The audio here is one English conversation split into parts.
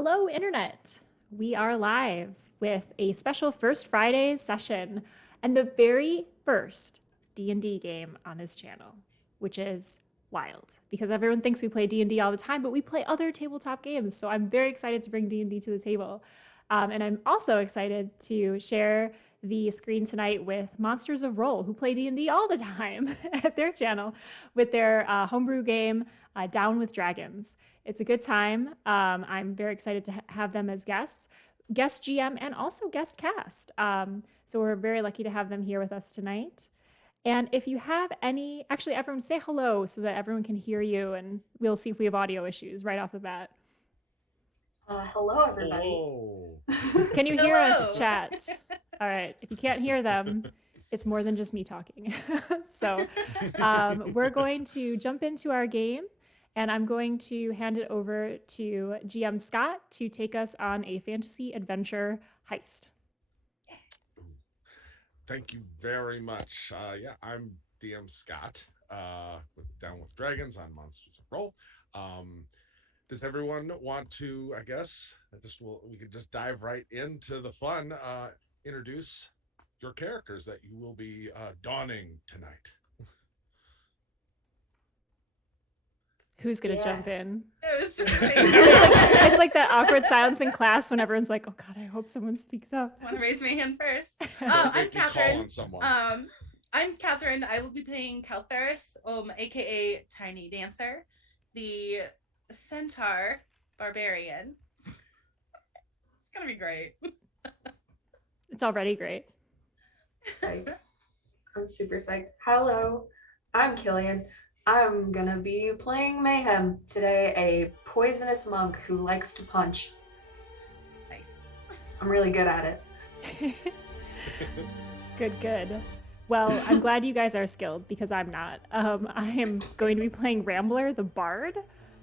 Hello, Internet. We are live with a special First Fridays session and the very first D&D game on this channel, which is wild because everyone thinks we play D&D all the time, but we play other tabletop games. So I'm very excited to bring D&D to the table. And I'm also excited to share the screen tonight with Monsters of Roll, who play D&D all the time at their channel with their homebrew game, Down with Dragons. It's a good time. I'm very excited to have them as guests, guest GM, and also guest cast. So we're very lucky to have them here with us tonight. And if you have any, actually, everyone say hello so that everyone can hear you, and we'll see if we have audio issues right off the bat. Hello, everybody. Hello. Can you hear us, Hello. chat? All right. If you can't hear them, it's more than just me talking. So we're going to jump into our game, and I'm going to hand it over to GM Scott to take us on a fantasy adventure heist. Thank you very much. I'm DM Scott with Down with Dragons on Monsters of Roll. Does everyone want to, we could just dive right into the fun, introduce your characters that you will be donning tonight. Who's going to jump in? It was just It's like that awkward silence in class when everyone's like, oh God, I hope someone speaks up. I want to raise my hand first. Don't I'm make me call Catherine. on someone. I'm Catherine. I will be playing Calferis, aka Tiny Dancer, the centaur barbarian. It's gonna be great. It's already great. Psyched. I'm super psyched. Hello, I'm Killian. I'm gonna be playing Mayhem today, a poisonous monk who likes to punch. Nice. I'm really good at it. Good. Well, I'm glad you guys are skilled because I'm not. I am going to be playing Rambler, the bard.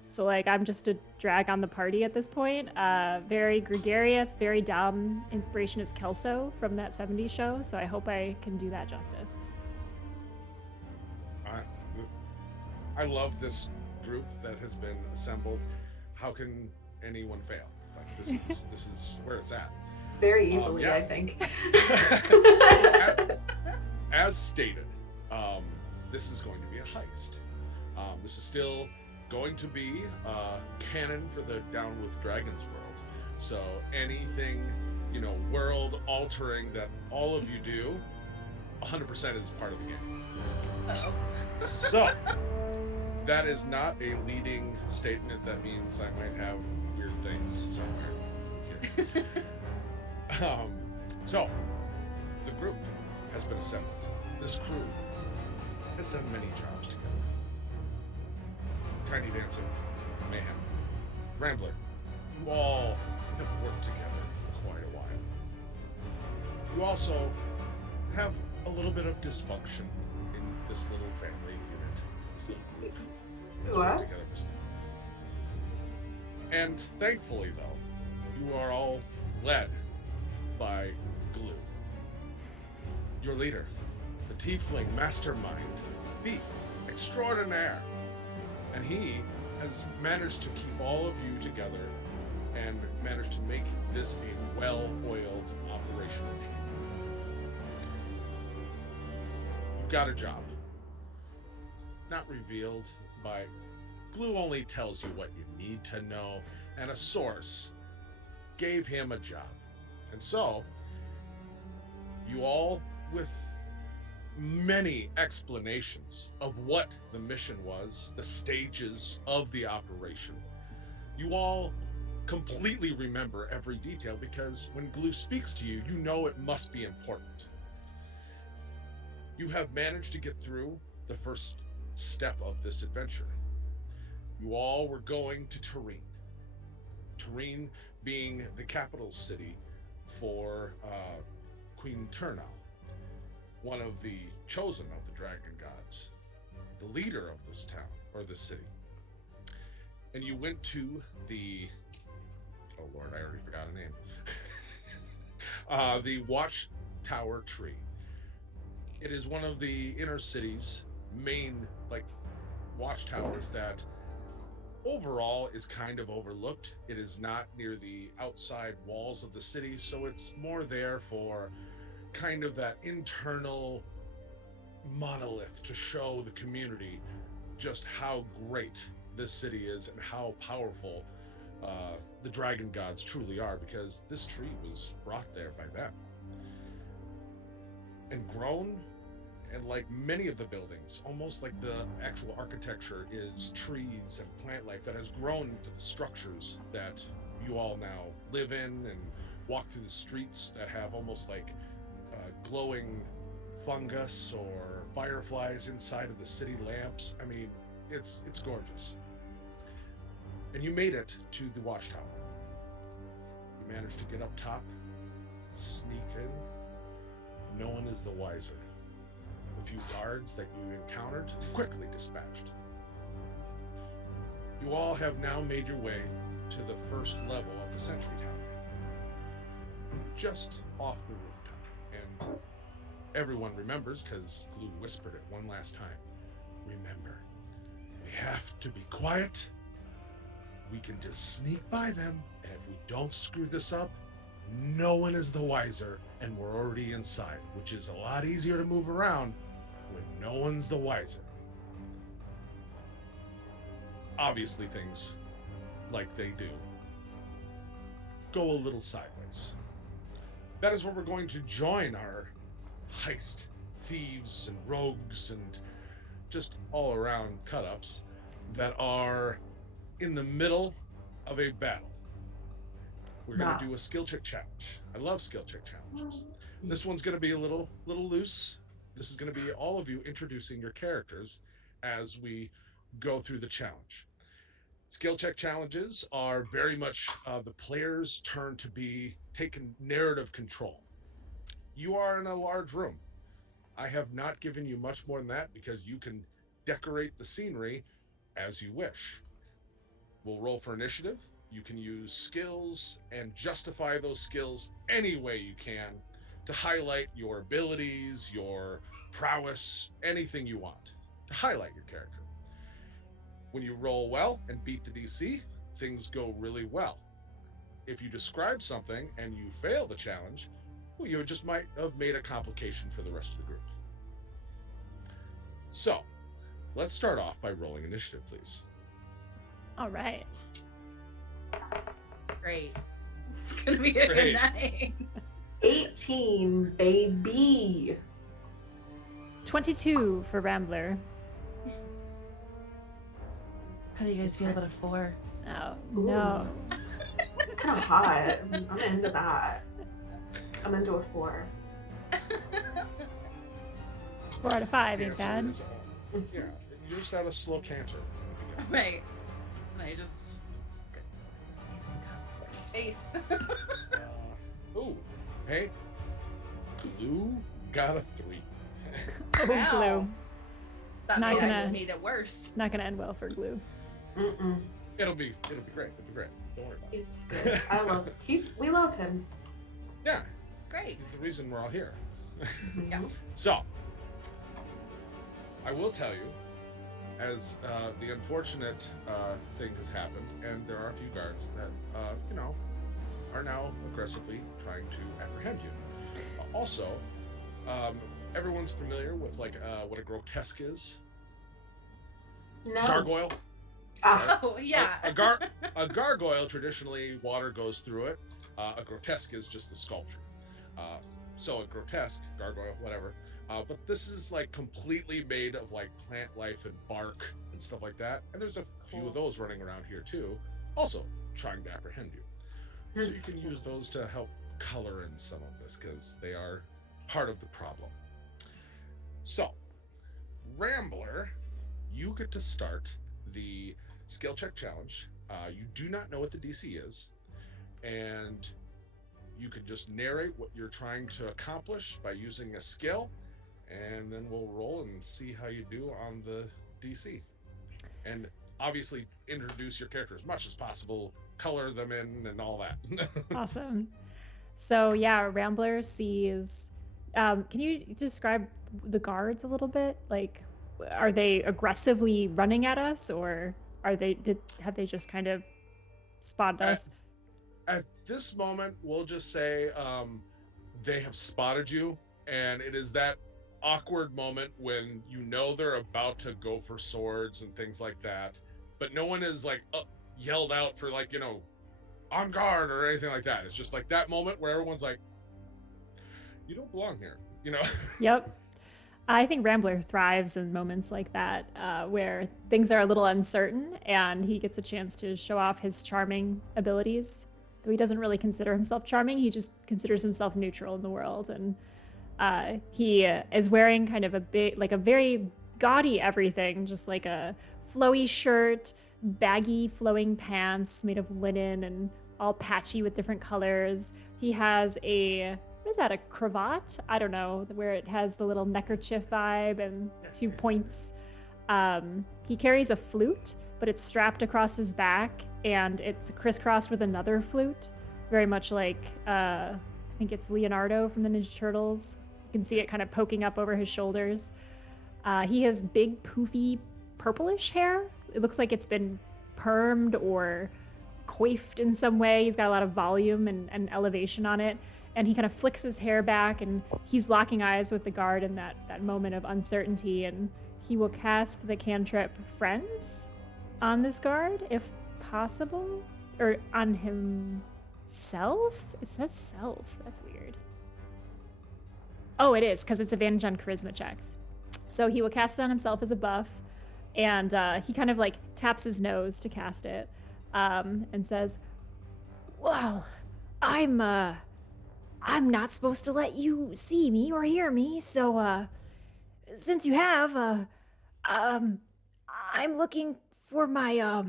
So I'm just a drag on the party at this point. Very gregarious, very dumb. Inspiration is Kelso from that 70s show. So I hope I can do that justice. I love this group that has been assembled. How can anyone fail? This is where it's at. Very easily, yeah. I think. As stated, this is going to be a heist. This is still going to be canon for the Down with Dragons world. So anything, world altering that all of you do, 100% is part of the game. Uh-oh. So that is not a leading statement. That means I might have weird things somewhere here. So the group has been assembled. This crew has done many jobs together. Tiny Dancer, Mayhem, Rambler, you all have worked together for quite a while. You also have a little bit of dysfunction in this little family unit, this little group. that's worked Us? together for some- And thankfully, though, you are all led by Glue. Your leader, the tiefling mastermind, thief extraordinaire. And he has managed to keep all of you together and managed to make this a well-oiled operational team. You've got a job. Not revealed by Glue only tells you what you need to know, and a source gave him a job. And so, you all, with many explanations of what the mission was, the stages of the operation, you all completely remember every detail because when Glue speaks to you, you know it must be important. You have managed to get through the first step of this adventure. You all were going to Turin. Turin being the capital city for Queen Turnau, one of the chosen of the dragon gods, the leader of this town, or this city. And you went to the, oh Lord, I already forgot a name. The Watchtower Tree. It is one of the inner city's main, watchtowers that overall is kind of overlooked. It is not near the outside walls of the city, so it's more there for kind of that internal monolith to show the community just how great this city is and how powerful the dragon gods truly are, because this tree was brought there by them and grown. And like many of the buildings, almost like the actual architecture is trees and plant life that has grown into the structures that you all now live in and walk through the streets that have almost like glowing fungus or fireflies inside of the city lamps. I mean, it's gorgeous. And you made it to the watchtower. You managed to get up top, sneak in. No one is the wiser. The few guards that you encountered quickly dispatched. You all have now made your way to the first level of the Sentry Tower, just off the rooftop. And everyone remembers, because Glue whispered it one last time. Remember, we have to be quiet. We can just sneak by them, and if we don't screw this up, no one is the wiser, and we're already inside, which is a lot easier to move around when no one's the wiser. Obviously, things like they do go a little sideways. That is where we're going to join our heist thieves and rogues and just all around cut-ups that are in the middle of a battle. We're going to do a skill check challenge. I love skill check challenges. This one's going to be a little loose. This is going to be all of you introducing your characters as we go through the challenge. Skill check challenges are very much the player's turn to be taking narrative control. You are in a large room. I have not given you much more than that because you can decorate the scenery as you wish. We'll roll for initiative. You can use skills and justify those skills any way you can to highlight your abilities, your prowess, anything you want to highlight your character. When you roll well and beat the DC, things go really well. If you describe something and you fail the challenge, well, you just might have made a complication for the rest of the group. So, let's start off by rolling initiative, please. All right. Great. It's gonna be a Great. good night. 18, baby. 22 for Rambler. How do you guys feel about a 4? Oh, no. Kind of hot. I'm into that. I'm into a 4. 4 out of 5 ain't Yeah, so bad. it is all- yeah, you're just at a slow canter. Right. And I just get this fancy cup face. Ooh, hey, Glue got a 3. Oh, Wow. Glue. That Not may have gonna- just made it worse. Not gonna end well for Glue. Mm-mm. It'll be great. It'll be great. Don't worry about it. He's good. I love. We love him. Yeah, Great. he's the reason we're all here. Yeah. So, I will tell you, as the unfortunate thing has happened, and there are a few guards that, are now aggressively trying to apprehend you. Also, everyone's familiar with what a grotesque is. No. Gargoyle. Ah, Oh yeah. A gargoyle, traditionally, water goes through it. A grotesque is just the sculpture. So a grotesque, gargoyle, whatever. But this is like completely made of like plant life and bark and stuff like that. And there's a few of those running around here too, also trying to apprehend you. So you can use those to help color in some of this because they are part of the problem. So, Rambler, you get to start the skill check challenge. You do not know what the DC is, and you can just narrate what you're trying to accomplish by using a skill, and then we'll roll and see how you do on the DC. And obviously, introduce your character as much as possible, color them in, and all that. Awesome. So yeah, Rambler sees. Can you describe the guards a little bit? Like, are they aggressively running at us, or have they just kind of spotted us? At this moment, we'll just say they have spotted you, and it is that awkward moment when you know they're about to go for swords and things like that, but no one is like yelled out for like, on guard or anything like that. It's just like that moment where everyone's like, you don't belong here, Yep. I think Rambler thrives in moments like that, where things are a little uncertain and he gets a chance to show off his charming abilities. Though he doesn't really consider himself charming, he just considers himself neutral in the world. And he is wearing kind of a very gaudy everything, just like a flowy shirt, baggy flowing pants made of linen and all patchy with different colors. He has what is that, a cravat? I don't know, where it has the little neckerchief vibe and 2 points. He carries a flute, but it's strapped across his back and it's crisscrossed with another flute, very much like, I think it's Leonardo from the Ninja Turtles. You can see it kind of poking up over his shoulders. He has big, poofy, purplish hair. It looks like it's been permed or coiffed in some way. He's got a lot of volume and elevation on it. And he kind of flicks his hair back, and he's locking eyes with the guard in that moment of uncertainty. And he will cast the cantrip Friends on this guard, if possible. Or on himself? It says self. That's weird. Oh, it is, because it's advantage on charisma checks. So he will cast it on himself as a buff, and he kind of like taps his nose to cast it, and says, "Well, I'm not supposed to let you see me or hear me, so since you have, I'm looking for my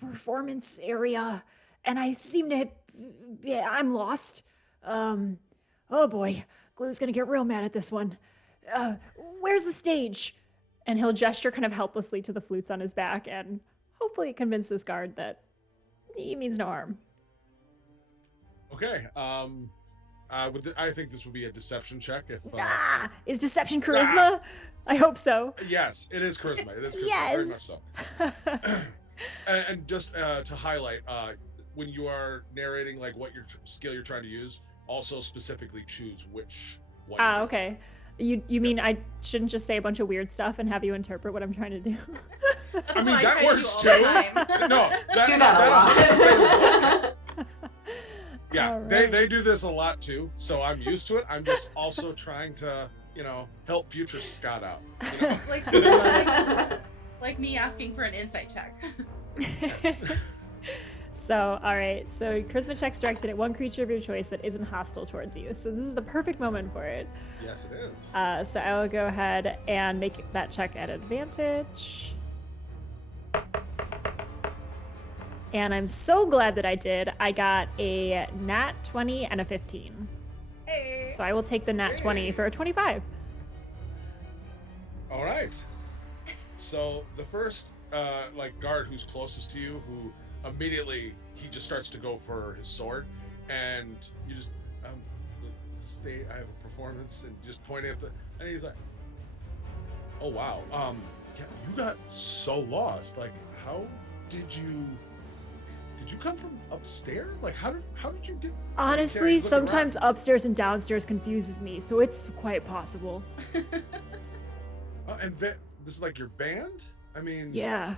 performance area, and I seem to, I'm lost. Oh boy, Glue's gonna get real mad at this one. Where's the stage?" And he'll gesture kind of helplessly to the flutes on his back and hopefully convince this guard that he means no harm. Okay. I think this would be a deception check. Is deception charisma? I hope so. Yes, it is charisma. It is charisma, Yes. very much so. And just to highlight, when you are narrating like what skill you're trying to use, also specifically choose which one. Okay. You mean I shouldn't just say a bunch of weird stuff and have you interpret what I'm trying to do? That's I mean, what that try to do works all too. the time. No, that You got 100% is a what- Yeah, All they right. do this a lot too, so I'm used to it. I'm just also trying to, help future Scott out. It's like me asking for an insight check. So, all right. So, charisma check's directed at one creature of your choice that isn't hostile towards you. So, this is the perfect moment for it. Yes, it is. So, I will go ahead and make that check at advantage. And I'm so glad that I did. I got a nat 20 and a 15. Hey. So, I will take the nat 20 for a 25. All right. So the first guard who's closest to you, who immediately he just starts to go for his sword, and you just stay. I have a performance, and just pointing at and he's like, "Oh wow, yeah, you got so lost. Like, how did you come from upstairs? Like, how did you get?" Honestly, looking sometimes around. upstairs and downstairs confuses me, so it's quite possible. And then this is like your band. I mean, Yeah.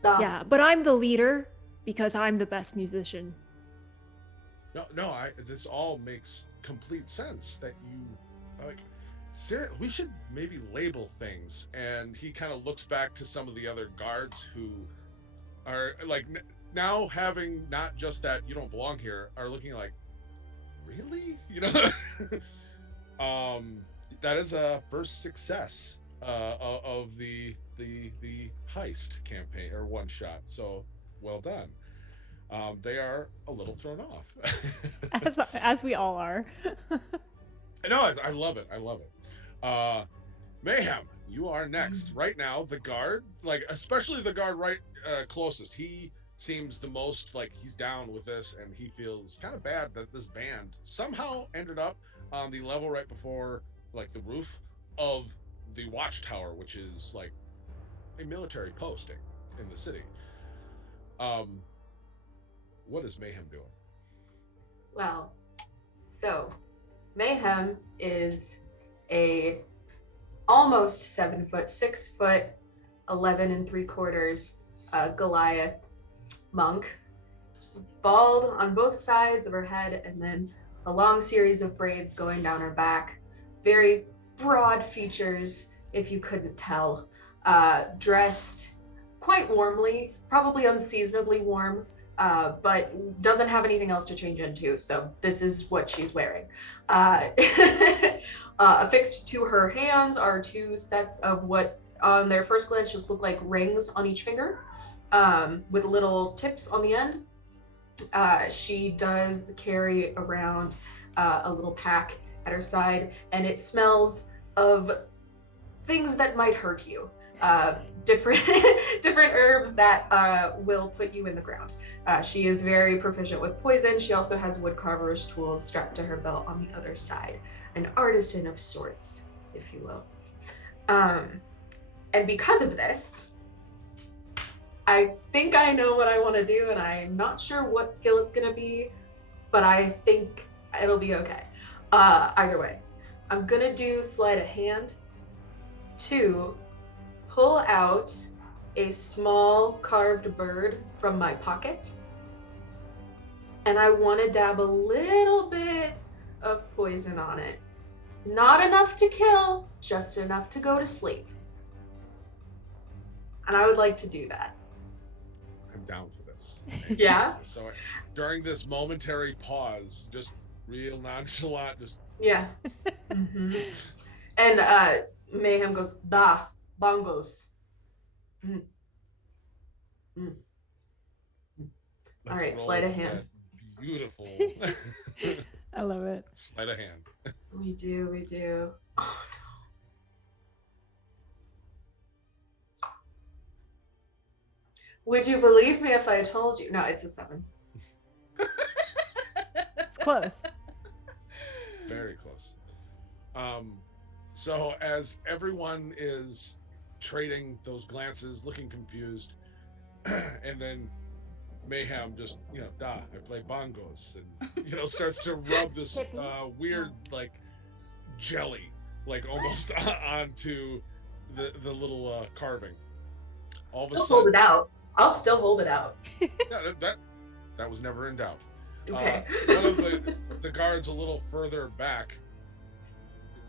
Stop. Yeah, but I'm the leader because I'm the best musician. No, this all makes complete sense that you like. Seriously, we should maybe label things. And he kind of looks back to some of the other guards who are like now having not just that you don't belong here, are looking like, really, that is a first success of the heist campaign or one shot. So well done. They are a little thrown off. As we all are. No, I love it. I love it. Mayhem, you are next. Right now, the guard, especially the guard right closest, he seems the most like he's down with this, and he feels kind of bad that this band somehow ended up on the level right before the roof of the watchtower, which is like a military posting. in the city. What is Mayhem doing? Well, so Mayhem is a almost 7 foot, 6 foot, 11 3/4 Goliath monk, bald on both sides of her head, and then a long series of braids going down her back. Very broad features, if you couldn't tell. Dressed quite warmly, probably unseasonably warm, but doesn't have anything else to change into, so this is what she's wearing. Affixed to her hands are 2 sets of what on their first glance just look like rings on each finger, with little tips on the end. She does carry around a little pack at her side, and it smells of things that might hurt you. Different herbs that will put you in the ground. She is very proficient with poison. She also has woodcarver's tools strapped to her belt on the other side. An artisan of sorts, if you will. And because of this, I think I know what I want to do, and I'm not sure what skill it's going to be, but I think it'll be okay. Either way, I'm going to do sleight of hand to pull out a small carved bird from my pocket, and I want to dab a little bit of poison on it. Not enough to kill, just enough to go to sleep. And I would like to do that. I'm down for this. Yeah? So during this momentary pause, just real nonchalant, just Yeah. Mm-hmm. And Mayhem goes, da, bongos. Mm. Mm. All let's right, roll sleight of hand. that beautiful I love it. sleight of hand. We do. Oh, no. Would you believe me if I told you? No, it's a 7. It's close. Very close. So as everyone is trading those glances, looking confused, and then Mayhem just, I play bongos, and, starts to rub this weird, like, jelly, like, almost onto the little carving. All of a I'll sudden, hold it out. I'll still hold it out. yeah, that was never in doubt. Okay. One of the guards a little further back,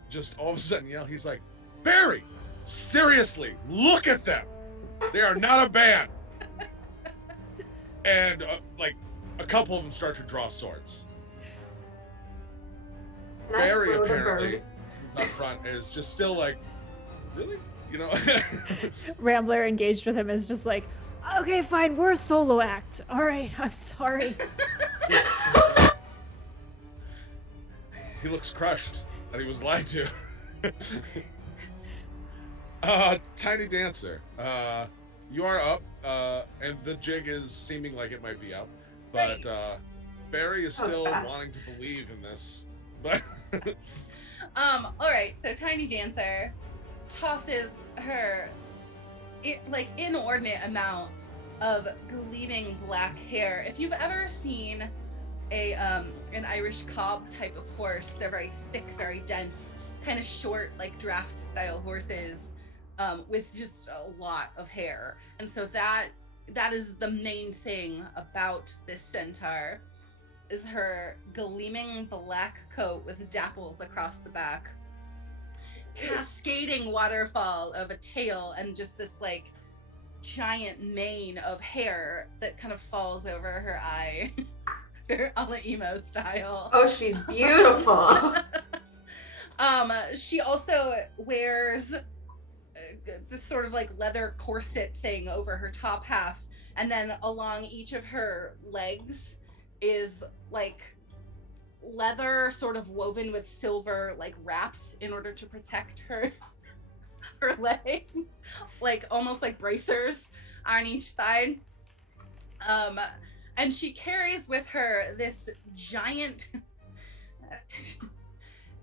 just all of a sudden, he's like, Barry, seriously, look at them. They are not a band. And like a couple of them start to draw swords. Can I Barry throw the apparently bird? up front is just still like, really? Rambler engaged with him is just like, okay, fine, we're a solo act. All right, I'm sorry. He looks crushed that he was lied to. Tiny Dancer, you are up, and the jig is seeming like it might be up, but Right. Barry is That was still fast. wanting to believe in this. But All right, so Tiny Dancer tosses her inordinate amount of gleaming black hair. If you've ever seen an Irish cob type of horse, they're very thick, very dense, kind of short, like draft style horses, with just a lot of hair. And so that is the main thing about this centaur, is her gleaming black coat with dapples across the back, cascading waterfall of a tail, and just this like giant mane of hair that kind of falls over her eye. On the emo style. Oh, she's beautiful. She also wears this sort of like leather corset thing over her top half, and then along each of her legs is like leather sort of woven with silver like wraps in order to protect her legs, like almost like bracers on each side. And she carries with her this giant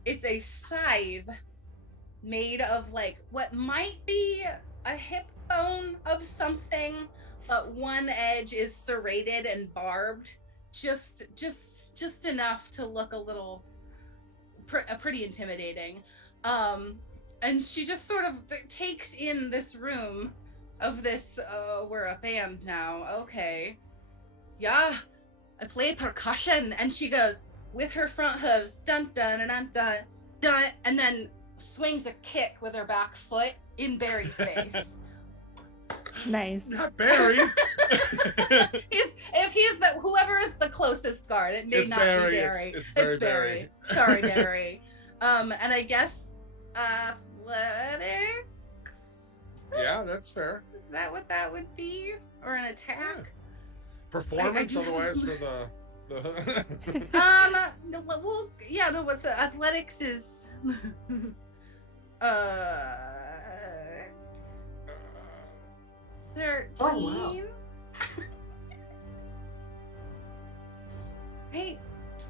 it's a scythe made of like what might be a hip cheekbone of something, but one edge is serrated and barbed, just enough to look a little pretty intimidating. And she just sort of takes in this room of this, we're a band now, okay. Yeah, I play percussion. And she goes, with her front hooves, dun dun dun dun dun, dun, and then swings a kick with her back foot in Barry's face. Nice. Not Barry. Whoever is the closest guard, it may It's not Barry. be Barry. It's very Barry. Sorry, Barry. And I guess athletics. Yeah, that's fair. Is that what that would be? Or an attack? Yeah. Performance, otherwise, for the. No, well, yeah, no, what the athletics is. 13. Oh, wow. 8,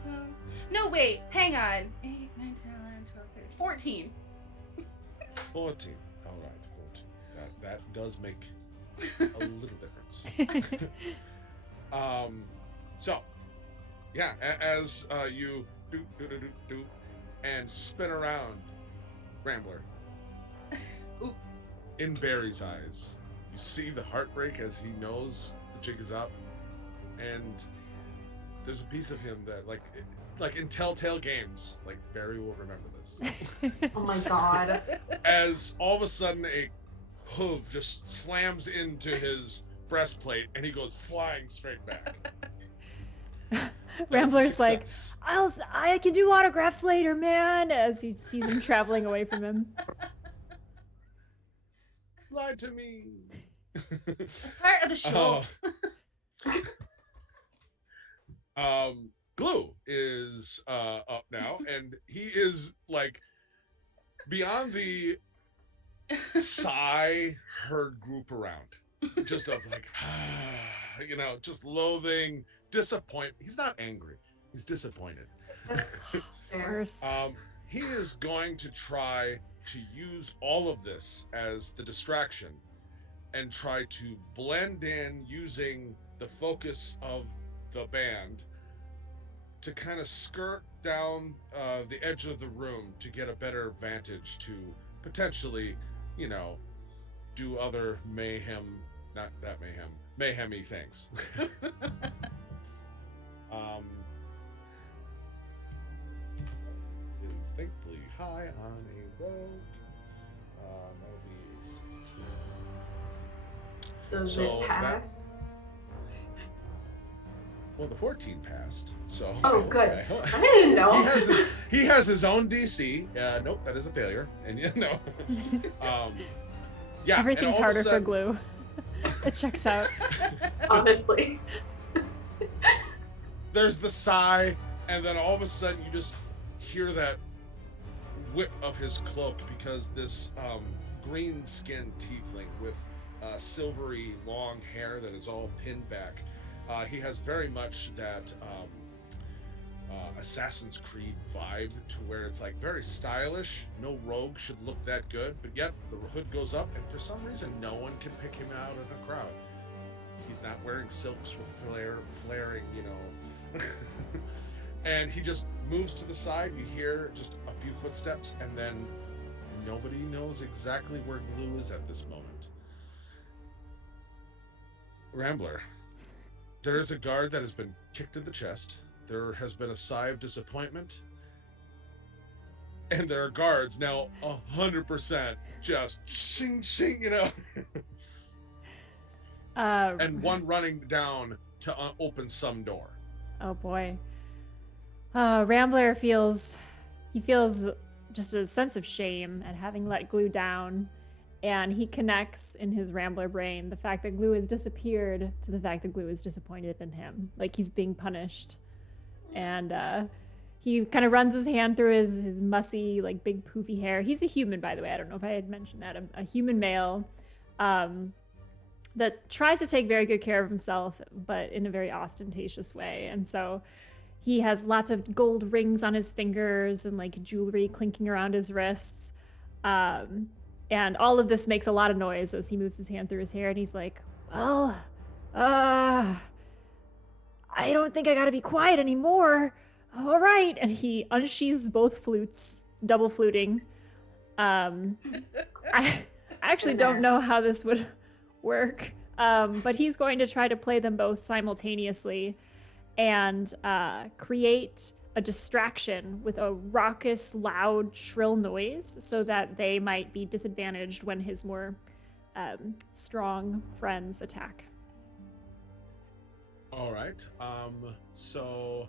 12. No, wait, hang on. 8, 9, 10, 11, 12, 13. 14. 14. All right, 14. That does make a little difference. So, yeah, as you do and spin around, Rambler, Ooh. in Barry's eyes, you see the heartbreak as he knows the jig is up, and there's a piece of him that, like in Telltale Games, like Barry will remember this. Oh my god. As all of a sudden a hoof just slams into his breastplate and he goes flying straight back. Rambler's like, Success. I can do autographs later, man, as he sees him traveling away from him. Lie to me. Part of the show. Glue is up now, and he is like beyond the sigh herd group around, just of like, just loathing, disappointment. He's not angry, he's disappointed. It's worse. He is going to try to use all of this as the distraction and try to blend in using the focus of the band to kind of skirt down the edge of the room to get a better vantage to potentially, do other mayhemy things. Is thankfully high on a rogue. That'll be 16. Does So it pass? Well, the 14 passed, so. Oh, good. Okay. I didn't know. He has his own DC. Nope, that is a failure. And yeah, Everything's and all of a harder for sudden- Glue. It checks out. Honestly. There's the sigh, and then all of a sudden you just hear that whip of his cloak because this green-skinned tiefling with silvery long hair that is all pinned back. He has very much that Assassin's Creed vibe to where it's like very stylish. No rogue should look that good, but yet the hood goes up, and for some reason no one can pick him out in a crowd. He's not wearing silks with flaring, and he just moves to the side. You hear just a few footsteps, and then nobody knows exactly where Glue is at this moment. Rambler, there is a guard that has been kicked in the chest. There has been a sigh of disappointment. And there are guards now 100% just shing, shing, and one running down to open some door. Oh boy. Rambler feels just a sense of shame at having let Glue down, and he connects in his Rambler brain the fact that Glue has disappeared to the fact that Glue is disappointed in him, like he's being punished. And he kind of runs his hand through his mussy, like big poofy hair. He's a human, by the way. I don't know if I had mentioned that. A human male that tries to take very good care of himself, but in a very ostentatious way. And so he has lots of gold rings on his fingers and like jewelry clinking around his wrists. And And all of this makes a lot of noise as he moves his hand through his hair, and he's like, well, I don't think I gotta be quiet anymore. All right. And he unsheathes both flutes, double fluting. I actually don't know how this would work, but he's going to try to play them both simultaneously and create a distraction with a raucous, loud, shrill noise so that they might be disadvantaged when his more strong friends attack. All right. So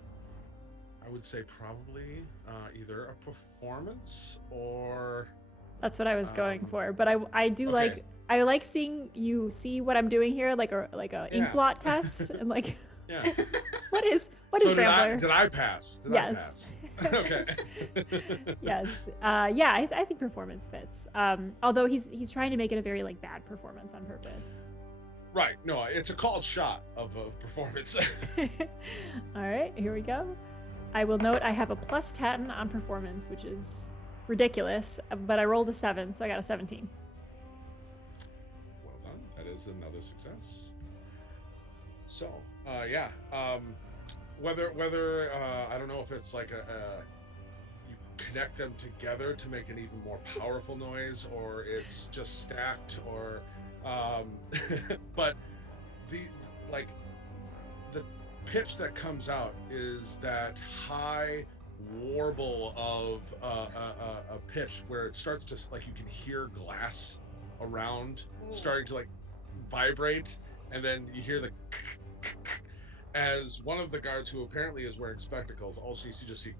I would say probably either a performance or That's what I was going for. But I do okay. I like seeing you see what I'm doing here, like a Yeah. ink blot test, and like Yeah. what is So Rambler? did I pass? Did Yes. I pass? Okay. Yes. Yeah, I think performance fits. Although he's trying to make it a very like bad performance on purpose. Right. No, it's a called shot of a performance. All right, here we go. I will note I have a plus 10 on performance, which is ridiculous, but I rolled a 7, so I got a 17. Well done. That is another success. So, yeah. Whether I don't know if it's like you connect them together to make an even more powerful noise, or it's just stacked, or but the pitch that comes out is that high warble of a pitch where it starts to like you can hear glass around starting to like vibrate, and then you hear the as one of the guards, who apparently is wearing spectacles, also you just see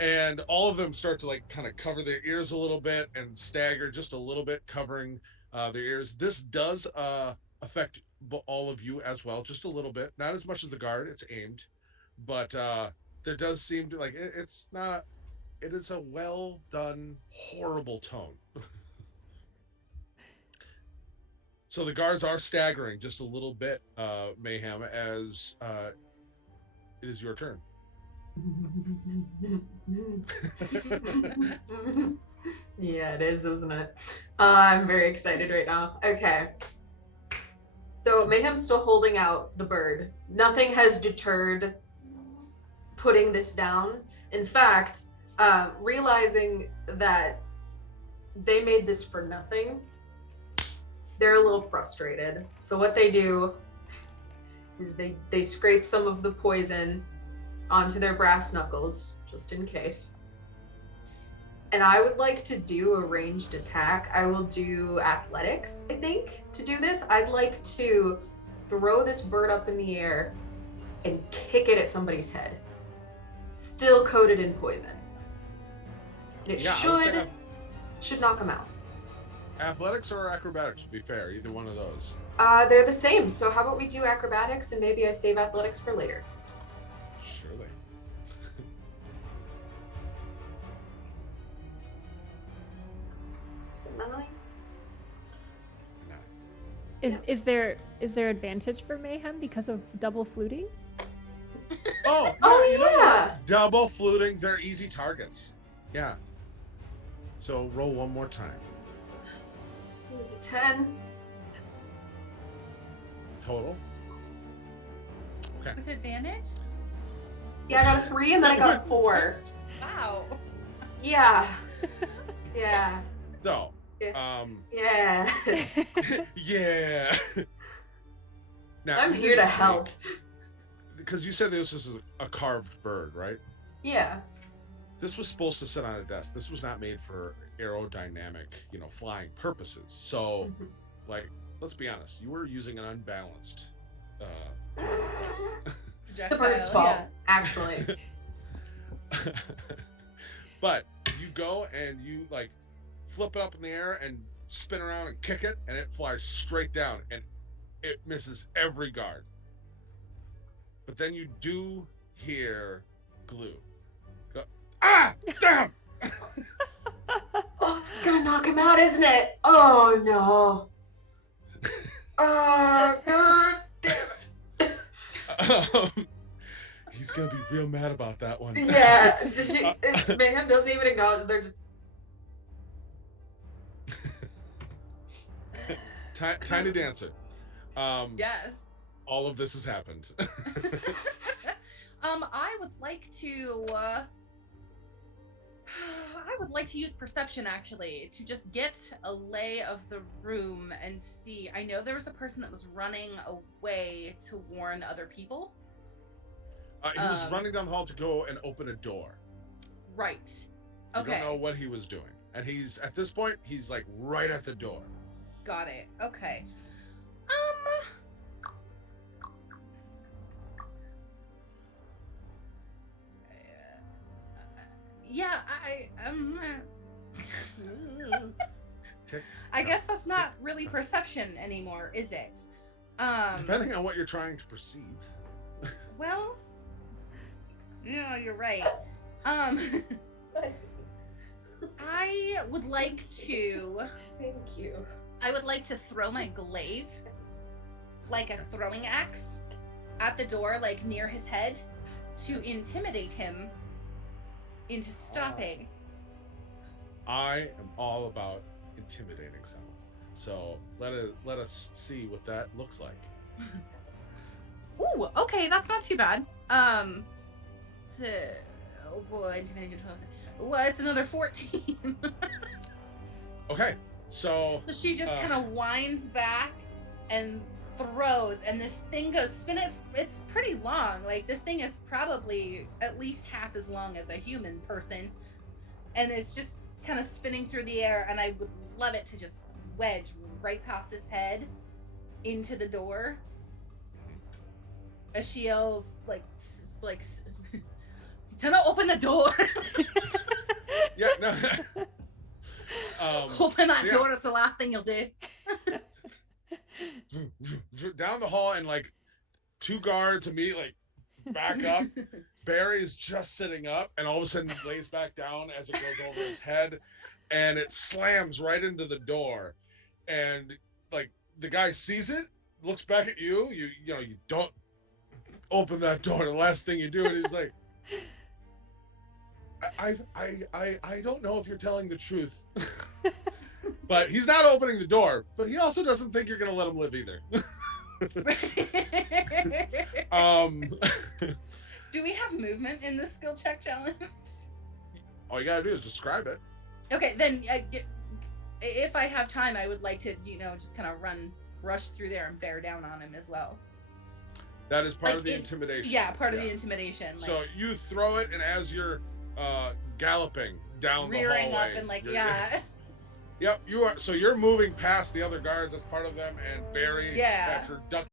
and all of them start to like kind of cover their ears a little bit and stagger just a little bit, covering their ears. This does affect all of you as well, just a little bit, not as much as the guard. It's aimed, but there does seem to like it's not. It is a well done, horrible tone. So the guards are staggering just a little bit, Mayhem, as it is your turn. Yeah, it is, isn't it? I'm very excited right now. Okay. So Mayhem's still holding out the bird. Nothing has deterred putting this down. In fact, realizing that they made this for nothing, they're a little frustrated. So what they do is they scrape some of the poison onto their brass knuckles, just in case. And I would like to do a ranged attack. I will do athletics, I think, to do this. I'd like to throw this bird up in the air and kick it at somebody's head. Still coated in poison. And it should knock them out. Athletics or acrobatics would be fair, either one of those. They're the same. So how about we do acrobatics and maybe I save athletics for later. Surely. Is it 9? Is there advantage for Mayhem because of double fluting? Oh, Oh, you know yeah. what? Double fluting, they're easy targets. Yeah. So roll one more time. It was a 10. Total. Okay. With advantage? Yeah, I got a 3 and then I got a 4. Wow. Yeah. Yeah. No. Yeah. Yeah. Now, I'm you here to didn't help. Because you said this was a carved bird, right? Yeah. This was supposed to sit on a desk. This was not made for aerodynamic, flying purposes. So, like, let's be honest. You were using an unbalanced. The bird's fault, Yeah. actually. But you go and you like flip it up in the air and spin around and kick it, and it flies straight down, and it misses every guard. But then you do hear glue. Go, ah! Damn! Oh, it's gonna knock him out, isn't it? Oh no. Oh god damn it. He's gonna be real mad about that one. Yeah, it's just Mayhem doesn't even acknowledge it. They're just Tiny Dancer. Yes. All of this has happened. I would like to. I would like to use perception actually to just get a lay of the room and see. I know there was a person that was running away to warn other people. He was running down the hall to go and open a door. Right. You Okay. don't know what he was doing, and he's at this point he's like right at the door. Got it. Okay. Yeah, I guess that's not really perception anymore, is it? Depending on what you're trying to perceive. Well, yeah, you're right. I would like to. Thank you. I would like to throw my glaive, like a throwing axe, at the door, like near his head, to intimidate him into stopping. I am all about intimidating someone. So let us see what that looks like. Ooh, okay, that's not too bad. Oh boy, intimidating 12. Well, it's another 14. Okay, so So she just kind of winds back and throws, and this thing goes spin. It's pretty long. Like, this thing is probably at least half as long as a human person, and it's just kind of spinning through the air. And I would love it to just wedge right past his head into the door. As she yells, like, Tana, open the door. yeah, no. Open that door. It's the last thing you'll do. Down the hall, and like 2 guards immediately back up. Barry's just sitting up, and all of a sudden lays back down as it goes over his head, and it slams right into the door. And like the guy sees it, looks back at you. You know, you don't open that door. The last thing you do, and he's like, I don't know if you're telling the truth. But he's not opening the door, but he also doesn't think you're gonna let him live either. Do we have movement in this skill check challenge? All you gotta do is describe it. Okay, then if I have time, I would like to, just kind of rush through there and bear down on him as well. That is part Like of the in- intimidation. Yeah, part of the intimidation. Like, So you throw it, and as you're galloping down the rearing hallway, up and like, you're- yeah. Yep, you are. So you're moving past the other guards. That's part of them, and Barry. Yeah. After duck.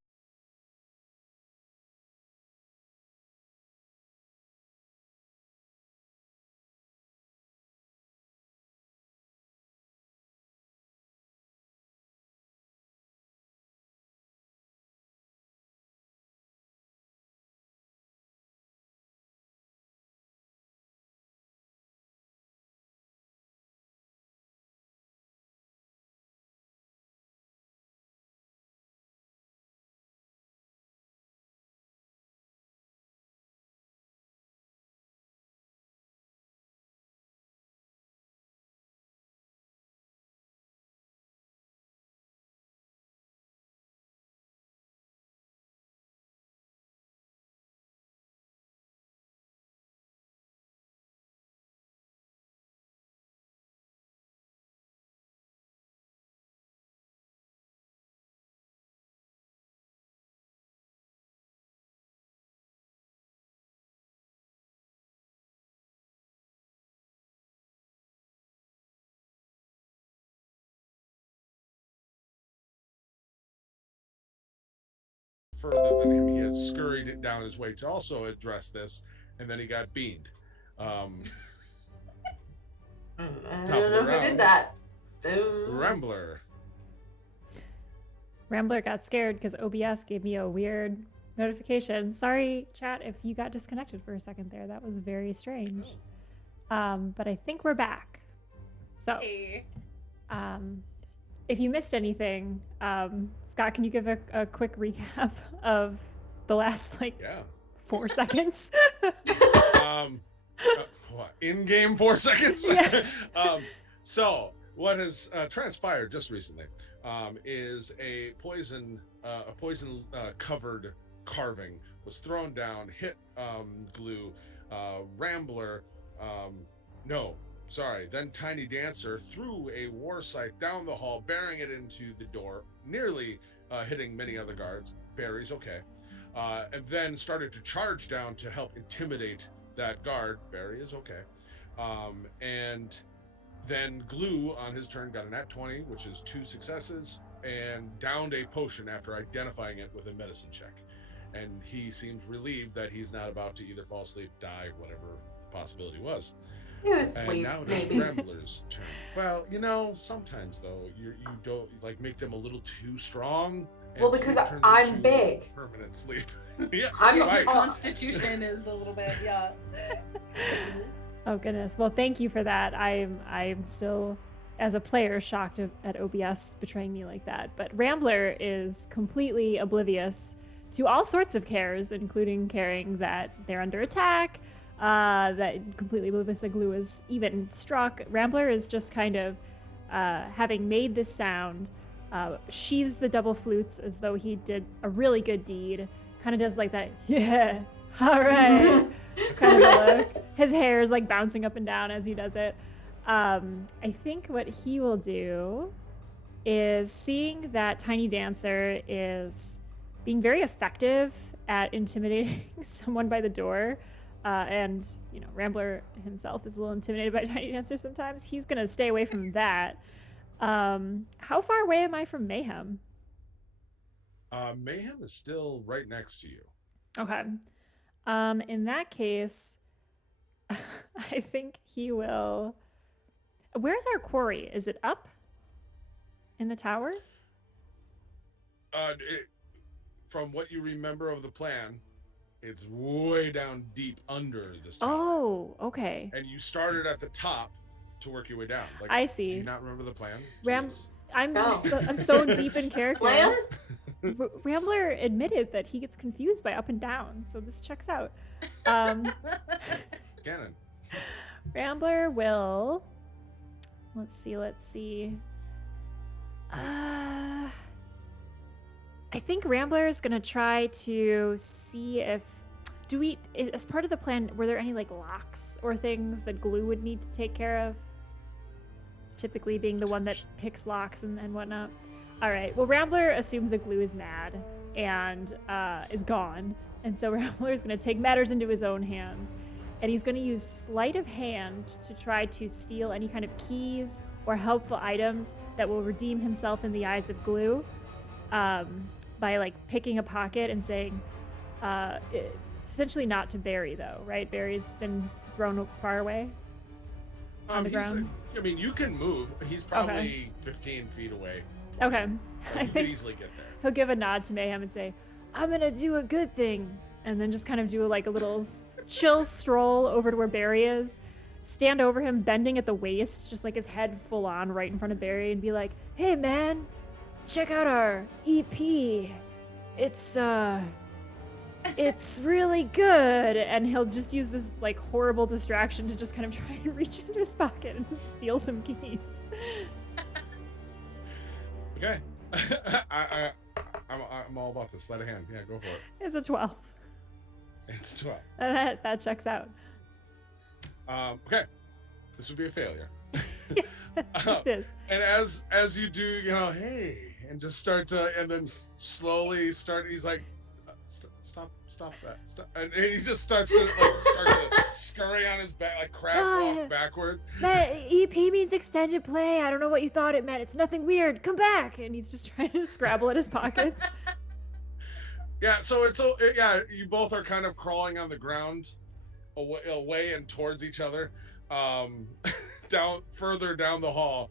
Further than him, he had scurried it down his way to also address this, and then he got beamed. I Top don't of know the who did round. that. Boom. Rambler. Rambler got scared because OBS gave me a weird notification. Sorry, chat, if you got disconnected for a second there. That was very strange. But I think we're back. So, Hey. if you missed anything, Scott, can you give a quick recap of the last Yeah. 4 seconds? What, in-game 4 seconds? Yeah. So what has transpired just recently? is a poison covered carving was thrown down, hit Glue, Rambler. No, sorry. Then Tiny Dancer threw a war scythe down the hall, bearing it into the door, nearly hitting many other guards. Barry's okay. And then started to charge down to help intimidate that guard. Barry is okay. And then Glue on his turn got a nat 20, which is 2 successes, and downed a potion after identifying it with a medicine check. And he seemed relieved that he's not about to either fall asleep, die, whatever the possibility was. He was And asleep, now it is maybe. Rambler's turn. Well, sometimes though you don't like make them a little too strong. And Well, because sleep turns I'm into big. Permanent sleep. Yeah, I'm- Your right. constitution is a little bit, yeah. Oh goodness. Well, thank you for that. I'm still, as a player, shocked at OBS betraying me like that. But Rambler is completely oblivious to all sorts of cares, including caring that they're under attack, that completely oblivious that Glue is even struck. Rambler is just kind of, having made this sound, sheathes the double flutes as though he did a really good deed. Kind of does like that, yeah, all right, kind of a look. His hair is like bouncing up and down as he does it. I think what he will do is, seeing that Tiny Dancer is being very effective at intimidating someone by the door, and Rambler himself is a little intimidated by Tiny Dancer sometimes, he's gonna stay away from that. How far away am I from Mayhem? Mayhem is still right next to you. Okay. In that case, I think he will. Where's our quarry? Is it up in the tower? From what you remember of the plan, it's way down deep under this tower. Oh, okay. And you started at the top to work your way down. Like, I do see. you not remember the plan? Ram- Jeez. Oh. I'm so deep in character. Plan? Rambler admitted that he gets confused by up and down, so this checks out. Um, Gannon. Rambler will. Let's see. I think Rambler is gonna try to see if. As part of the plan, were there any like locks or things that Glue would need to take care of? Typically being the one that picks locks and whatnot. All right. Well, Rambler assumes that Glue is mad and is gone, and so Rambler is going to take matters into his own hands, and he's going to use sleight of hand to try to steal any kind of keys or helpful items that will redeem himself in the eyes of Glue, by like picking a pocket and saying, essentially not to Barry though, right? Barry's been thrown far away. On the ground? You can move. He's probably 15 feet away. Okay. Like, I you could think easily get there. he'll give a nod to Mayhem and say, I'm gonna do a good thing, and then just kind of do like a little chill stroll over to where Barry is, stand over him, bending at the waist, just like his head full on right in front of Barry, and be like, hey man, check out our EP. It's really good. And he'll just use this like horrible distraction to just kind of try and reach into his pocket and steal some keys. Okay. I'm all about this. Sleight of hand. Yeah, go for it. It's a 12. It's 12. That checks out. Okay. This would be a failure. It is. And as you do, hey, and just start to, and then slowly start. He's like, stop that, stop, and he just starts to scurry on his back, like crab walk backwards. That EP means extended play. I don't know what you thought it meant. It's nothing weird. Come back. And he's just trying to scrabble at his pockets. Yeah. So you both are kind of crawling on the ground, away and towards each other, further down the hall.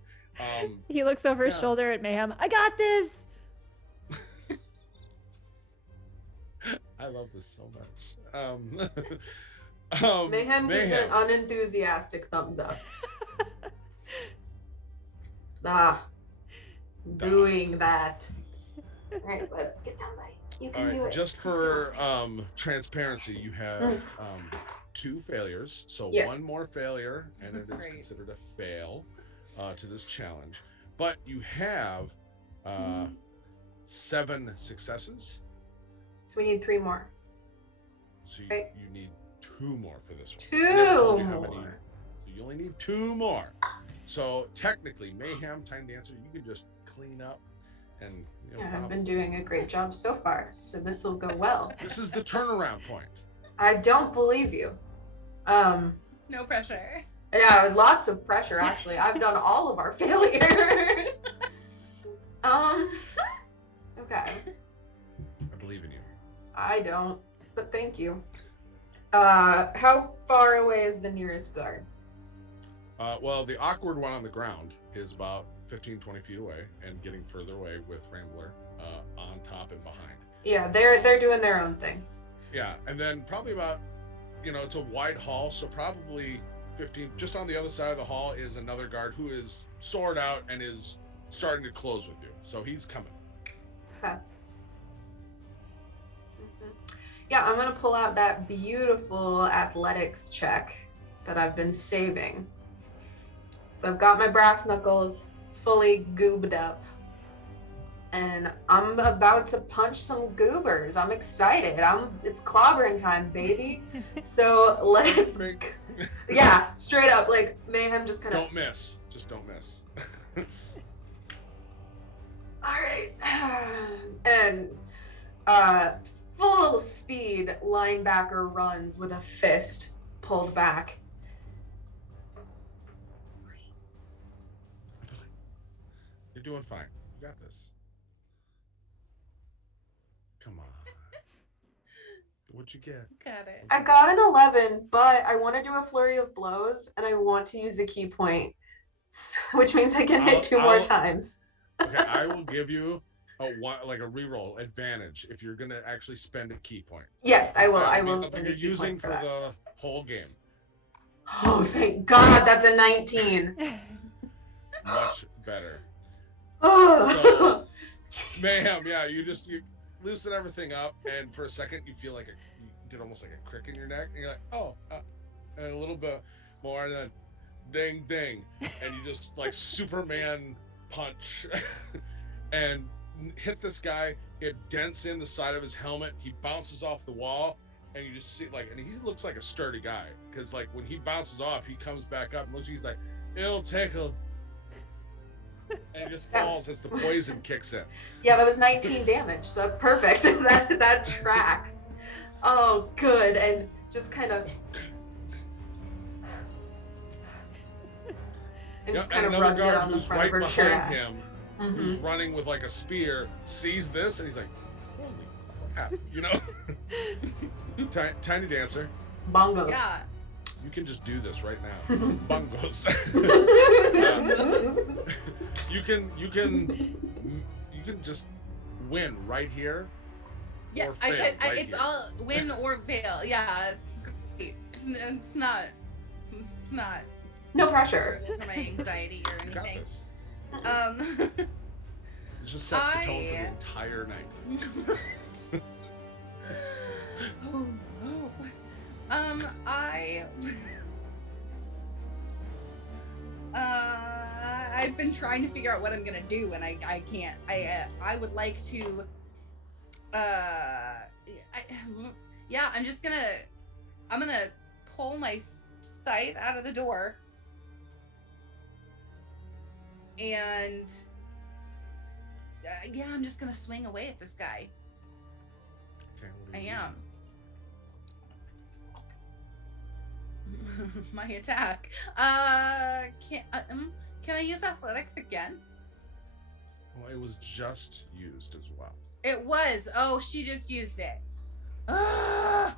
He looks over his shoulder at Mayhem. I got this. I love this so much. Mayhem gives an unenthusiastic thumbs up. Doing that. Alright, but get down, buddy. You can do it. Just for transparency, you have 2 failures, so Yes. 1 more failure, and it is Great. considered a fail to this challenge. But you have 7 successes. So we need 3 more. So Right. you need 2 more for this one. 2 I never told you how many. more. So you only need 2 more. So technically, Mayhem, Tiny Dancer, you can just clean up and. Yeah, I've been doing a great job so far, so this will go well. This is the turnaround point. I don't believe you. No pressure. Yeah, lots of pressure actually. I've done all of our failures. Okay. I believe in you. I don't, but thank you. How far away is the nearest guard? Well, the awkward one on the ground is about 15, 20 feet away and getting further away with Rambler on top and behind. Yeah, they're doing their own thing. Yeah, and then probably about, it's a wide hall, so probably 15, just on the other side of the hall is another guard who is sword out and is starting to close with you. So he's coming. Okay. Yeah, I'm gonna pull out that beautiful athletics check that I've been saving. So I've got my brass knuckles fully goobed up. And I'm about to punch some goobers. I'm excited. It's clobbering time, baby. So let's Think. yeah, straight up, like Mayhem just kind of Don't miss. Just don't miss. all right. And full speed linebacker runs with a fist pulled back. Please. You're doing fine. You got this. Come on. What'd you get? Got it. I got an 11, but I want to do a flurry of blows and I want to use a key point, which means I can hit 2 more times. Okay, I will give you a reroll advantage if you're gonna actually spend a key point. Yes, I will. That I would be will something spend a you're key using point for that. the whole game. Oh, thank God, that's a 19. Much better. Oh. Mayhem, yeah, you loosen everything up, and for a second you feel like you did almost like a crick in your neck, and you're like, oh, and a little bit more, and then ding, ding, and you just like Superman punch, and hit this guy. It dents in the side of his helmet. He bounces off the wall, and you just see and he looks like a sturdy guy, because like when he bounces off, he comes back up and looks. He's like, it'll take a. And he just falls as the poison kicks in. Yeah, that was 19 damage, so that's perfect. that tracks. Oh, good. And just kind of. And just kind of another rubs it guard on the who's front right of her behind chest. him, who's running with like a spear, sees this and he's like, holy crap, Tiny Dancer, Bongos. Yeah. you can just do this right now. Bungos. You can just win right here. Yeah, or fail right it's here. all win or fail. Yeah, it's not No pressure. for my anxiety or You got anything. this. It just sets the tone for the entire night. Oh no. I've been trying to figure out what I'm gonna do, and I can't. I would like to. I'm gonna pull my scythe out of the door, and I'm just gonna swing away at this guy. Okay, what I are you am. My attack. Can I use athletics again? Well, it was just used as well. It was. Oh, she just used it. Ah!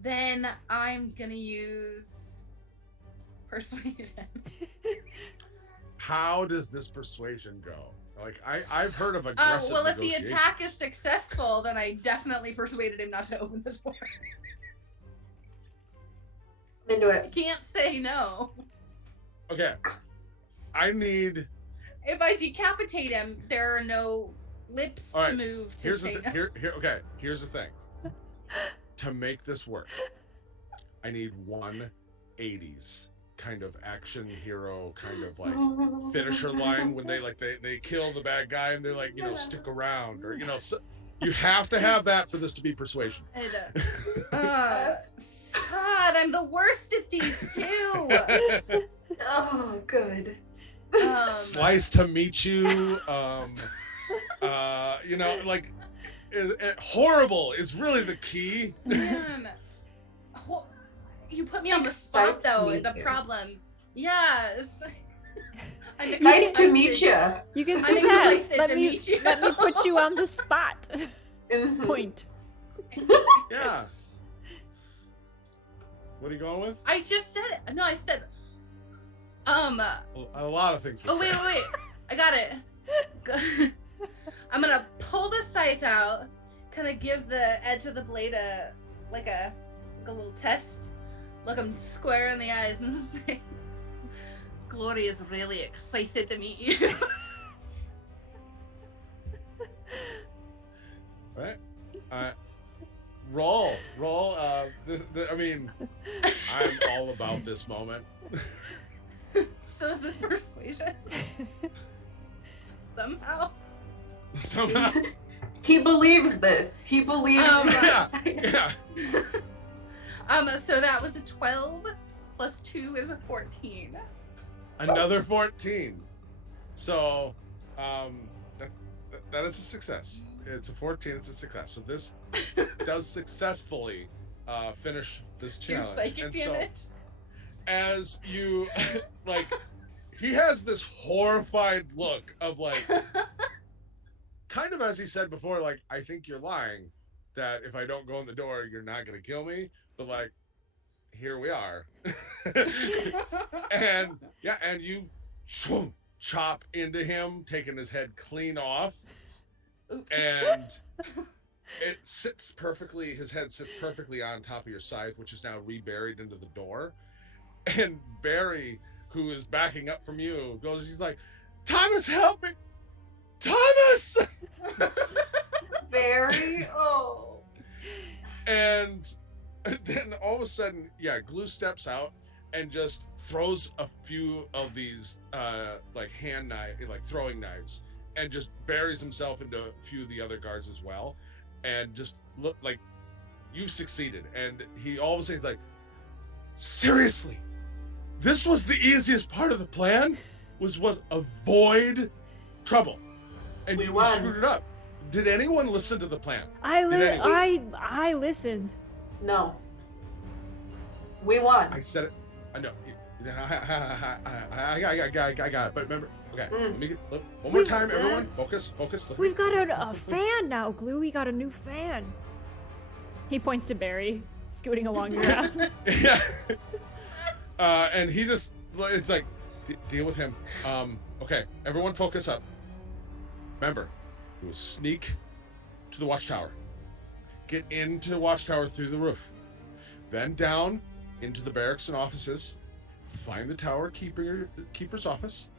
Then I'm gonna use persuasion. How does this persuasion go? Like I've heard of aggressive Well, if the negotiations. attack is successful, then I definitely persuaded him not to open this door. I'm into I it. can't say no. Okay, I need. If I decapitate him, there are no lips All to right, move to Here's say the no. okay. Here's the thing. To make this work, I need 1 80s kind of action hero kind of like finisher line when they kill the bad guy and they're like, stick around, or so, you have to have that for this to be persuasion. God, I'm the worst at these two. Oh, good. Slice to meet you. Like horrible is really the key. Man, you put me on the spot though. The problem, yes. I'm Excited to meet you. You can I'm say that. excited to meet you. Let me put you on the spot. Point. Yeah. What are you going with? I just said it. No, I said. A lot of things. Oh wait. I got it. I'm gonna pull the scythe out, kind of give the edge of the blade a little test, look him square in the eyes, and say, "Glory is really excited to meet you." Right. Roll. I mean, I'm all about this moment. So is this persuasion? Somehow. Somehow. He believes this. He believes. Yeah. So that was a 12 plus 2 is a 14. Another 14. So, that is a success. It's a 14. It's a success. So this does successfully finish this Your challenge. psychic And damage. so, as you he has this horrified look of kind of as he said before, I think you're lying, that if I don't go in the door, you're not gonna kill me. But here we are. And you chop into him, taking his head clean off. Oops. And it sits perfectly, his head sits perfectly on top of your scythe, which is now reburied into the door. And Barry, who is backing up from you, he's like, "Thomas, help me! Thomas!" Very. Oh. And then all of a sudden, Glue steps out and just throws a few of these hand knife, throwing knives, and just buries himself into a few of the other guards as well, and just look like you've succeeded. And he all of a sudden is like, "Seriously, this was the easiest part of the plan, was avoid trouble, and you screwed it up. Did anyone listen to the plan?" I listened. No. We won. I said it. I know. I got it. But remember, okay. Let me look one more time. Everyone, focus. Look. We've got a fan now, Glue. We got a new fan. He points to Barry, scooting along the ground. Yeah. And he just, it's like, deal with him. Okay, everyone focus up. Remember, it was sneak to the watchtower. Get into the watchtower through the roof. Then down into the barracks and offices. Find the tower keeper's office.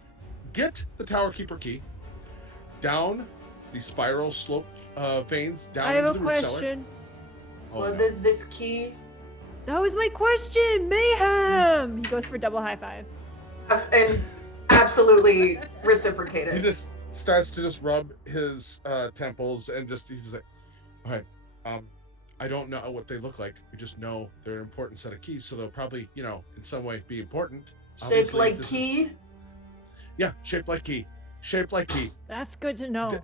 Get the tower keeper key. Down the spiral slope veins down I have into a the root cellar. question. Oh, What no. is this key? That was my question. Mayhem. He goes for double high fives. And absolutely He reciprocated. just starts to just rub his temples and he's just like, "All right, I don't know what they look like. We just know they're an important set of keys, so they'll probably, in some way be important." Shaped Obviously, like this key. is- Yeah, shaped like key. Shaped like key. That's good to know.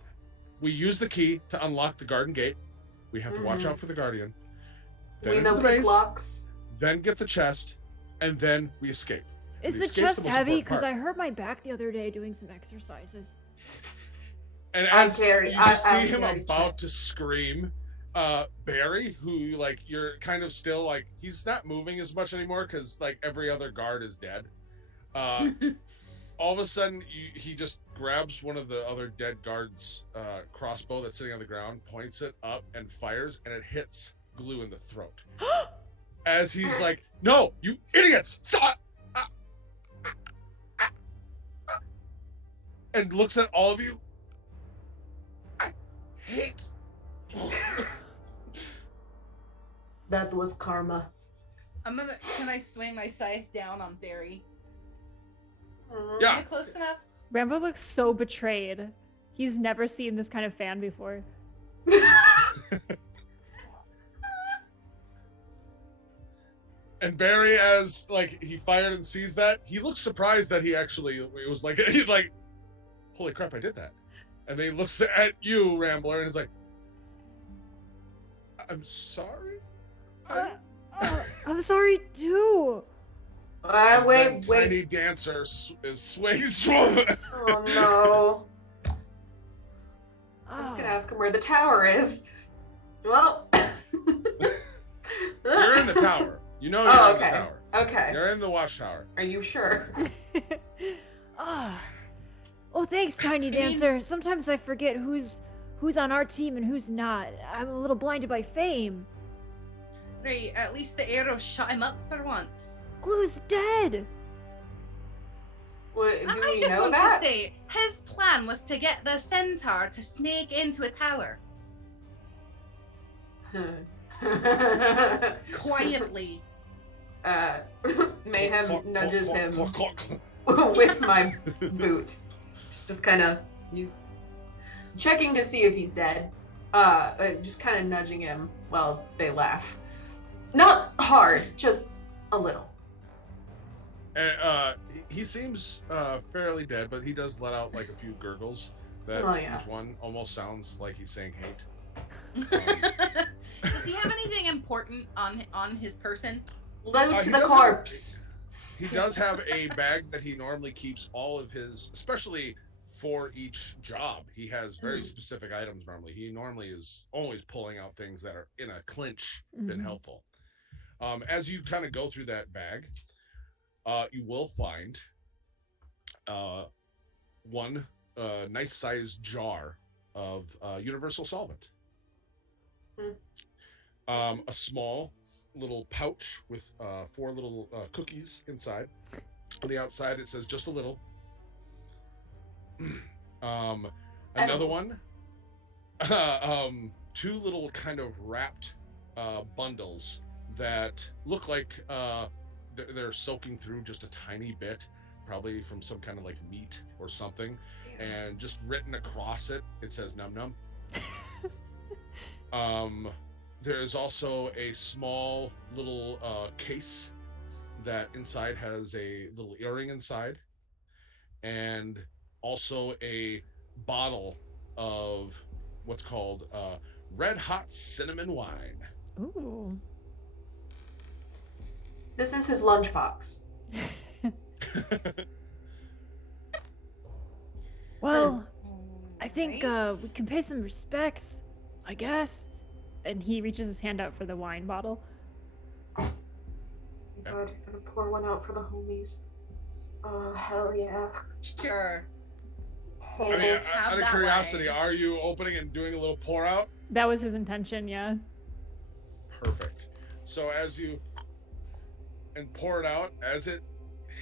We use the key to unlock the garden gate. We have to watch Mhm. out for the guardian. Then We into know the pick maze, locks. then get the chest, and then we escape. Is The the escape's the chest most heavy? important Because part. I hurt my back the other day doing some exercises. And I'm as carry- you I- see I'm him carry about chest. to scream, Barry, who you're kind of still he's not moving as much anymore because every other guard is dead. All of a sudden, he just grabs one of the other dead guards' crossbow that's sitting on the ground, points it up, and fires, and it hits Glue in the throat. As he's like, "No, you idiots!" And looks at all of you. "I hate." That was karma. Can I swing my scythe down on Barry? Yeah. Am I close enough? Rambo looks so betrayed. He's never seen this kind of fan before. And Barry, as like he fired and sees that, he looks surprised that he actually it was like he's like, holy crap, I did that. And then he looks at you, Rambler, and he's like, I'm sorry. I'm sorry too. And then Wait. Tiny Dancer is sways. Oh no. I was Oh. gonna ask him where the tower is. Well. You're in the tower. You know you're Oh, in okay. the tower. Okay. You're in the watchtower. Are you sure? Ah. Oh, thanks, Tiny Dancer. Sometimes I forget who's on our team and who's not. I'm a little blinded by fame. Right, at least the arrow shut him up for once. Glue's dead. What, do I we just know want that? to say, his plan was to get the centaur to snake into a tower quietly. Mayhem nudges him Clock, clock, clock. with my boot. Just kind of checking to see if he's dead. Just kind of nudging him while they laugh. Not hard, just a little. And he seems fairly dead, but he does let out like a few gurgles that Oh, yeah. each one almost sounds like he's saying hate. Does he have anything important on his person? Loot He the does corpse. He does have a bag that he normally keeps all of his, especially for each job. He has very specific items normally. He normally is always pulling out things that are in a clinch, been Mhm. helpful. As you kind of go through that bag, you will find one nice sized jar of universal solvent. A small little pouch with 4 little cookies inside. On the outside, it says just a little. Another Edibles. one. 2 little kind of wrapped bundles that look like they're soaking through just a tiny bit, probably from some kind of like meat or something, and just written across it, it says num num. There is also a small little case that inside has a little earring inside, and also a bottle of what's called red hot cinnamon wine. Ooh. This is his lunchbox. Well, I think Right. we can pay some respects, I guess. And he reaches his hand out for the wine bottle. Oh my god, gonna pour one out for the homies. Oh, hell yeah. Sure. I mean, Have out of that curiosity, wine. are you opening and doing a little pour out? That was his intention, yeah. Perfect. So as you and pour it out, as it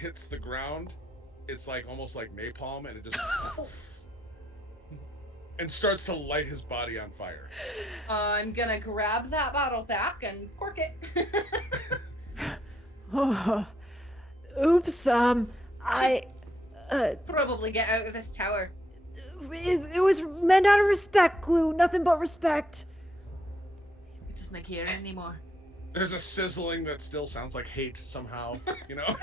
hits the ground, it's like almost like napalm, and it just and starts to light his body on fire. I'm gonna grab that bottle back and cork it. Oh, oops, I, Probably get out of this tower. it was meant out of respect, Glue. Nothing but respect. He doesn't care anymore. There's a sizzling that still sounds like hate somehow, you know?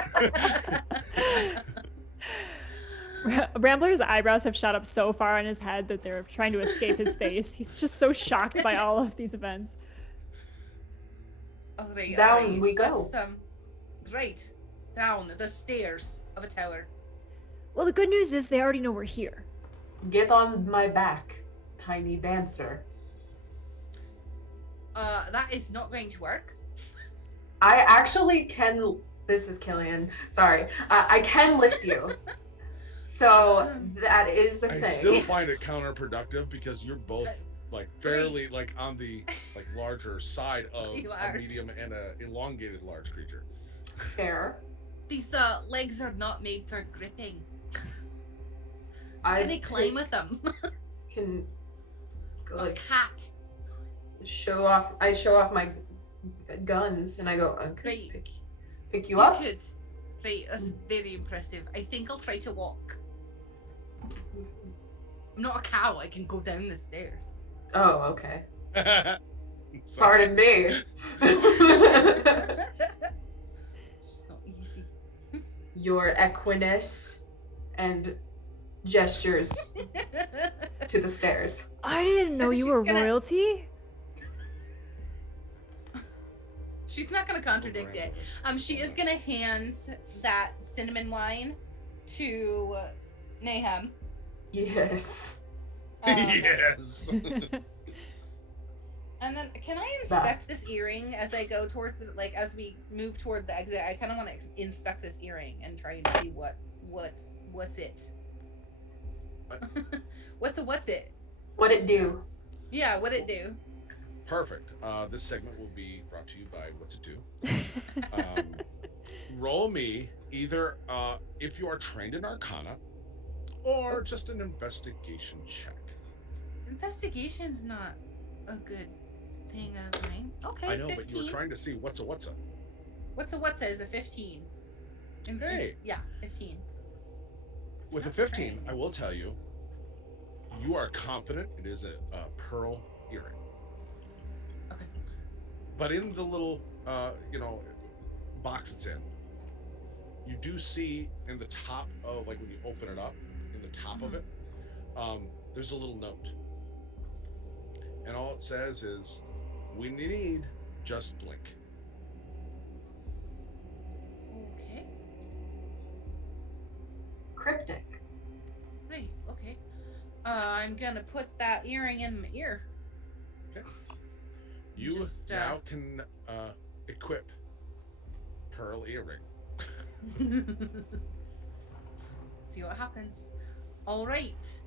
Rambler's eyebrows have shot up so far on his head that they're trying to escape his face. He's just so shocked by all of these events. Alright, Down alright. we go. Let's, right. Down the stairs of a tower. Well, the good news is they already know we're here. Get on my back, tiny dancer. That is not going to work. I actually can. This is Killian. Sorry. I can lift you. So that is the I thing. still find it counterproductive because you're both like fairly like on the like larger side of a Large. medium and a elongated large creature. Fair. These legs are not made for gripping. I Can he climb with them? can go Like like a cat. show off. I show off my guns, and I go, I could Right. pick you You up. could. Right, that's very impressive. I think I'll try to walk. I'm not a cow. I can go down the stairs. Oh, okay. Sorry. Pardon me. It's just not easy. Your equiness and gestures to the stairs. I didn't know you She's were gonna- royalty. She's not gonna contradict it. She is gonna hand that cinnamon wine to Nahum. Yes. Yes. And then, can I inspect this earring as I go towards the, like, as we move toward the exit? I kind of want to inspect this earring and try and see what's it. what's it? What it do? Yeah, what it do? Perfect. This segment will be brought to you by What's It Do. Roll me either if you are trained in Arcana or just an investigation check. Investigation's not a good thing of mine. Okay, I know, 15. but you were trying to see what's a. What's a 15? Hey. Yeah, 15. With a Not 15, trained. I will tell you, you are confident it is a pearl earring. Okay. But in the little, box it's in, you do see in the top of, like, when you open it up, in the top of it, there's a little note. And all it says is, we need just blink. Okay. Cryptic. Right. Okay. I'm gonna put that earring in my ear. You Just, now can equip pearl earring. See what happens. All right.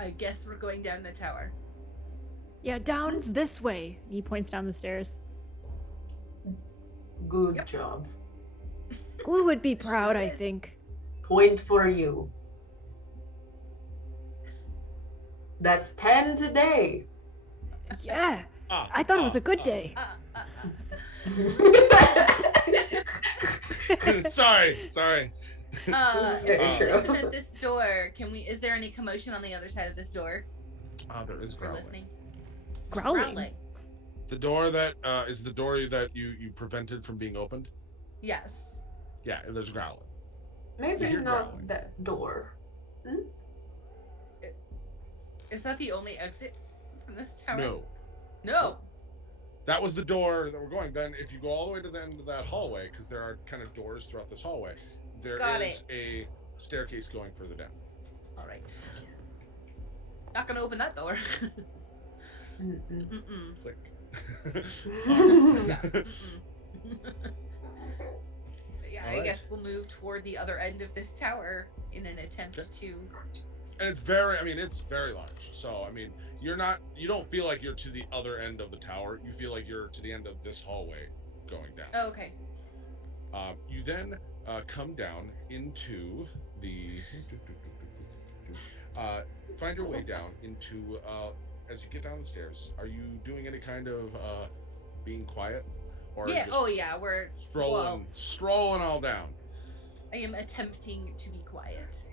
I guess we're going down the tower. Yeah, down's this way. He points down the stairs. Good Yep. job. Glue would be proud, Sure I is. think. Point for you. That's 10 today. Yeah, I thought it was a good day. Sorry. Very true. Listen, at this door, is there any commotion on the other side of this door? There is For growling. listening? Growling. The door that is the door that you prevented from being opened. Yes. Yeah, there's growling. Maybe You hear not growling. that door. Is that the only exit from this tower? No, No. that was the door that we're going. Then, if you go all the way to the end of that hallway, because there are kind of doors throughout this hallway, there Got is a staircase going further down. All right. Not gonna open that door. Mm-mm. Mm-mm. Click. Yeah. Mm-mm. Yeah, I Alright. guess we'll move toward the other end of this tower in an attempt Okay. to. And it's very large. So, you don't feel like you're to the other end of the tower. You feel like you're to the end of this hallway going down. Oh, okay. You then come down into the. Find your way down into. As you get down the stairs, are you doing any kind of being quiet, or Yeah. just Oh, yeah. We're. strolling all down? I am attempting to be quiet.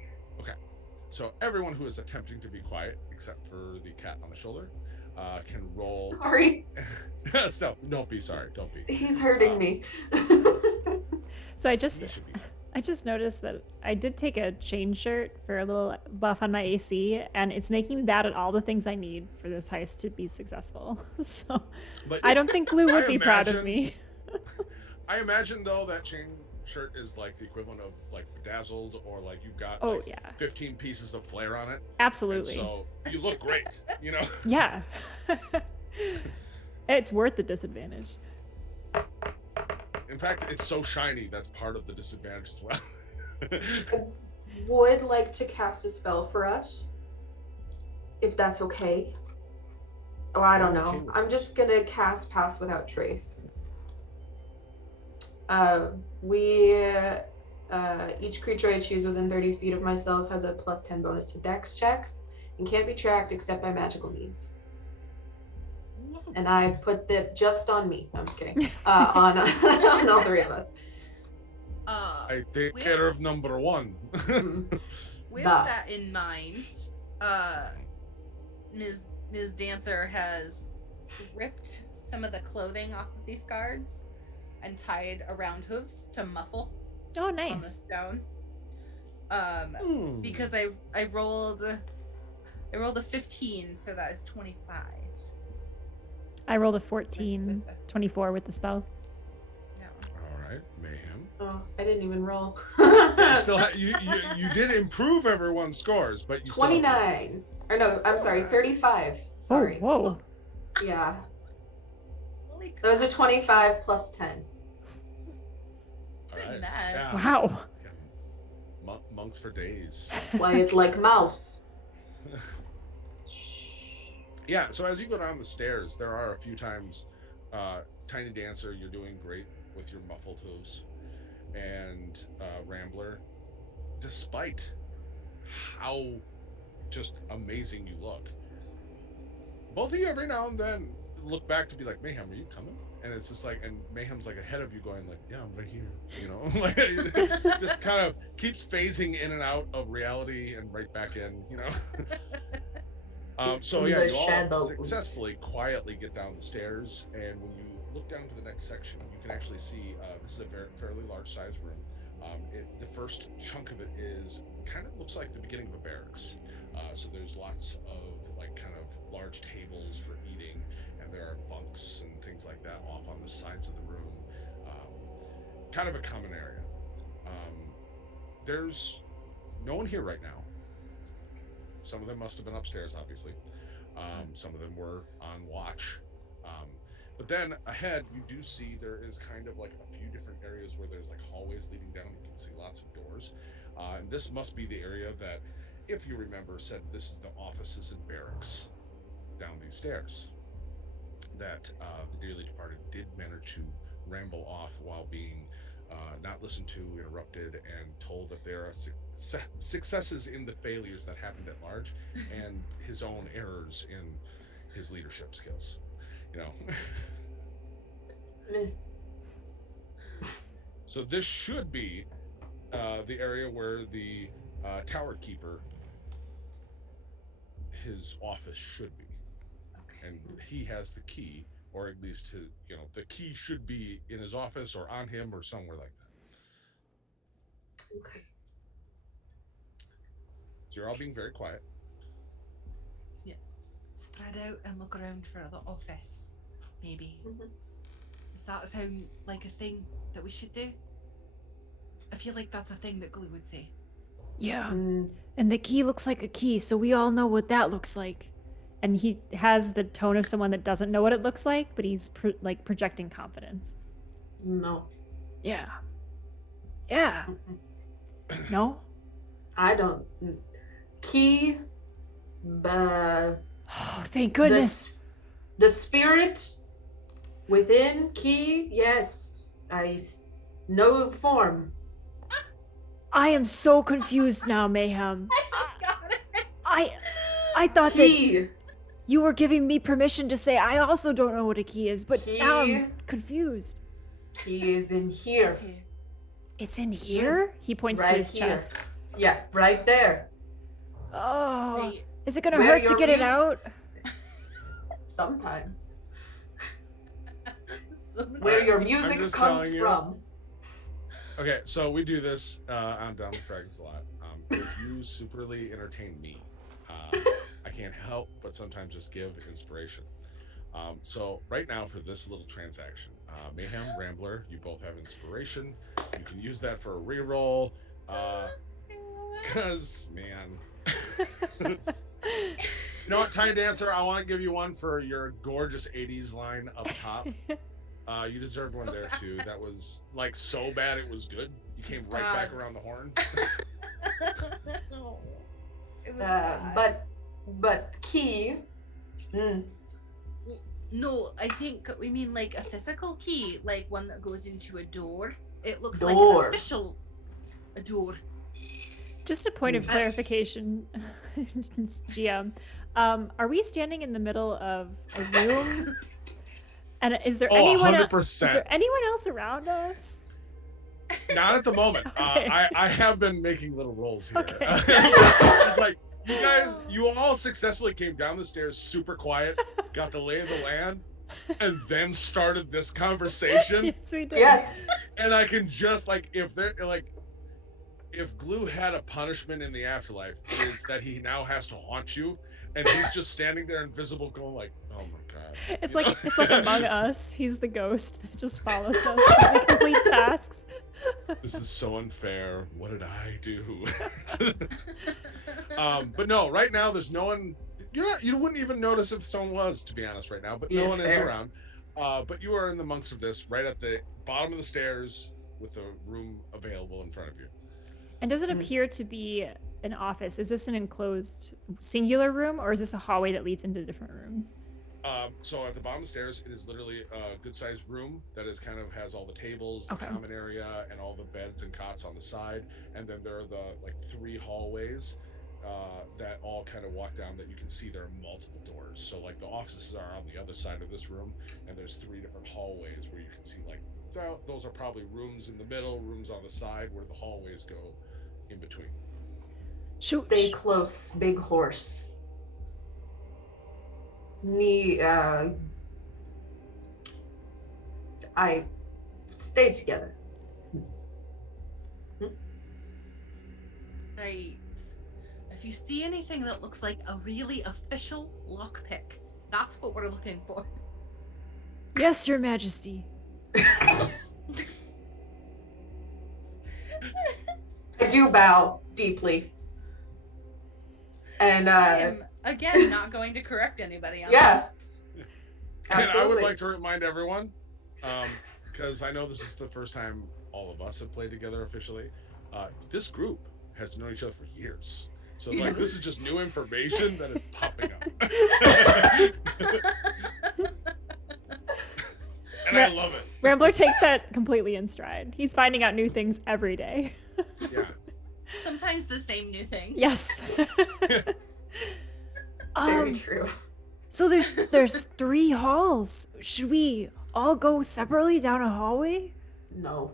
So everyone who is attempting to be quiet, except for the cat on the shoulder, can roll. Sorry, Stealth. Don't be sorry. Don't be. he's hurting me. So I You just should be. noticed that I did take a chain shirt for a little buff on my AC, and it's making me bad at all the things I need for this heist to be successful. So But I don't think Glue would I be proud of imagine- me. I imagine though that chain shirt is like the equivalent of like bedazzled, or like you've got Oh like yeah, 15 pieces of flair on it. And absolutely. so you look great. Yeah. It's worth the disadvantage. In fact, it's so shiny that's part of the disadvantage as well. Would like to cast a spell for us, if that's okay. Oh, I don't Yeah, okay know. with I'm this. just gonna cast Pass Without Trace. Each creature I choose within 30 feet of myself has a +10 bonus to Dex checks and can't be tracked except by magical means. and I put that just on me. No, I'm just kidding. On on all three of us. I take With- care of number one. With Duh. that in mind, Ms. Dancer has ripped some of the clothing off of these guards and tied around hooves to muffle Oh, on the nice. stone. Hmm. Because I rolled a 15, so that is 25. I rolled a 14, With the- 24 with the spell. Yeah. All right, mayhem. Oh, I didn't even roll. You still you did improve everyone's scores, but you still have to- 29. Or no, I'm sorry, 35. Sorry. Oh, whoa. Yeah. Holy That was a crap. 25 plus 10. All right. Nice. Yeah. Wow. Yeah. Monks for days. Quiet like mouse. Yeah, so as you go down the stairs, there are a few times, Tiny Dancer, you're doing great with your muffled hooves, and Rambler, despite how just amazing you look, both of you every now and then look back to be like, Mayhem, are you coming? And it's just like, and Mayhem's like ahead of you going like, yeah, I'm right here, you know? Like, just kind of keeps phasing in and out of reality and right back in, you know? So In yeah, the you all shadows. successfully, quietly get down the stairs, and when you look down to the next section, you can actually see this is a fairly large size room. The first chunk of it is kind of looks like the beginning of a barracks. So there's lots of like kind of large tables for eating, and there are bunks and things like that off on the sides of the room. Kind of a common area. There's no one here right now. Some of them must have been upstairs, obviously. Some of them were on watch. But then ahead, you do see there is kind of like a few different areas where there's like hallways leading down. You can see lots of doors. And this must be the area that, if you remember, said this is the offices and barracks down these stairs. That the dearly departed did manage to ramble off while being not listened to, interrupted, and told that there are successes in the failures that happened at large, and his own errors in his leadership skills. You know. Meh. So this should be the area where the tower keeper, his office should be, Okay. and he has the key, or at least the key should be in his office or on him or somewhere like that. Okay. So you're all being very quiet. Yes. Spread out and look around for the office, maybe. Mhm. Does that sound like a thing that we should do? I feel like that's a thing that Glue would say. Yeah. Mm, And the key looks like a key, so we all know what that looks like. And he has the tone of someone that doesn't know what it looks like, but he's projecting confidence. no. Yeah. Yeah. No? I don't. Key. Oh, thank goodness. The spirit within key. Yes. No form. I am so confused now, Mayhem. I just got it. I thought that Key. you were giving me permission to say I also don't know what a key is, but now Key. I'm confused. Key is in here. Okay. It's in here? He points to Right his here. chest. Yeah, right there. Oh. Wait, Is it gonna Where hurt to your get it mu- out? Sometimes. someone- Where your I'm music just comes telling you. from. Okay, so we do this on Down with Dragons a lot. If you superly entertain me, I can't help but sometimes just give inspiration. So right now for this little transaction, Mayhem, Rambler, you both have inspiration. You can use that for a reroll. Cause man, you know what, Tiny Dancer, I want to give you one for your gorgeous '80s line up top. You deserved one there too. That was like so bad it was good. You came right back Stop. around the horn. It was bad. But key. Mm, No, I think we mean like a physical key, like one that goes into a door. It looks Door. like an official a door. Just a point of Mm. clarification, GM. Are we standing in the middle of a room? And is there Oh, anyone? Is 100%. there anyone else around us? Not at the moment. Okay. I have been making little rolls here. Okay. It's like you all successfully came down the stairs super quiet, got the lay of the land, and then started this conversation. Yes, we did. Yes. And I can just if Glue had a punishment in the afterlife, it is that he now has to haunt you, and he's just standing there invisible, going like, "Oh my god!" It's You know? like Among Us. He's the ghost that just follows us as we complete tasks. This is so unfair. What did I do? But no, right now there's no one. You wouldn't even notice if someone was, to be honest, right now. But no Yeah, one is fair. around. But you are in the monks of this, right at the bottom of the stairs, with a room available in front of you. And does it Mm. appear to be an office? Is this an enclosed singular room, or is this a hallway that leads into different rooms? So at the bottom of the stairs, it is literally a good-sized room that is has all the tables, the Okay. common area, and all the beds and cots on the side. And then there are the 3 hallways that all kind of walk down that you can see there are multiple doors. So the offices are on the other side of this room, and there's 3 different hallways where you can see those are probably rooms in the middle, rooms on the side, where the hallways go in between. Stay close, big horse. I stayed together. Right. If you see anything that looks like a really official lockpick, that's what we're looking for. Yes, Your Majesty. I do bow deeply. And I am again not going to correct anybody on Yeah. that. And I would Absolutely. like to remind everyone, because I know this is the first time all of us have played together officially. This group has known each other for years, so this is just new information that is popping up, and I love it. Rambler takes that completely in stride. He's finding out new things every day. Yeah. Sometimes the same new thing. Yes. Very true. So there's 3 halls. Should we all go separately down a hallway? No.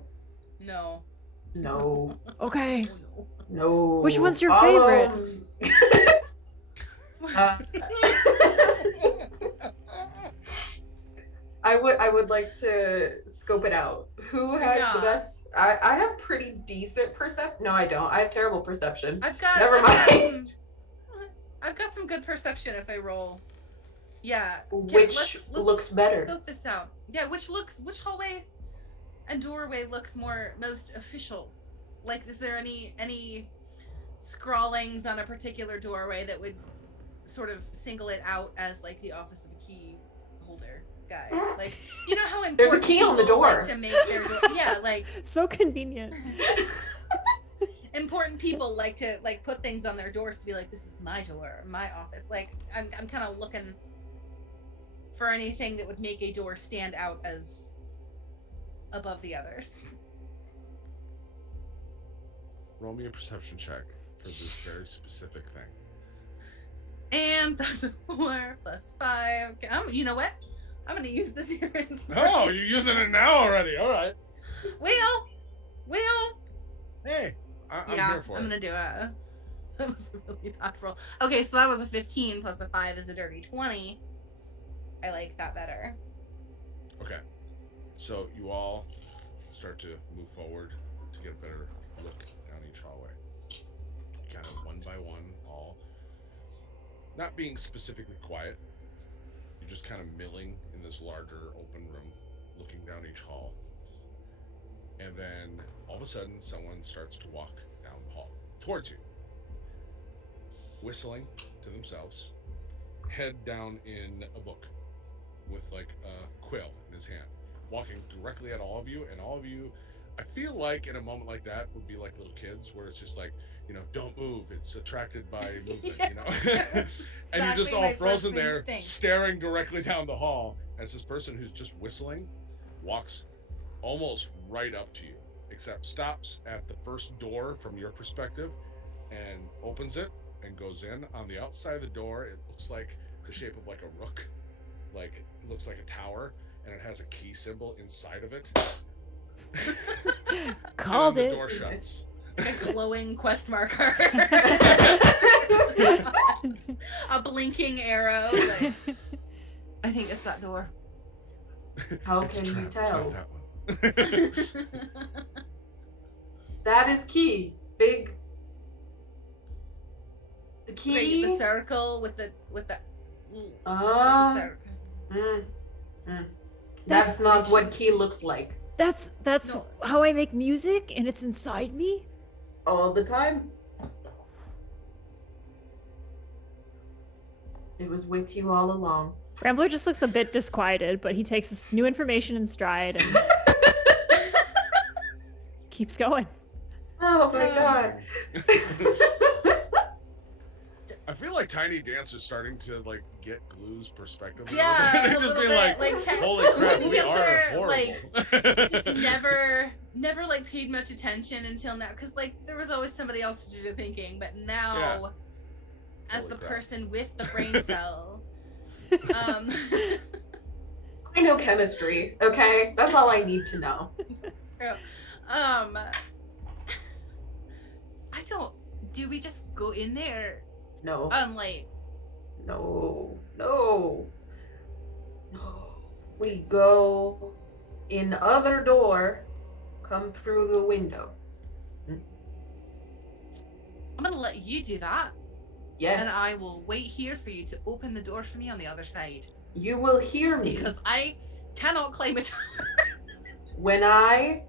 No. No. Okay. No. No. Which one's your favorite? I would like to scope it out. Who has Yeah. the best? I have pretty decent perception. No, I don't. I have terrible perception. I've got Never mind. I've got some good perception if I roll. Yeah. Which looks better? Let's scope this out. Yeah, which hallway and doorway looks most official? Is there any scrawlings on a particular doorway that would sort of single it out as the office of a key holder guy? You know how important There's a key on the people door. like to make their door. Yeah, So convenient. important people like to put things on their doors to be this is my door, my office. I'm kind of looking for anything that would make a door stand out as above the others. Roll me a perception check for this very specific thing. And that's a 4 plus 5. You know what? I'm gonna use this here. Oh, you're using it now already. All right. Will. Hey, I'm Yeah, here for I'm it. gonna do it. That was a really bad roll. Okay, so that was a 15 plus a 5 is a dirty 20. I like that better. Okay. So you all start to move forward to get a better look down each hallway. Kind of one by one, all not being specifically quiet. You're just kind of milling in this larger open room, looking down each hall. And then all of a sudden, someone starts to walk down the hall towards you, whistling to themselves, head down in a book with a quill in his hand, walking directly at all of you. And all of you, I feel like in a moment like that would be like little kids, where it's just don't move, it's attracted by movement, and you're just Exactly all my frozen first there instinct. staring directly down the hall as this person who's just whistling walks almost right up to you, except stops at the first door from your perspective and opens it and goes in. On the outside of the door, it looks like the shape of like a rook, like it looks like a tower, and it has a key symbol inside of it. Called and then it. the door shuts. A glowing quest marker. A blinking arrow. Like, I think it's that door. How It's a can you trap, it's tell? not that one. That is key. Big. The Right, key. the circle with the Ah. circle. Mm, mm. That's That's not what key looks like That's No. how I make music, and it's inside me. all the time. It was with you all along. Rambler just looks a bit disquieted, but he takes this new information in stride and keeps going. Oh my Yeah. god. I feel like Tiny Dancer's starting to like get Glue's perspective. a little Yeah, bit. a Just little being bit, like, like, check- holy crap, we Dancer, are horrible. like, Just never like paid much attention until now, because like there was always somebody else to do the thinking, but now Yeah. as Holy the crap. person with the brain cell, I know chemistry, okay? That's all I need to know. I don't. Do we just go in there? No. Like, No. No. No. We go in other door, come through the window. I'm gonna let you do that, Yes. and I will wait here for you to open the door for me on the other side, You will hear me because I cannot climb it. when I'll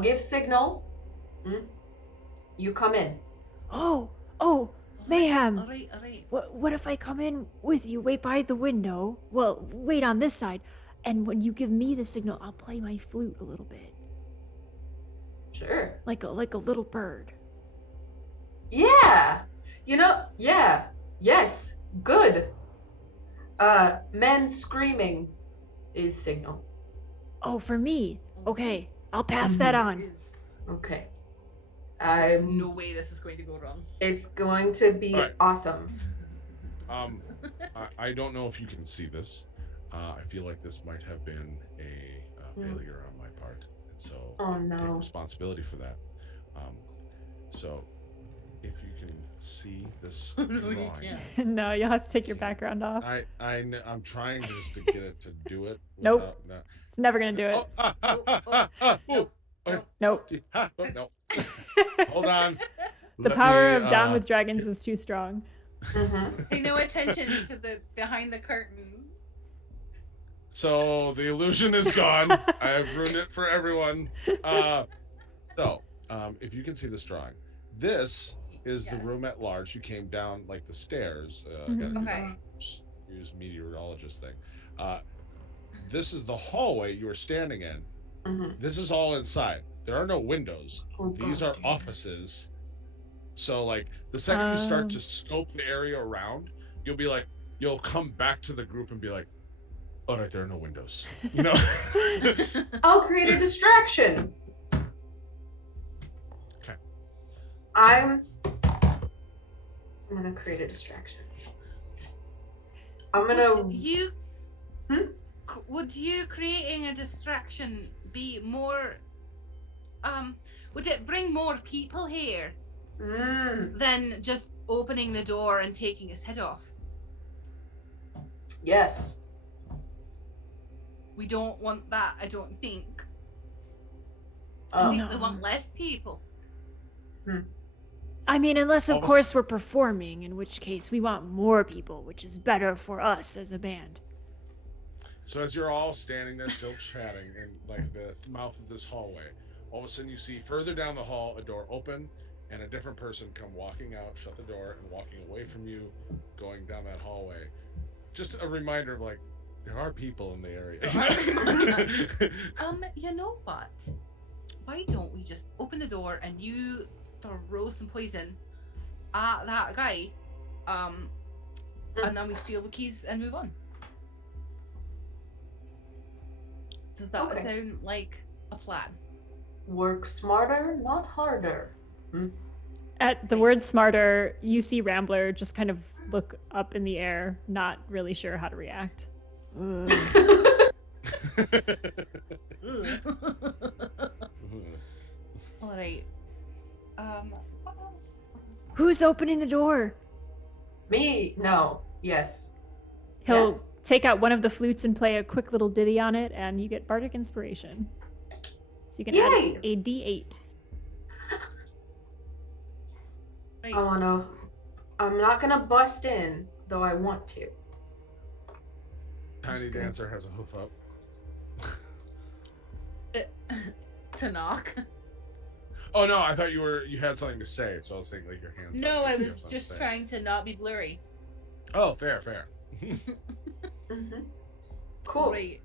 give signal. You come in. Oh, Mayhem. All right. What if I come in with you, wait by the window? Well, wait on this side, and when you give me the signal, I'll play my flute a little bit, Sure. like a little bird. Yeah. Yeah. Yes. Good. Men screaming is signal. Oh, for me. Okay, I'll pass that on. Okay. There's no way this is going to go wrong. It's going to be Alright. awesome. I don't know if you can see this. I feel like this might have been a failure on my part, and so Oh take no. responsibility for that. So if you can see this No, you drawing, can't. No, you'll have to take your background off. I'm trying just to get it to do it. Nope. without- no. It's never gonna do it. Oh, ooh, Nope. Nope. ha, oh, no. Hold on. The Let power me, of Down with Dragons is too strong. Mm-hmm. Pay no attention to the behind the curtain. So the illusion is gone. I've ruined it for everyone. If you can see this drawing, this is the Yes. room at large. You came down like the stairs. Mhm. Okay. Use meteorologist thing. This is the hallway you were standing in. Mm-hmm. This is all inside. There are no windows. Oh, These are God. offices. So like the second you start Oh. to scope the area around, you'll come back to the group and be like, all right, there are no windows. You know? I'll create a distraction. Okay. I'm gonna create a distraction. I'm gonna. Would you creating a distraction be more would it bring more people here than just opening the door and taking his head off? Yes. We don't want that, I don't think. I Oh. think we No. want less people. I mean, unless of Almost- course we're performing, in which case we want more people, which is better for us as a band. So as you're all standing there still chatting in like the mouth of this hallway, all of a sudden you see further down the hall a door open and a different person come walking out, shut the door, and walking away from you, going down that hallway. Just a reminder of like, there are people in the area. You know what? Why don't we just open the door and you throw some poison at that guy, and then we steal the keys and move on? Does that Okay. sound like a plan? Work smarter, not harder. At the word smarter, you see Rambler just kind of look up in the air, not really sure how to react. All right. What else? Who's opening the door? Me? No. Yes. He'll Yes. take out one of the flutes and play a quick little ditty on it, and you get bardic inspiration. So you can add Yay! a d8. Wait, Oh no. I'm not gonna bust in, though I want to. Tiny Just gonna- Dancer has a hoof up. to knock. Oh no, I thought you had something to say, so I was thinking like your hands. No, up, I like you was have something just to say. trying to not be blurry. Oh, fair. Mm-hmm. Cool. Great.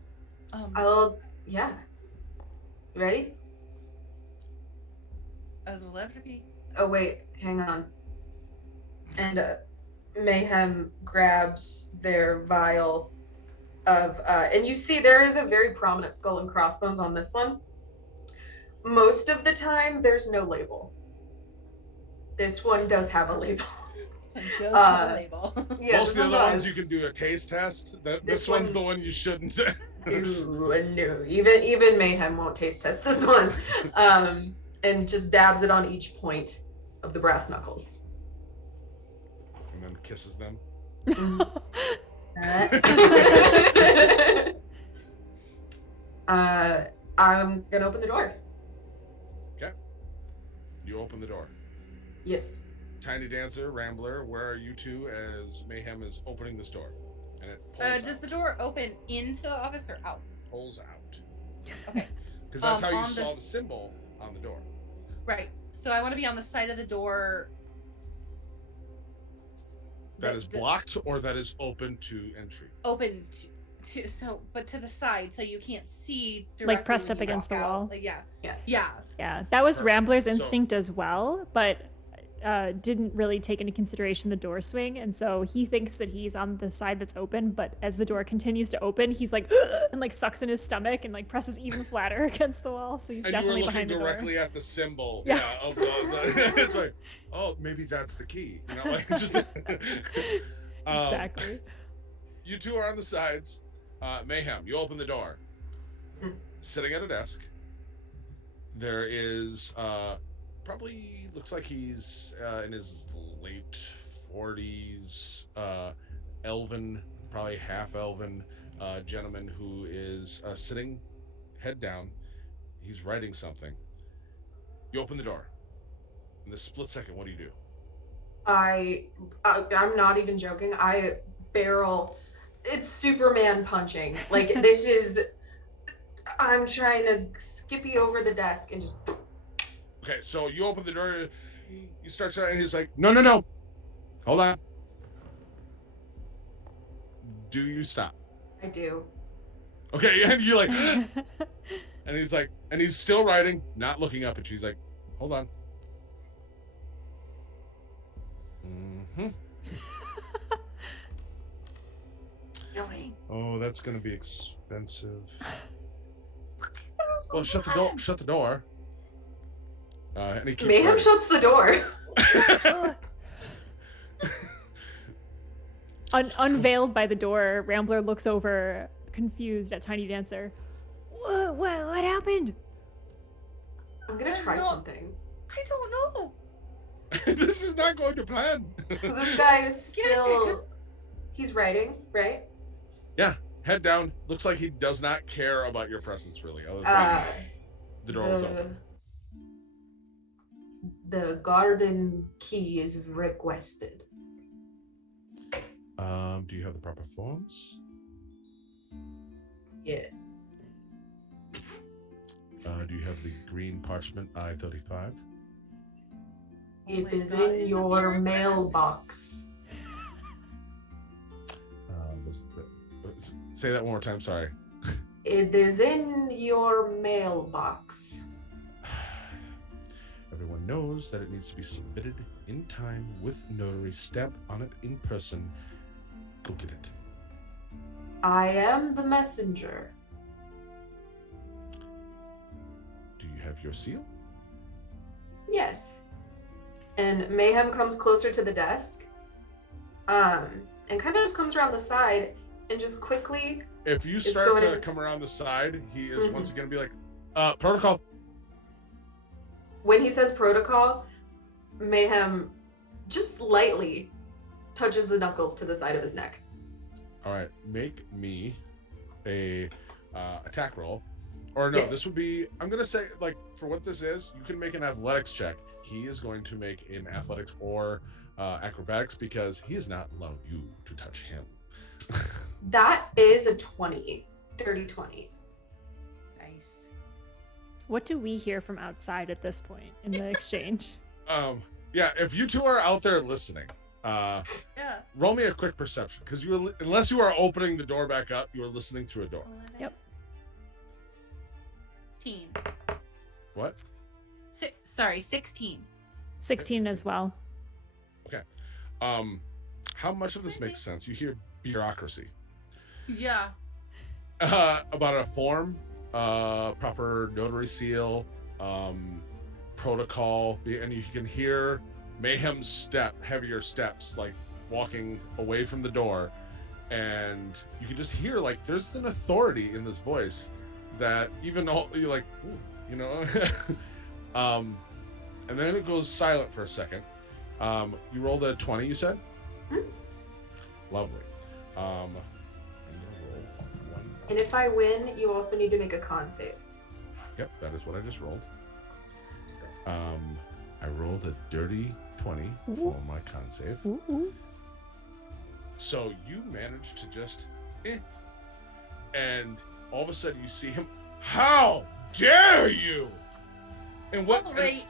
Yeah. You ready? As will ever be. Oh wait, hang on. And Mayhem grabs their vial of, and you see there is a very prominent skull and crossbones on this one. Most of the time, there's no label. This one does have a label. Just have a label. Yeah, Most of the this other one ones does. you can do a taste test. This This one's one- the one you shouldn't. Ooh, no. Even Mayhem won't taste test this one. And just dabs it on each point of the brass knuckles. And then kisses them. I'm gonna open the door. You open the door. Yes. Tiny Dancer, Rambler, where are you two as Mayhem is opening this door? And it pulls Does out. the door open into the office or out? Pulls out. Okay. Because that's how you On saw this- the symbol on the door. Right. So I want to be on the side of the door. That is blocked or that is open to entry. Open but to the side, so you can't see directly. Like pressed when up you against the walk out. wall? Like, yeah. Yeah. Yeah. Yeah, that was Perfect. Rambler's So- instinct as well, but didn't really take into consideration the door swing, and so he thinks that he's on the side that's open, but as the door continues to open, he's like and like sucks in his stomach and like presses even flatter against the wall, so he's And you were definitely looking behind the door. directly at the symbol. Yeah. Yeah. Of the it's like, oh, maybe that's the key. You know, like just Exactly. You two are on the sides. Mayhem, you open the door. Mm. Sitting at a desk. There is probably looks like he's in his late 40s, elven, probably half elven gentleman who is sitting head down. He's writing something. You open the door. In this split second, what do you do? I'm not even joking. I barrel. It's Superman punching. Like this is. I'm trying to skippy over the desk and just. Okay, so you open the door, you start to, and he's like, no. Hold on. Do you stop? I do. Okay, and you're like, and he's like, and he's still writing, not looking up at you. He's like, hold on. Mm-hmm. Oh, that's gonna be expensive. Well, shut the door. Shut the door. And he keeps Mayhem writing. shuts the door. Unveiled by the door, Rambler looks over, confused at Tiny Dancer. What happened? I'm gonna I'm try not- something. I don't know. This is not going to plan. So this guy is Give me a still. He's writing, right? Head down. Looks like he does not care about your presence, really. Other than Uh, the door was open. The garden key is requested. Do you have the proper forms? Yes. Do you have the green parchment I-35? It my is God, in it's a your bureaucrat. mailbox. Say that one more time. Sorry. It is in your mailbox. Everyone knows that it needs to be submitted in time with notary stamp on it in person. Go get it. I am the messenger. Do you have your seal? Yes. And Mayhem comes closer to the desk. And kind of just comes around the side and just quickly. If you It's start going to in- come around the side, he is Mhm. once again be like, protocol. When he says protocol, Mayhem just lightly touches the knuckles to the side of his neck. All right, make me a attack roll. Or no, Yes. this would be, I'm going to say, like, for what this is, you can make an athletics check. He is going to make an athletics or acrobatics because he is not allowing you to touch him. That is a 20. Dirty 20. Nice. What do we hear from outside at this point in the exchange? Yeah, if you two are out there listening, Yeah. roll me a quick perception because unless you are opening the door back up, you are listening through a door. 11. Yep. 16. What? 16. 16 as well. How much of this makes sense? You hear bureaucracy Yeah. about a form, proper notary seal, protocol, and you can hear Mayhem's heavier steps, like walking away from the door, and you can just hear like there's an authority in this voice that even though you're like, ooh, you know, and then it goes silent for a second. You rolled a 20, you said? Lovely. I'm gonna roll one. And if I win, you also need to make a con save. Yep, that is what I just rolled. I rolled a dirty 20 for my con save. Ooh. So you managed to just, and all of a sudden you see him. How dare you? And what? Oh, wait.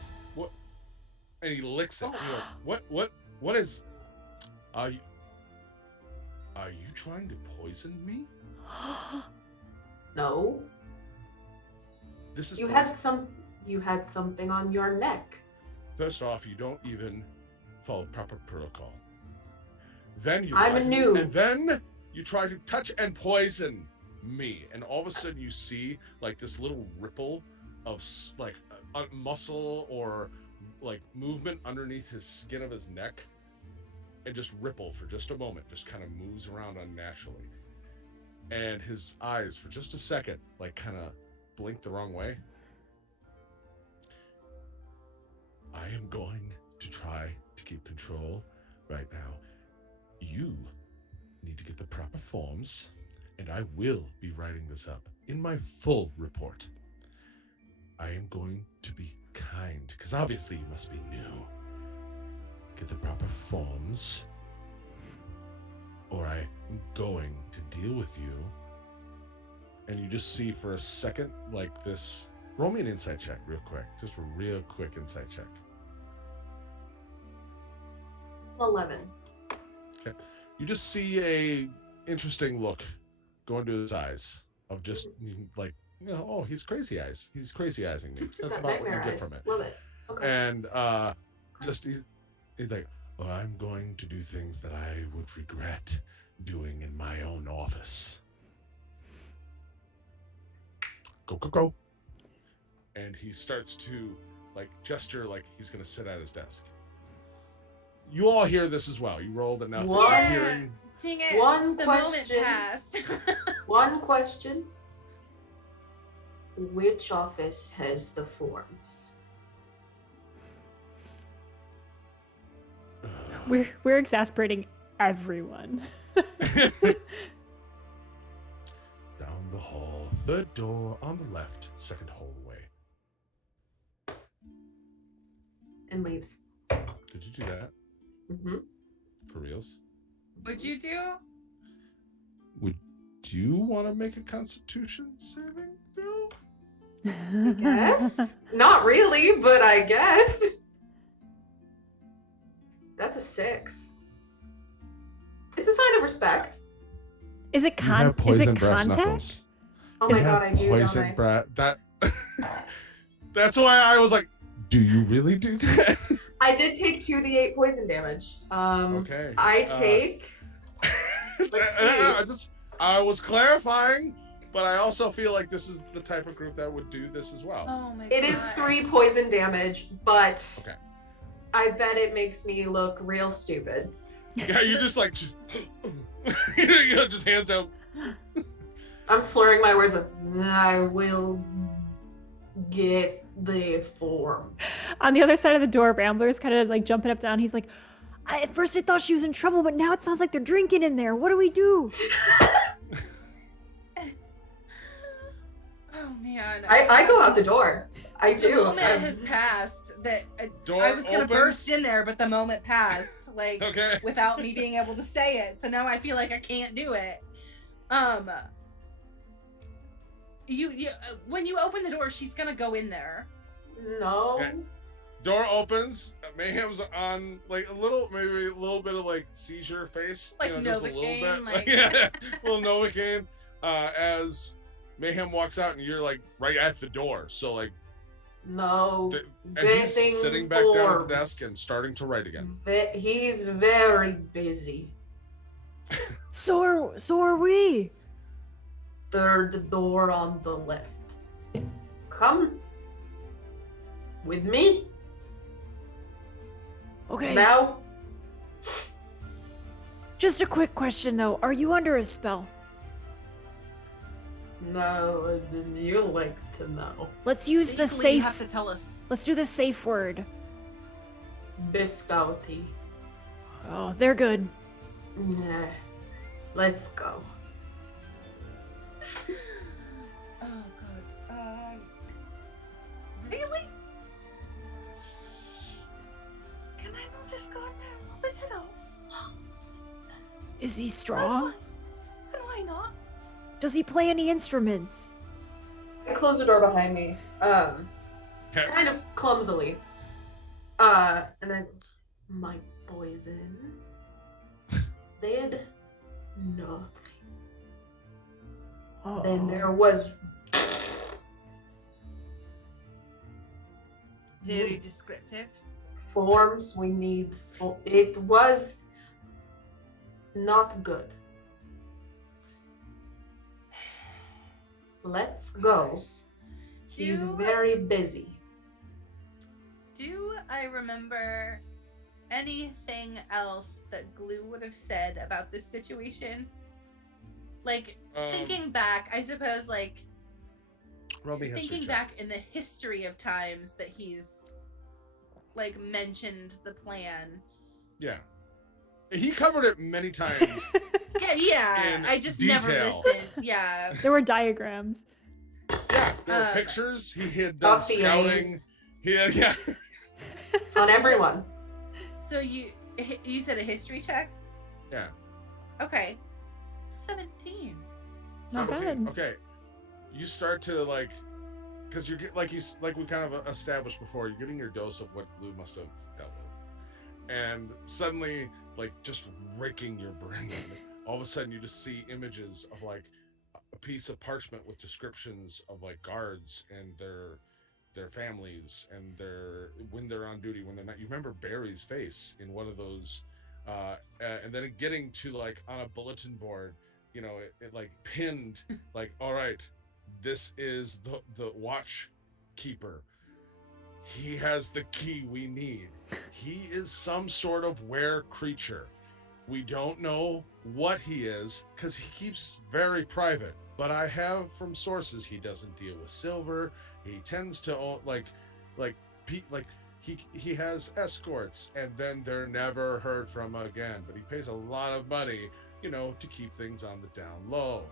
And he licks it. You're like, what is? Are you trying to poison me? No. This is You poison. had something on your neck. First off, you don't even follow proper protocol. Then you I'm a noob. and then you try to touch and poison me, and all of a sudden you see like this little ripple of like muscle or like movement underneath his skin of his neck, and just ripple for just a moment, just kind of moves around unnaturally, and his eyes for just a second like kind of blink the wrong way. I am going to try to keep control right now. You need to get the proper forms, and I will be writing this up in my full report. I am going to be kind, because obviously you must be new. Get the proper forms, or I am going to deal with you. And you just see for a second, like this. Roll me an insight check real quick. Just a real quick insight check. It's an 11. You just see a interesting look go into his eyes of just like, you know, oh, he's crazy eyes. He's crazy eyesing me. That's Got about what you nightmare get eyes. from it. Love it. Okay. And just he's like, well, I'm going to do things that I would regret doing in my own office. Go. And he starts to like gesture like he's gonna sit at his desk. You all hear this as well. You rolled enough that What? you're hearing. Dang it. One the question. moment passed. One question. Which office has the forms? We're exasperating everyone. Down the hall, third door on the left, second hallway. And leaves. Did you do that Mm-hmm. for reals? What'd you do? Would you want to make a Constitution saving throw? Guess? Not really, but I guess. That's a 6. It's a sign of respect. Is it You have is it brass contact? knuckles. Oh You my have god, I do, don't poison I? that. That's why I was like, do you really do that? I did take 2d8 poison damage. Okay. I take... Let's see. I was clarifying, but I also feel like this is the type of group that would do this as well. Oh my god. It is 3 poison damage, but Okay. I bet it makes me look real stupid. Yeah, you just like, you know, just hands out. I'm slurring my words of, I will get the form. On the other side of the door, Rambler's kind of like jumping up down. He's like, at first I thought she was in trouble, but now it sounds like they're drinking in there. What do we do? Oh man. I go out the door. I The do. moment has passed that Door I was gonna opens. burst in there, but the moment passed, like Okay. without me being able to say it. So now I feel like I can't do it. You when you open the door, she's gonna go in there. No. Okay. Door opens. Mayhem's on like maybe a little bit of like seizure face, Like just a little Novocaine, bit, like- yeah, little Novocaine. As Mayhem walks out, and you're like right at the door, so like, No. and he's Bidding sitting back down at the forms. desk and starting to write again. He's very busy. So are we. Third door on the left. Come with me Okay. now. Just a quick question though. Are you under a spell? No, you like to know. Let's use the Legally, you safe. have to tell us. Let's do the safe word. Biscotti. Oh, they're good. Nah. Let's go. Oh god. Really? Can I not just go in there? What was it all? Is he strong? And why not? Does he play any instruments? I close the door behind me. Okay. Kind of clumsily. And then my poison did nothing. Oh. Then there was Very descriptive. forms we need. It was not good. Let's go. He's very busy. Do I remember anything else that Glue would have said about this situation? Like, thinking back, I suppose, like, roll me history thinking check. back in the history of times that he's, like, mentioned the plan. Yeah, he covered it many times. Yeah, In I just never detail. listened. Yeah. There were diagrams. Yeah, there were Um, pictures. He had done Dossiers. scouting. He had, yeah. On everyone. So you said a history check? Yeah. Okay. 17. Not 17. bad. Okay, you start to like, because you're like we kind of established before. You're getting your dose of what Glue must have dealt with, and suddenly, like, just raking your brain. All of a sudden, you just see images of like a piece of parchment with descriptions of like guards and their families and when they're on duty, when they're not. You remember Barry's face in one of those, and then getting to like on a bulletin board. You know, it like pinned, like, all right, this is the watch keeper. He has the key we need. He is some sort of were creature. We don't know what he is because he keeps very private. But I have from sources he doesn't deal with silver. He tends to own he has escorts, and then they're never heard from again. But he pays a lot of money, you know, to keep things on the down low.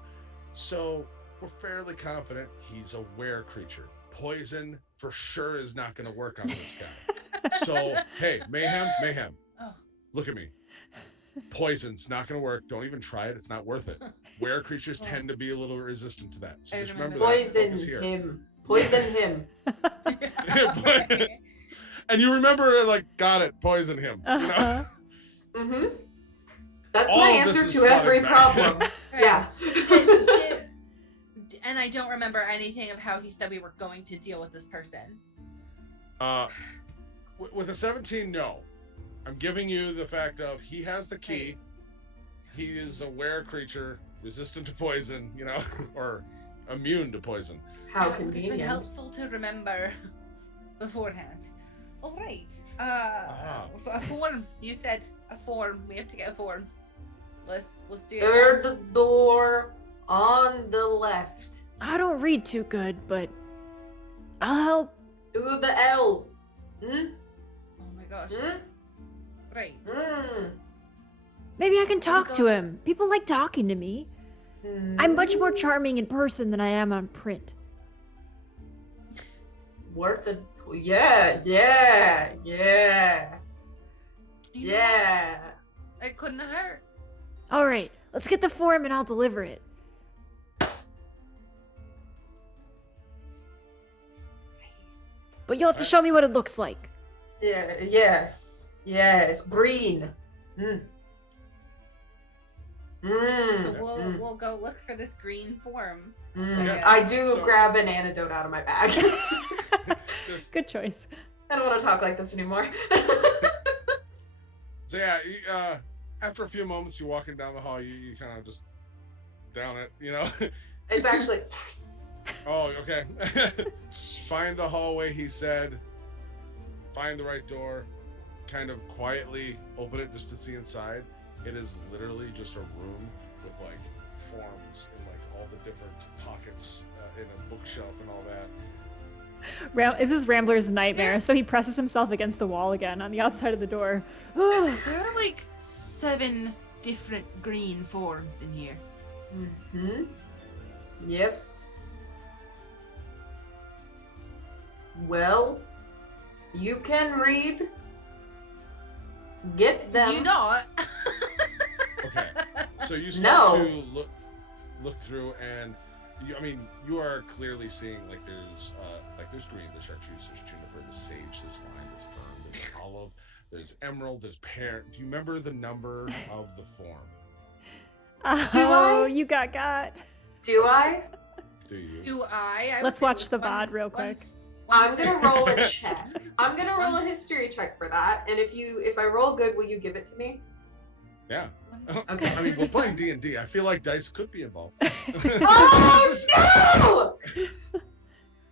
So we're fairly confident he's a were creature. Poison for sure is not going to work on this guy. So hey, mayhem, Oh. look at me. Poison's not going to work. Don't even try it. It's not worth it. Were creatures tend to be a little resistant to that. So I just remember remember that. Poison Focus here. him. Poison him. And you remember, like, got it. Poison him. You know? Uh-huh. Mm-hmm. That's All my of this answer is to flooding every back. problem. Right. Yeah. And I don't remember anything of how he said we were going to deal with this person. With a 17, no. I'm giving you the fact of he has the key. He is a were creature, resistant to poison, you know, or immune to poison. How That would have been convenient. helpful to remember beforehand. All right. Uh-huh. A form. You said a form. We have to get a form. Let's do it. Third door on the left. I don't read too good, but I'll help. To the L. Hmm? Oh my gosh. Hmm? Right. Hmm. Maybe I can talk to him. People like talking to me. Hmm. I'm much more charming in person than I am on print. Worth it. Yeah. You know, Yeah. it couldn't hurt. All right, let's get the form and I'll deliver it. But you'll have to show me what it looks like. Yeah. Yes. Yes. Green. Hmm. So Mm. we'll go look for this green form. Okay, I do so- grab an antidote out of my bag. Just, Good choice. I don't want to talk like this anymore. so yeah, after a few moments, you're walking down the hall. You kind of just down it, you know. It's actually. Oh, okay. Find the hallway, he said. Find the right door. Kind of quietly open it just to see inside. It is literally just a room with like forms in like all the different pockets in a bookshelf and all that. This is Rambler's nightmare, so he presses himself against the wall again on the outside of the door. There are like 7 different green forms in here. Mm-hmm. Yes. Well, you can read. Get them. You not. Okay. So you start No. to look through, and you are clearly seeing there's green, there's chartreuse, there's juniper, there's sage, there's lime, there's fern, there's olive, there's emerald, there's pear. Do you remember the number of the form? Oh, I? you got. Do I? Do you? Do I? would Let's say watch it the was VOD real quick. I'm gonna roll a check. I'm gonna roll a history check for that. And if I roll good, will you give it to me? Yeah. Okay. I mean, we're playing D&D. I feel like dice could be involved. Oh no!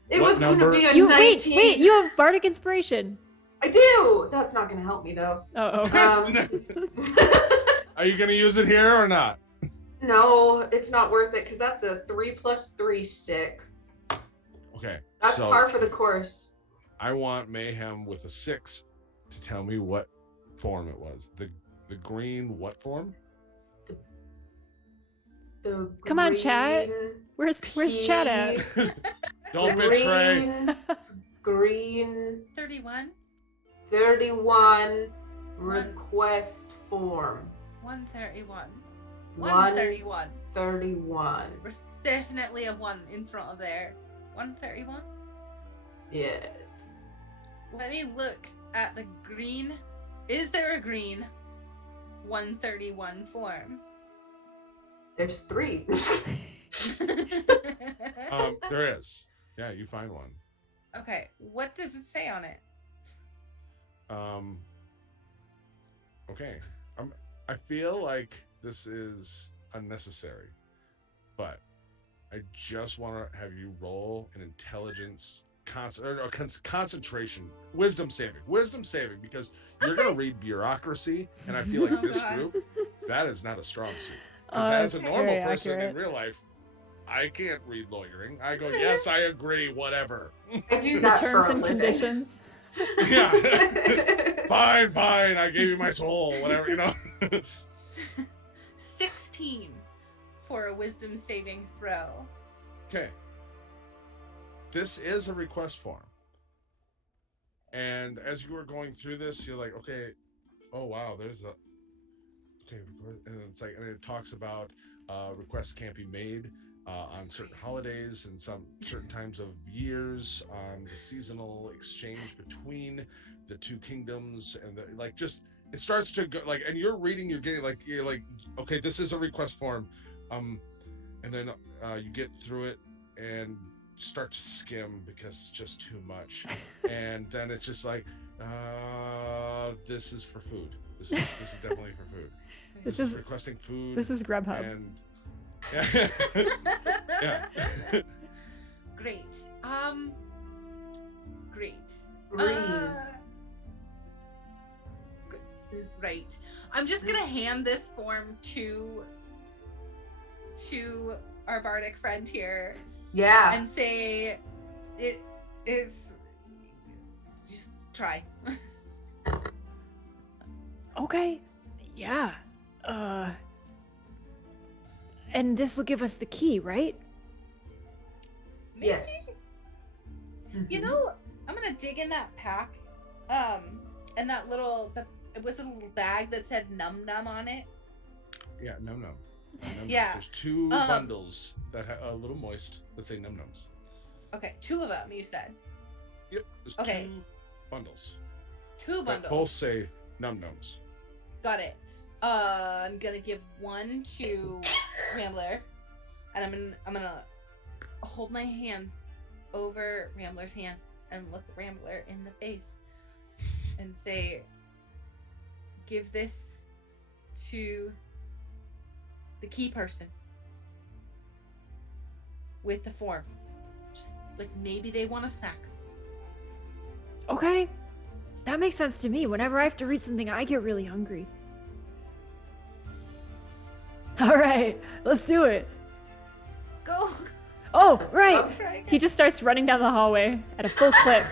It What was number? gonna be a You 19. wait, you have bardic inspiration. I do. That's not gonna help me though. Oh. Are you gonna use it here or not? No, it's not worth it because that's a 3 + 3 6. Okay. That's so par for the course. I want Mayhem with a 6 to tell me what form it was. The green what form? The Come on, chat. green Where's chat at? Don't betray. Green 31, 31 request form. 131, 131. 131. There's definitely a 1 in front of there. 131. Yes. Let me look at the green. Is there a green 131 form? There's 3. There is. Yeah, you find one. Okay, what does it say on it? Okay. I feel like this is unnecessary, but I just want to have you roll an intelligence concentration, wisdom saving, because you're gonna read bureaucracy, and I feel like Oh, this God. group, that is not a strong suit. Because as a it's normal very person accurate. in real life, I can't read lawyering. I go, yes, I agree, whatever. I do The that terms for a and living. conditions. Yeah. Fine, I gave you my soul, whatever, 16 for a wisdom saving throw. Okay. This is a request form. And as you were going through this, you're like, okay, oh wow, there's a and it's like, and it talks about requests can't be made on certain holidays and some certain times of years, on the seasonal exchange between the two kingdoms, and it starts to go like, and you're reading, you're like, okay, this is a request form, and then you get through it and start to skim because it's just too much, and then it's just like, this is for food. This is definitely for food. This is is requesting food. This is Grubhub. And yeah. Great. Great. Green. Right. I'm just gonna hand this form to our bardic friend here Yeah. and say it is just try. Okay. Yeah. And this will give us the key, right? Yes. You Mhm. know, I'm gonna dig in that pack. And that it was a little bag that said num num on it. Yeah, num num. Yeah. There's two Um, bundles that are a little moist that say num nums. Okay, 2 of them you said. Yep. There's Okay. 2 bundles 2 that bundles. both say num nums. Got it. I'm gonna give one to Rambler, and I'm gonna hold my hands over Rambler's hands and look Rambler in the face and say, "Give this to the key person with the form. Just like maybe they want a snack." Okay. That makes sense to me. Whenever I have to read something, I get really hungry. All right, let's do it. Go. Oh, right. up. Try He just starts running down the hallway at a full clip.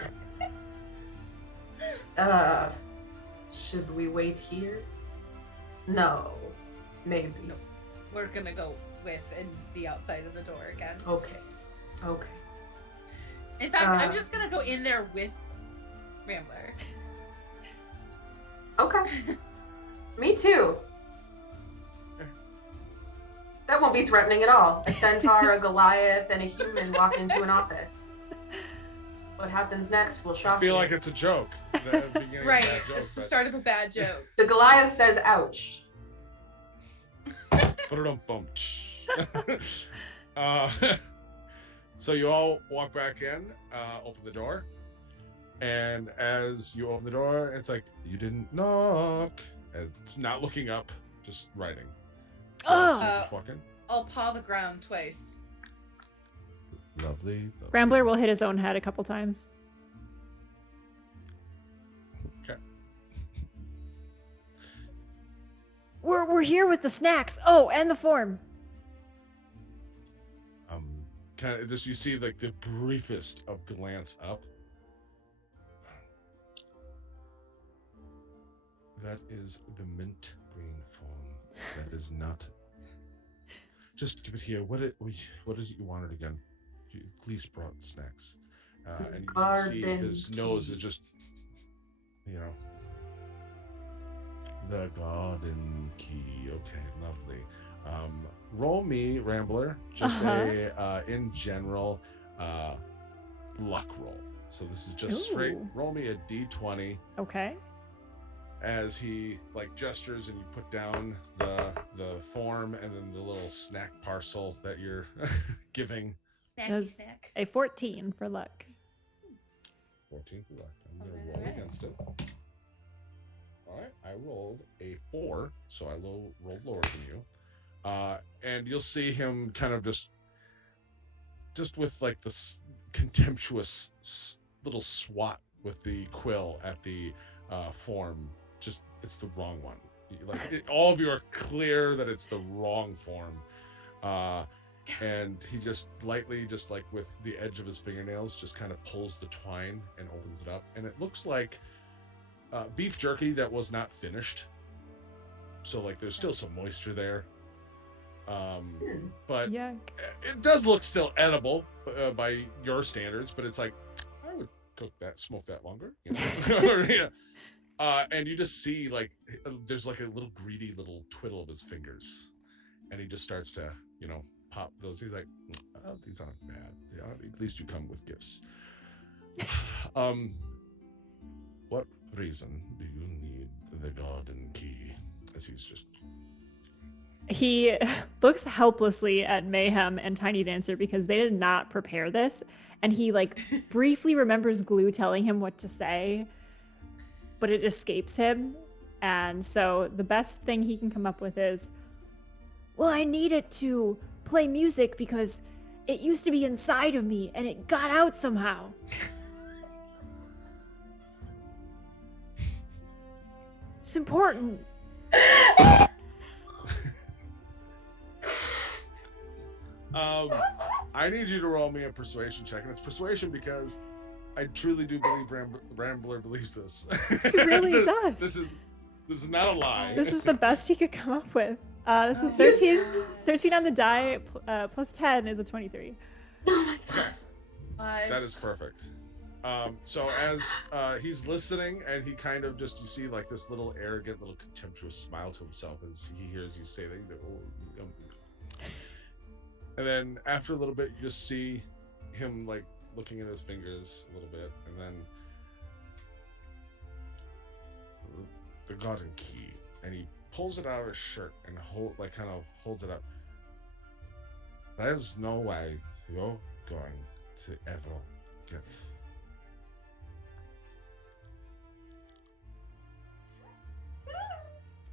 Should we wait here? No. Maybe. No. We're gonna go with and be outside of the door again. Okay. Okay. In fact, I'm Uh, just gonna go in there with Rambler. Okay. Me too. That won't be threatening at all. A centaur, a Goliath, and a human walk into an office. What happens next will I shock feel you. like it's a joke. The beginning Right. of a bad joke, It's the but- start of a bad joke. The Goliath says, ouch. Ba-da-dum-bum. So you all walk back in, open the door, and as you open the door, it's like, you didn't knock. It's not looking up, just writing. Oh. Just walk in. I'll paw the ground twice. Lovely. Rambler will hit his own head a couple times. Okay. We're here with the snacks. Oh, and the form. Kind of just, you see like the briefest of glance up. That is the mint green foam. That is not. Just give it here. What is it you wanted again? You at least brought snacks. And you can see his Garden nose key. is just, the garden key. Okay, lovely. Roll me, Rambler, just in general, luck roll. So this is just straight. Ooh. Roll me a d20 Okay. as he like gestures, and you put down the form and then the little snack parcel that you're giving. Snacky Does- snack. A 14 for luck. 14 for luck. I'm gonna roll Alright. against it. All right, I rolled a 4, so I rolled lower than you. And you'll see him kind of just with like this contemptuous little swat with the quill at the form. Just, it's the wrong one. All of you are clear that it's the wrong form. And he just lightly, just like with the edge of his fingernails, just kind of pulls the twine and opens it up. And it looks like beef jerky that was not finished. So like there's still some moisture there. But Yeah. it does look still edible by your standards, but it's like, I would smoke that longer. Or, and you just see like there's like a little greedy little twiddle of his fingers, and he just starts to pop those. He's like, oh, these aren't bad. At least you come with gifts. What reason do you need the garden key? As he's just He looks helplessly at Mayhem and Tiny Dancer because they did not prepare this. And he like briefly remembers Glue telling him what to say, but it escapes him. And so the best thing he can come up with is, well, I need it to play music because it used to be inside of me and it got out somehow. It's important. I need you to roll me a persuasion check, and it's persuasion because I truly do believe Rambler believes this. He really does. This is not a lie. This is the best he could come up with. This is Oh, 13. yes. 13 on the die, plus 10 is a 23. Okay, But that is perfect. So as he's listening, and he kind of just, you see like this little arrogant, little contemptuous smile to himself as he hears you say that. And then after a little bit, you just see him like looking at his fingers a little bit, and then the garden key, and he pulls it out of his shirt and kind of holds it up. There's no way you're going to ever get.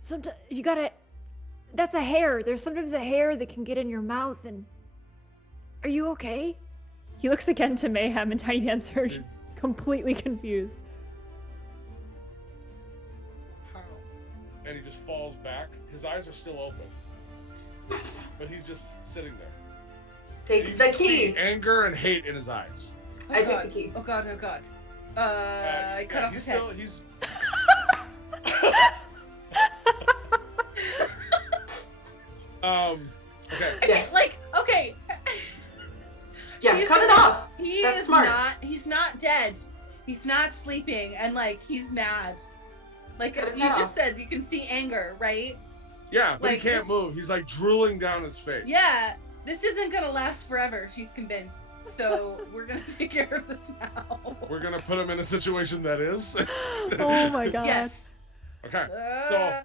Sometimes you gotta. That's a hair. There's sometimes a hair that can get in your mouth. And are you okay? He looks again to Mayhem, and Tiny Dancer completely confused. How? And he just falls back. His eyes are still open, but he's just sitting there. And you Take the can see key. anger and hate in his eyes. Oh I god. take the key. Oh god, oh god. I cut off his head. He's okay. Yes. Like, okay. Yeah, She's cut it convinced off. He That's is smart. he's not dead. He's not sleeping, and like he's mad. Like Cut his you head just off. said, you can see anger, right? Yeah, but Like, he can't this- move. He's like drooling down his face. Yeah. This isn't gonna last forever, she's convinced. So we're gonna take care of this now. We're gonna put him in a situation that is. Oh my god. Yes. Okay. Uh, I'm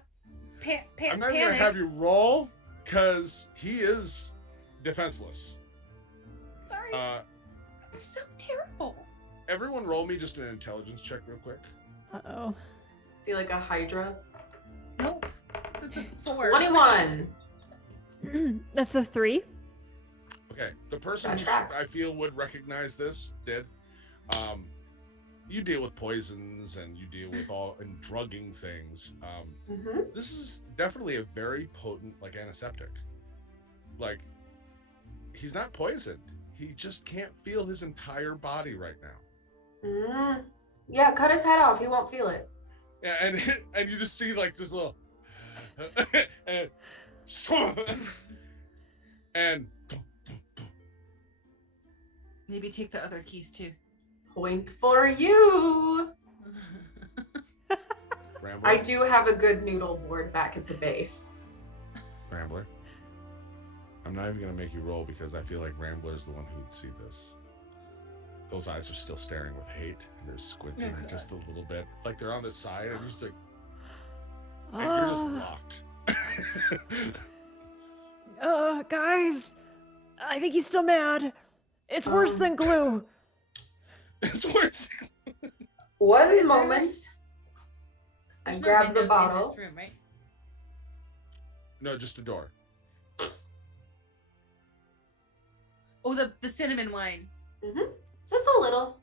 not even panic. gonna have you roll because he is defenseless. Sorry. Uh, I'm so terrible. everyone, roll me just an intelligence check real quick. Uh-oh. Feel like a Hydra. Nope. That's a 4. 21. That's a 3. Okay, the person That who tracks. I feel would recognize this did. You deal with poisons and you deal with all and drugging things. Mm-hmm. This is definitely a very potent like antiseptic. Like he's not poisoned. He just can't feel his entire body right now. Mm. Yeah, cut his head off. He won't feel it. Yeah, and you just see like this little and and Maybe take the other keys too. Point for you. Rambler, I do have a good noodle board back at the base. Rambler. I'm not even gonna make you roll because I feel like Rambler is the one who'd see this. Those eyes are still staring with hate, and they're squinting Oh, God. just a little bit, like they're on the side, and you're just like, and you're just locked. Guys, I think he's still mad. It's worse than glue. It's worse. One moment. I There's no grab the windows in bottle. this room, right? No, just a door. Oh, the cinnamon wine. Mm-hmm. Just a little.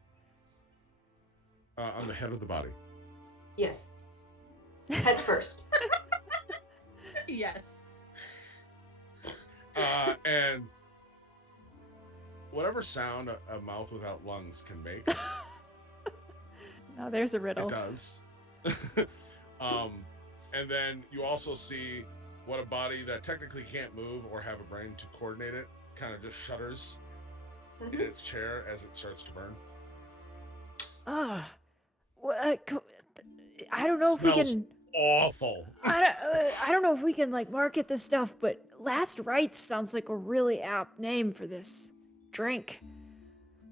On the head of the body. Yes. Head first. Yes. And whatever sound a mouth without lungs can make, Now there's a it riddle. does. And then you also see what a body that technically can't move or have a brain to coordinate it kind of just shudders in Mhm. its chair as it starts to burn. I don't know if we Smells can. Awful. I don't know if we can like market this stuff, but Last Rites sounds like a really apt name for this drink.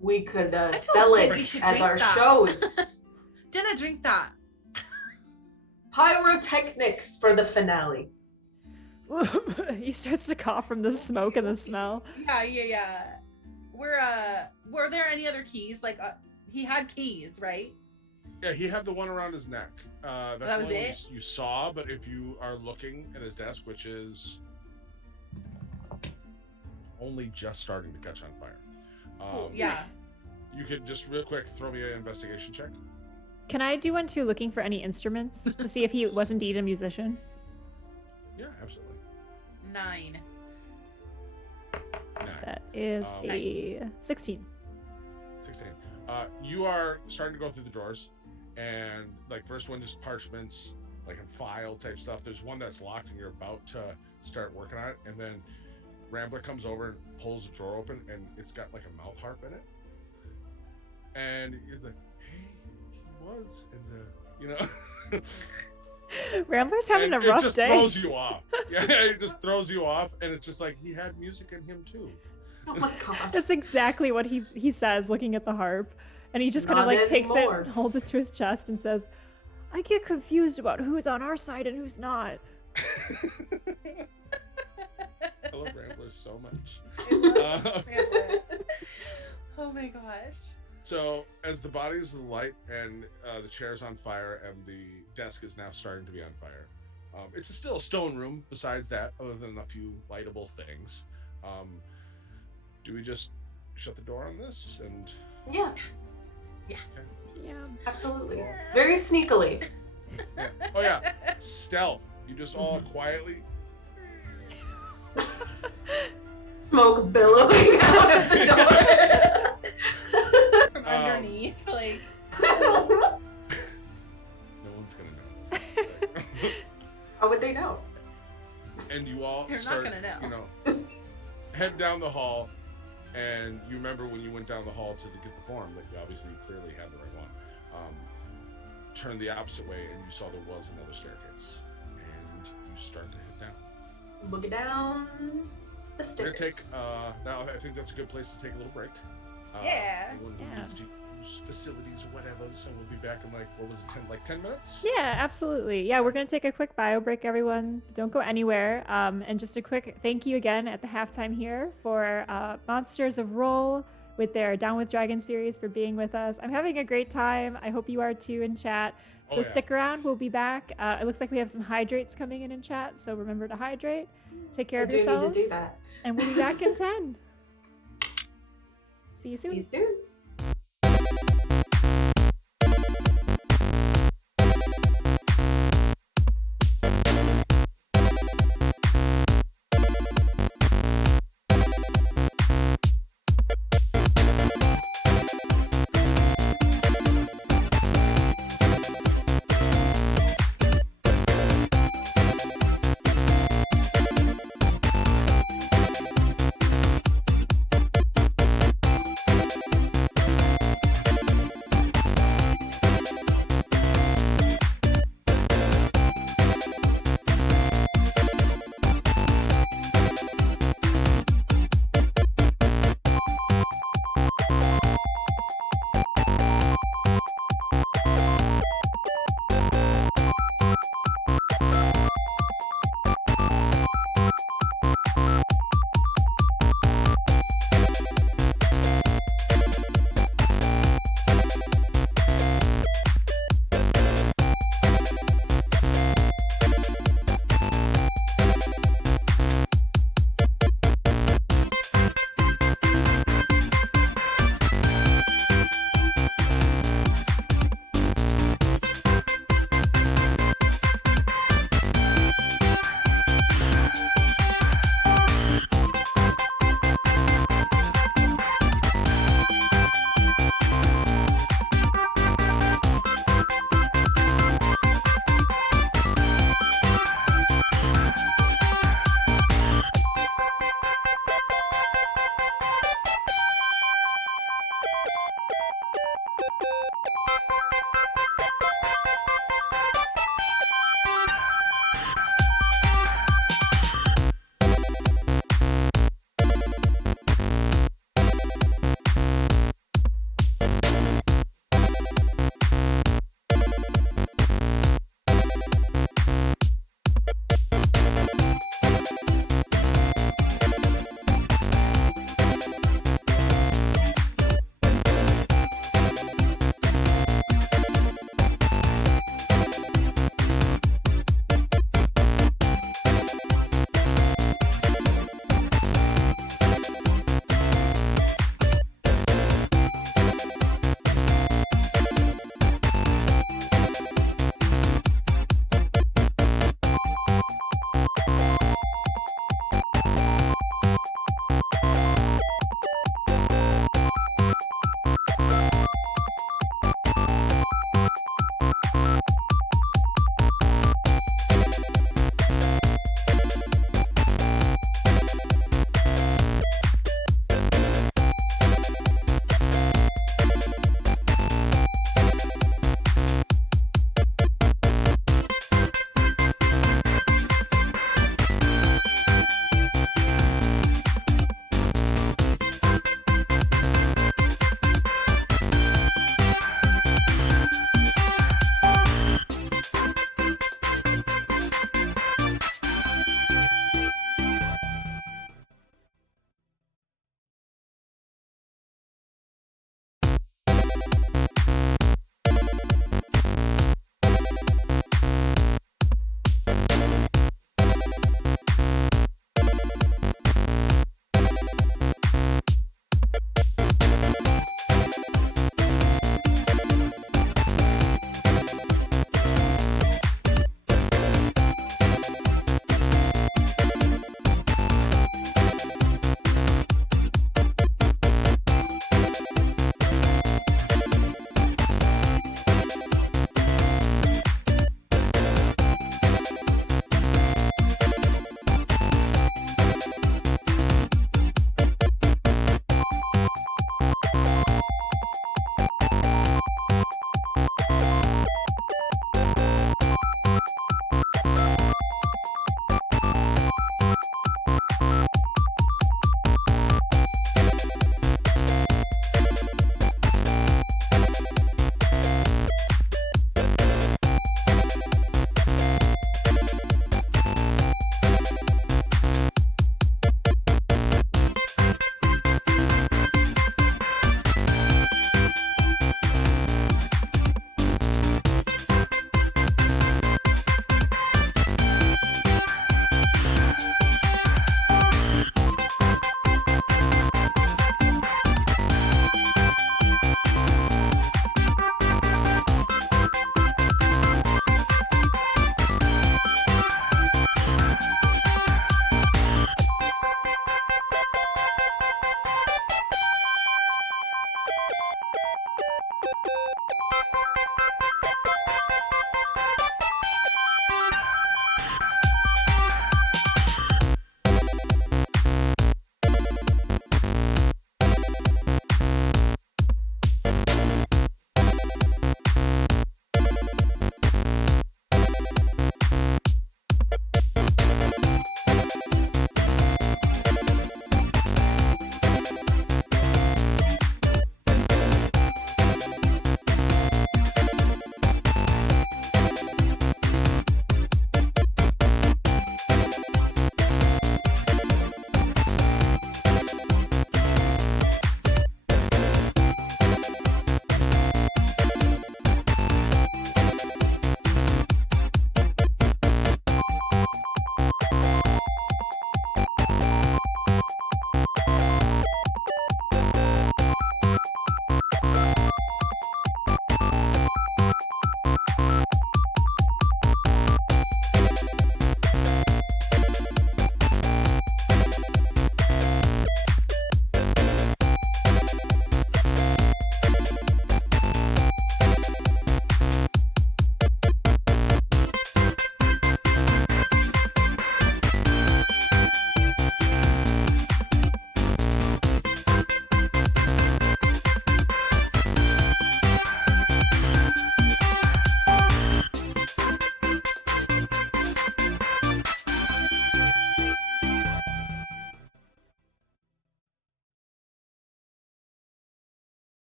We could don't sell think it we should at drink our that. shows. Didn't drink that. Pyrotechnics for the finale. He starts to cough from the smoke and the smell. Yeah. Were there any other keys? Like, he had keys, right? Yeah, he had the one around his neck. That's That the was one it? you saw, but if you are looking at his desk, which is only just starting to catch on fire. Cool. Yeah. You could just real quick throw me an investigation check. Can I do one too, looking for any instruments to see if he was indeed a musician? Yeah, absolutely. 9. 9. That is Um, a 16. 16. You are starting to go through the drawers, and like first one just parchments, like in file type stuff. There's one that's locked, and you're about to start working on it, and then Rambler comes over and pulls the drawer open, and it's got like a mouth harp in it, and he's like, "Hey, he was in the, Rambler's having and a rough it just day. throws you off. Yeah, it just throws you off, and it's just like he had music in him too. Oh my god. That's exactly what he says, looking at the harp, and he just kind of Not like takes it, anymore. and holds it to his chest, and says, "I get confused about who's on our side and who's not." I love Rambler so much. I love Uh, Rambler. Oh my gosh. So, as the bodies of the light and the chair's on fire and the desk is now starting to be on fire, it's still a stone room besides that, other than a few lightable things. Do we just shut the door on this? And Yeah, Yeah. absolutely. Very sneakily. yeah. Oh yeah, stealth. You just all quietly. Smoke billowing out of the From underneath, like. No one's gonna know. How would they know? And you all You're not start, gonna know. you know, head down the hall. And you remember when you went down the hall to get the form that you obviously clearly had the right one. Turn the opposite way, and you saw there was another staircase. And you start to head down. Look down the We're stairs. gonna take. Now I think that's a good place to take a little break. Yeah. Everyone who Yeah. needs to use facilities or whatever. So we'll be back in like what was it, 10 minutes? Yeah, absolutely. Yeah, we're going to take a quick bio break, everyone. Don't go anywhere. And just a quick thank you again at the halftime here for Monsters of Roll with their Down with Dragon series for being with us. I'm having a great time. I hope you are too in chat. So Oh, yeah. stick around. We'll be back. It looks like we have some hydrates coming in chat. So remember to hydrate. Take care I of do yourselves. need to do that. And we'll be back in 10. See you soon. See you soon.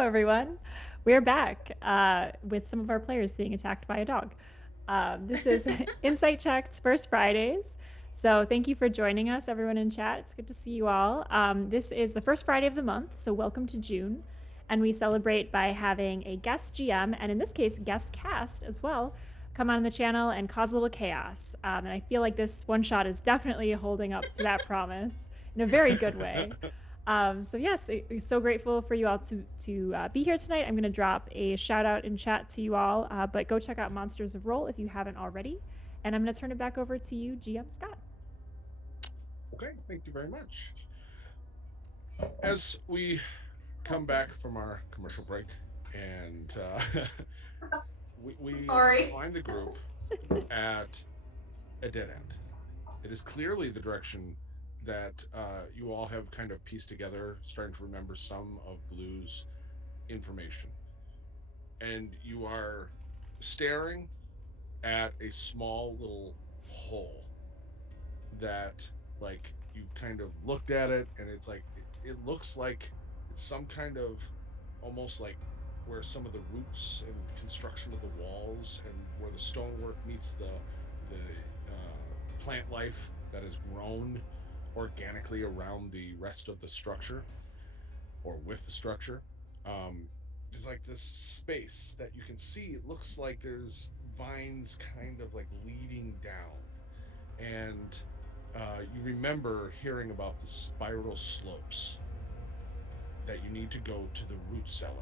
everyone. We're back with some of our players being attacked by a dog. This is Insight Check's First Fridays. So thank you for joining us, everyone in chat. It's good to see you all. This is the first Friday of the month, so welcome to June. And we celebrate by having a guest GM, and in this case, guest cast as well, come on the channel and cause a little chaos. And I feel like this one shot is definitely holding up to that promise in a very good way. So yes, we're so grateful for you all to be here tonight. I'm going to drop a shout out in chat to you all, but go check out Monsters of Roll if you haven't already. And I'm going to turn it back over to you, GM Scott. Okay, thank you very much. As we come back from our commercial break, and we Sorry. find the group at a dead end. It is clearly the direction that you all have kind of pieced together, starting to remember some of Glue's information. And you are staring at a small little hole that, like, you kind of looked at it, and it's like, it looks like it's some kind of, almost like where some of the roots and construction of the walls and where the stonework meets the plant life that has grown organically around the rest of the structure, or with the structure. There's like this space that you can see. It looks like there's vines kind of like leading down, and you remember hearing about the spiral slopes that you need to go to the root cellar.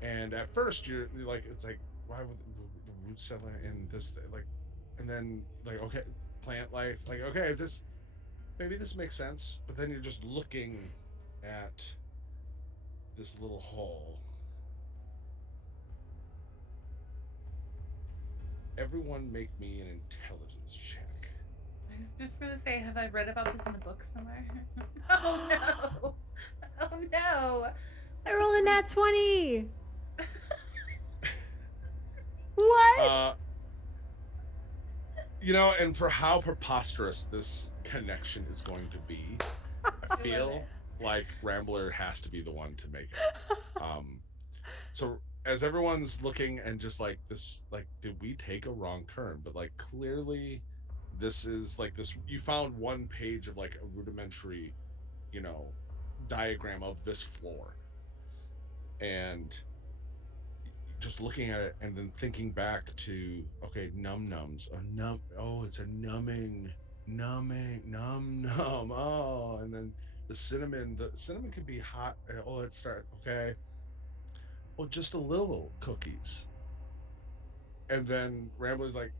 And at first you're like, it's like, why would the root cellar in this, like, and then like, okay, plant life, like, okay, this, maybe this makes sense, but then you're just looking at this little hole. Everyone make me an intelligence check. I was just gonna say, have I read about this in the book somewhere? Oh no! Oh no! I rolled a nat 20. What? You know, and for how preposterous this connection is going to be, I feel like Rambler has to be the one to make it. So as everyone's looking and just like this, like, did we take a wrong turn? But like, clearly this is like this, you found one page of like a rudimentary, you know, diagram of this floor, and just looking at it and then thinking back to, okay, nums, it's a numb, oh, and then the cinnamon could be hot. Oh, it starts, okay, well, just a little cookies. And then Rambler's like,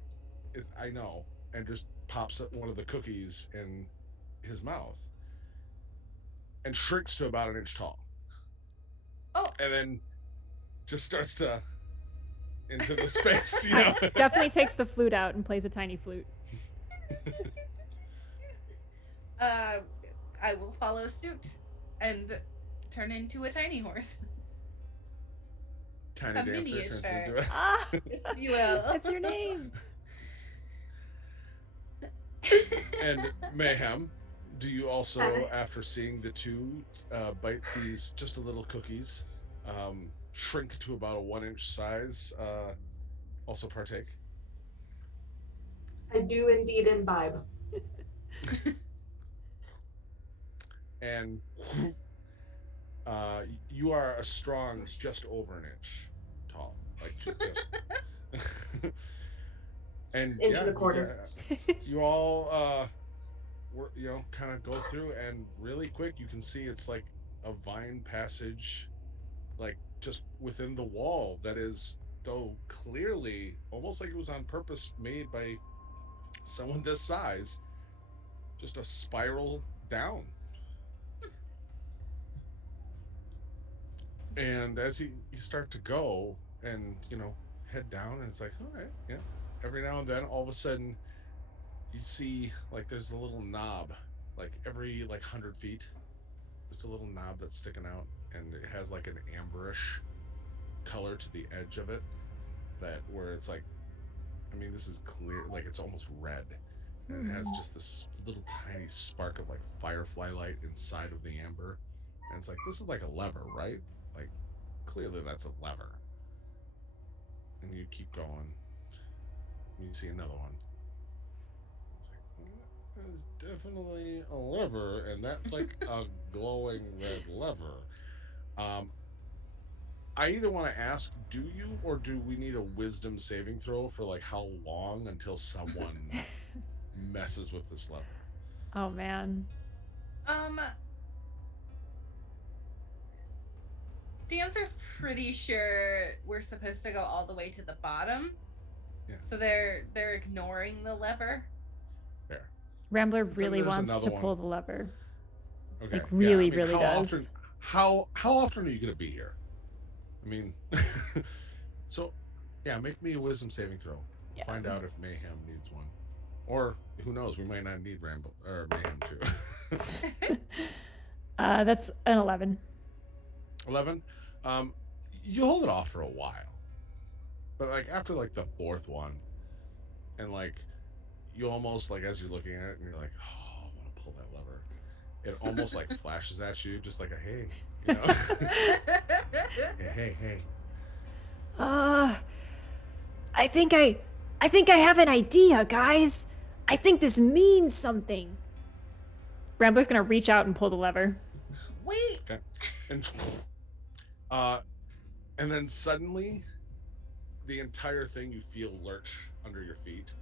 I know, and just pops up one of the cookies in his mouth and shrinks to about an inch tall. Oh. And then just starts to into the space, you know. Definitely takes the flute out and plays a tiny flute. I will follow suit and turn into a tiny horse. Tiny A dancer miniature. turns into Ah, If you will. that's your name. And Mayhem, do you also, Hi. after seeing the two bite these just a little cookies, shrink to about a 1-inch size, also partake? I do indeed imbibe. And you are a strong just over an inch tall, like just and Inch and a quarter. you all kind of go through, and really quick you can see it's like a vine passage, like just within the wall, that is, though clearly almost like it was on purpose, made by someone this size, just a spiral down. And as you start to go and, you know, head down, and it's like, all right, yeah. Every now and then, all of a sudden, you see, like, there's a little knob, like, every, like, 100 feet. Just a little knob that's sticking out, and it has, like, an amberish color to the edge of it, that, where it's like, I mean, this is clear, like, it's almost red. And it has just this little tiny spark of, like, firefly light inside of the amber. And it's like, this is like a lever, right? Like, clearly that's a lever. And you keep going. And you see another one. It's definitely a lever, and that's like a glowing red lever. I either want to ask, do you, or do we need a wisdom saving throw for like how long until someone messes with this lever? Oh man. Dancer's pretty sure we're supposed to go all the way to the bottom. Yeah. So they're ignoring the lever. There. Rambler really there's wants to another pull one. the lever. Okay. Like, really, I mean, really how does. often? How often are you gonna be here? I mean, so yeah, make me a wisdom saving throw. Yeah. Find out if Mayhem needs one, or who knows, we might not need Ramble or Mayhem too. That's an 11. 11. You hold it off for a while, but like after like the fourth one, and like you almost like as you're looking at it and you're like, oh, I want to pull that lever. It almost like flashes at you, just like a hey, you know, hey. I think I have an idea, guys. I think this means something. Rambler's gonna reach out and pull the lever. Wait. Okay. And then suddenly, the entire thing you feel lurch under your feet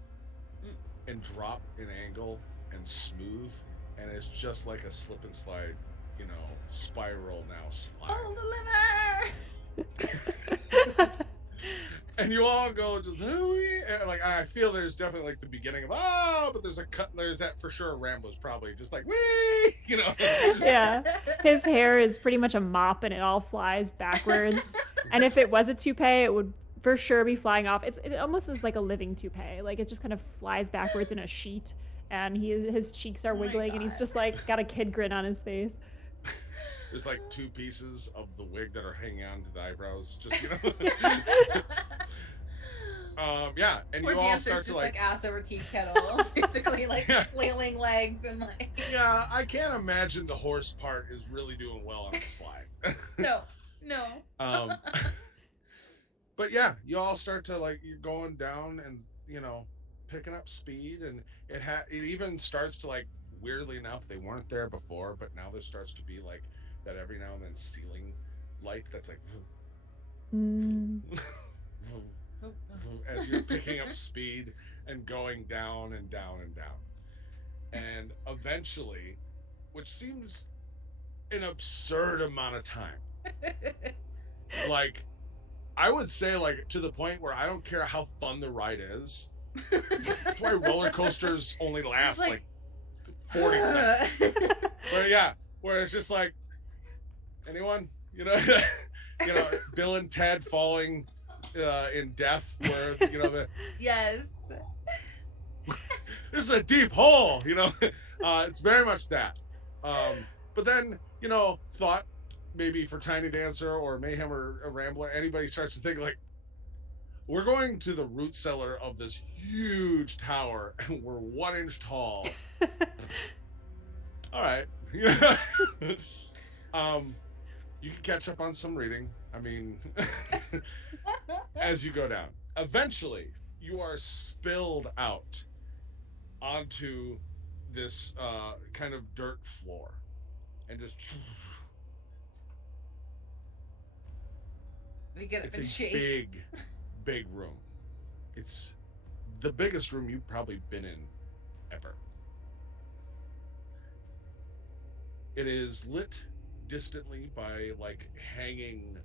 and drop in angle and smooth, and it's just like a slip and slide, you know, spiral now slide. Pull the lever. And you all go just and like I feel there's definitely like the beginning of but there's a cut. There's that for sure. Rambler's probably just like wee, you know. Yeah. His hair is pretty much a mop and it all flies backwards. And if it was a toupee, it would for sure be flying off. It almost is like a living toupee. Like it just kind of flies backwards in a sheet, and his cheeks are my wiggling, and he's God. just like got a kid grin on his face. There's like two pieces of the wig that are hanging on to the eyebrows, just you know. Yeah, and Poor you all Dancer's start just to like ass over tea kettle, basically like Yeah. flailing legs and like. Yeah, I can't imagine the horse part is really doing well on the slide. No. But yeah, you all start to like you're going down and you know picking up speed, and it even starts to like weirdly enough they weren't there before, but now there starts to be like that every now and then ceiling light that's like Mm. as you're picking up speed and going down and down and down, and eventually, which seems an absurd amount of time, like I would say like to the point where I don't care how fun the ride is. That's why roller coasters only last like 40 seconds. Where it's just like anyone, you know, Bill and Ted falling in death, where you know Yes. this is a deep hole, you know. It's very much that. But then you know, thought maybe for Tiny Dancer or Mayhem or a Rambler, anybody starts to think like, we're going to the root cellar of this huge tower, and we're 1 inch tall. All right. You can catch up on some reading. I mean, as you go down. Eventually, you are spilled out onto this kind of dirt floor, and just. We get up It's and a shake. big room. It's the biggest room you've probably been in ever. It is lit distantly by like hanging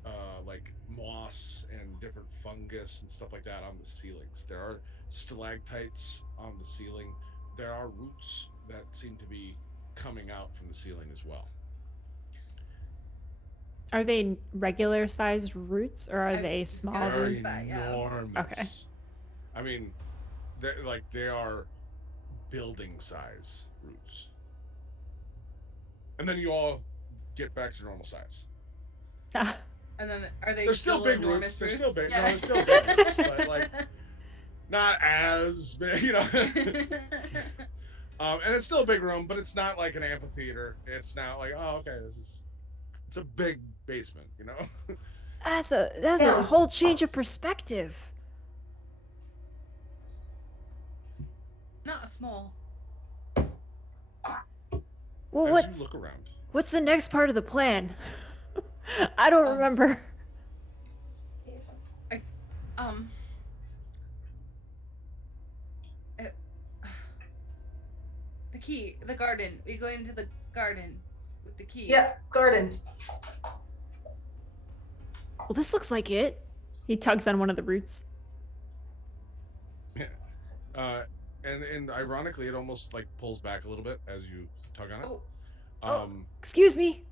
like moss and different fungus and stuff like that on the ceilings. There are stalactites on the ceiling. There are roots that seem to be coming out from the ceiling as well. Are they regular sized roots or are I they was just small gonna They're roots? that, yeah. enormous. Okay. I mean, they are building size roots. And then you all get back to normal size. And then are they They're still big enormous roots. They're still big. Yeah. No, they're still big roots, but like not as big, you know. And it's still a big room, but it's not like an amphitheater. It's not like, oh, okay, this is It's a big basement, you know. That's a Yeah. whole change of perspective. Not small. Well, As you look around, what's the next part of the plan? I don't remember. Um. uh, the key, the garden. We go into the garden with the key. Yeah, garden. Well, this looks like it. He tugs on one of the roots. and ironically, it almost like pulls back a little bit as you tug on it. Oh, Excuse me.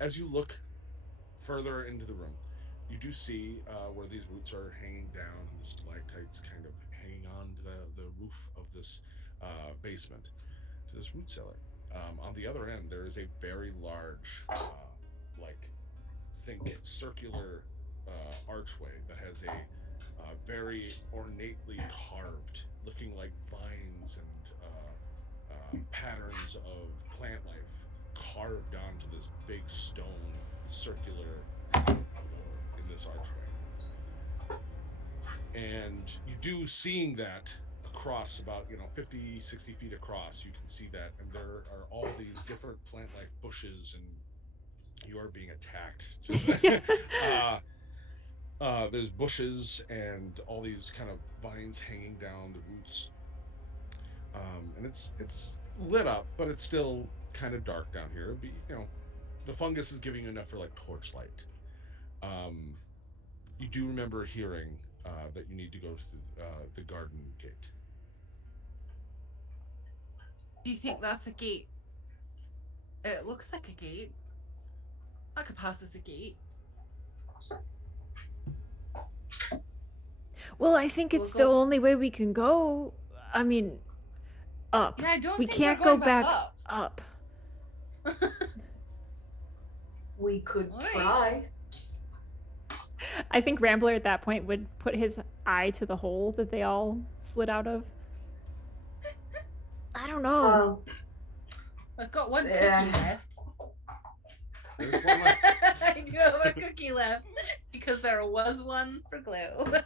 As you look further into the room, you do see where these roots are hanging down and the stalactites kind of hanging on to the roof of this basement, to this root cellar. On the other end, there is a very large, like, think circular archway that has a very ornately carved, looking like vines and patterns of plant life carved onto this big stone circular door in this archway. And you do seeing that across about 50, 60 feet across, you can see that, and there are all these different plant life bushes, and you are being attacked. There's bushes and all these kind of vines hanging down the roots, and it's lit up, but it's still kind of dark down here. It'd be, the fungus is giving you enough for like torchlight. You do remember hearing that you need to go to the garden gate. Do you think that's a gate? It looks like a gate. I could pass as a gate. Well, I think it's the only way we can go. I mean, up. Yeah, I don't We think can't we're go going back up. We could Alright. try. I think Rambler at that point would put his eye to the hole that they all slid out of. I don't know. I've got one cookie Yeah. left. There's one left. I do have a cookie left because there was one for glue.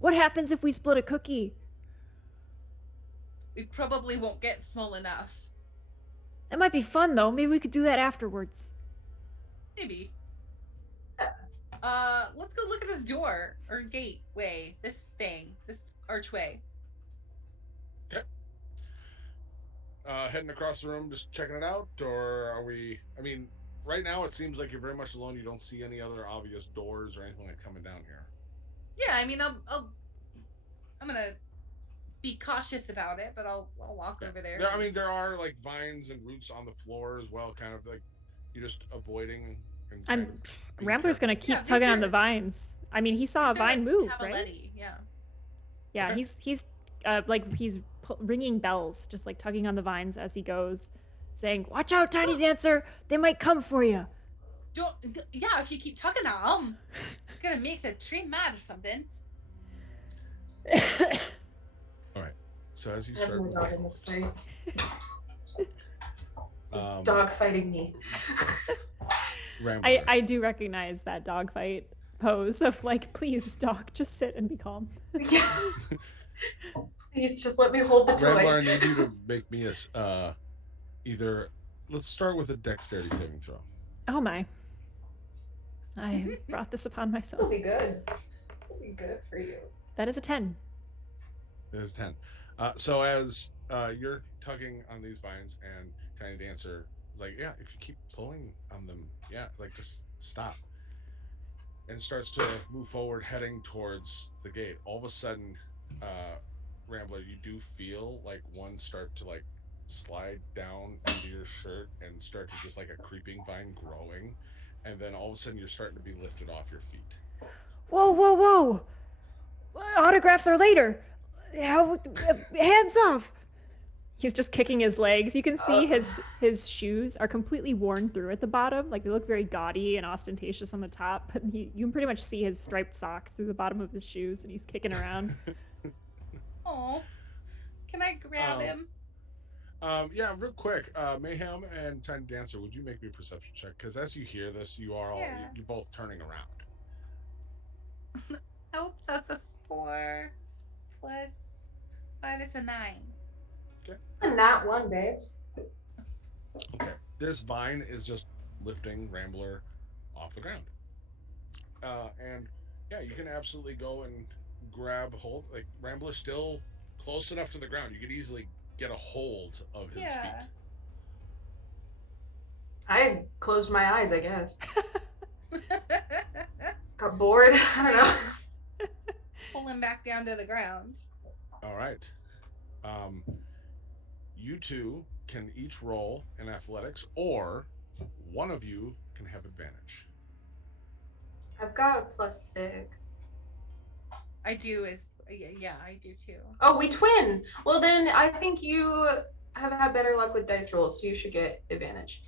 What happens if we split a cookie? We probably won't get small enough. That might be fun though. Maybe we could do that afterwards. Maybe. Let's go look at this door or gateway. This thing. This archway. Okay. Heading across the room, just checking it out, or are we? I mean, right now it seems like you're very much alone. You don't see any other obvious doors or anything like coming down here. Yeah, I mean, I'm gonna be cautious about it, but I'll walk over there. I mean, there are like vines and roots on the floor as well, kind of like you're just avoiding. And kind of being Rambler's careful. gonna keep Yeah, tugging on these the are- vines. I mean, he saw a Is there, vine like, move, right? Cavaletti? Yeah. Yeah, Okay. he's he's ringing bells, just like tugging on the vines as he goes, saying, "Watch out, Tiny Dancer! They might come for you." Don't. Yeah, if you keep tugging on them, you're gonna make the tree mad or something. All right. So as you I have start, no dog in this fight. Um, Dog fighting me. Rambler. I do recognize that dogfight pose of like, please, dog, just sit and be calm. Yeah. Please just let me hold the Rambler, I toy. need you to make me a either. Let's start with a dexterity saving throw. Oh my! I brought this upon It'll myself. be good. It'll be good for you. That is a 10. It is 10. So as you're tugging on these vines, and Tiny Dancer is like, yeah, if you keep pulling on them, yeah, like just stop. And starts to move forward, heading towards the gate. All of a sudden, Rambler, you do feel like one start to like slide down into your shirt and start to just like a creeping vine growing, and then all of a sudden you're starting to be lifted off your feet. Whoa, whoa, whoa! Autographs are later. Hands off! He's just kicking his legs. You can see his shoes are completely worn through at the bottom. Like they look very gaudy and ostentatious on the top, but you can pretty much see his striped socks through the bottom of his shoes, and he's kicking around. Oh, can I grab Um, him? Yeah, real quick. Mayhem and Tiny Dancer, would you make me a perception check? Because as you hear this, you are all Yeah. you're both turning around. Nope, that's a 4 plus 5 is a 9. And that one, babes. Okay. This vine is just lifting Rambler off the ground. And yeah, you can absolutely go and grab hold. Like Rambler's still close enough to the ground. You could easily get a hold of his Yeah. feet. I closed my eyes, I guess. Got bored. I don't know. Pull him back down to the ground. All right. You two can each roll in athletics, or one of you can have advantage. I've got a +6. I do is yeah, I do too. Oh, we twin. Well, then I think you have had better luck with dice rolls, so you should get advantage.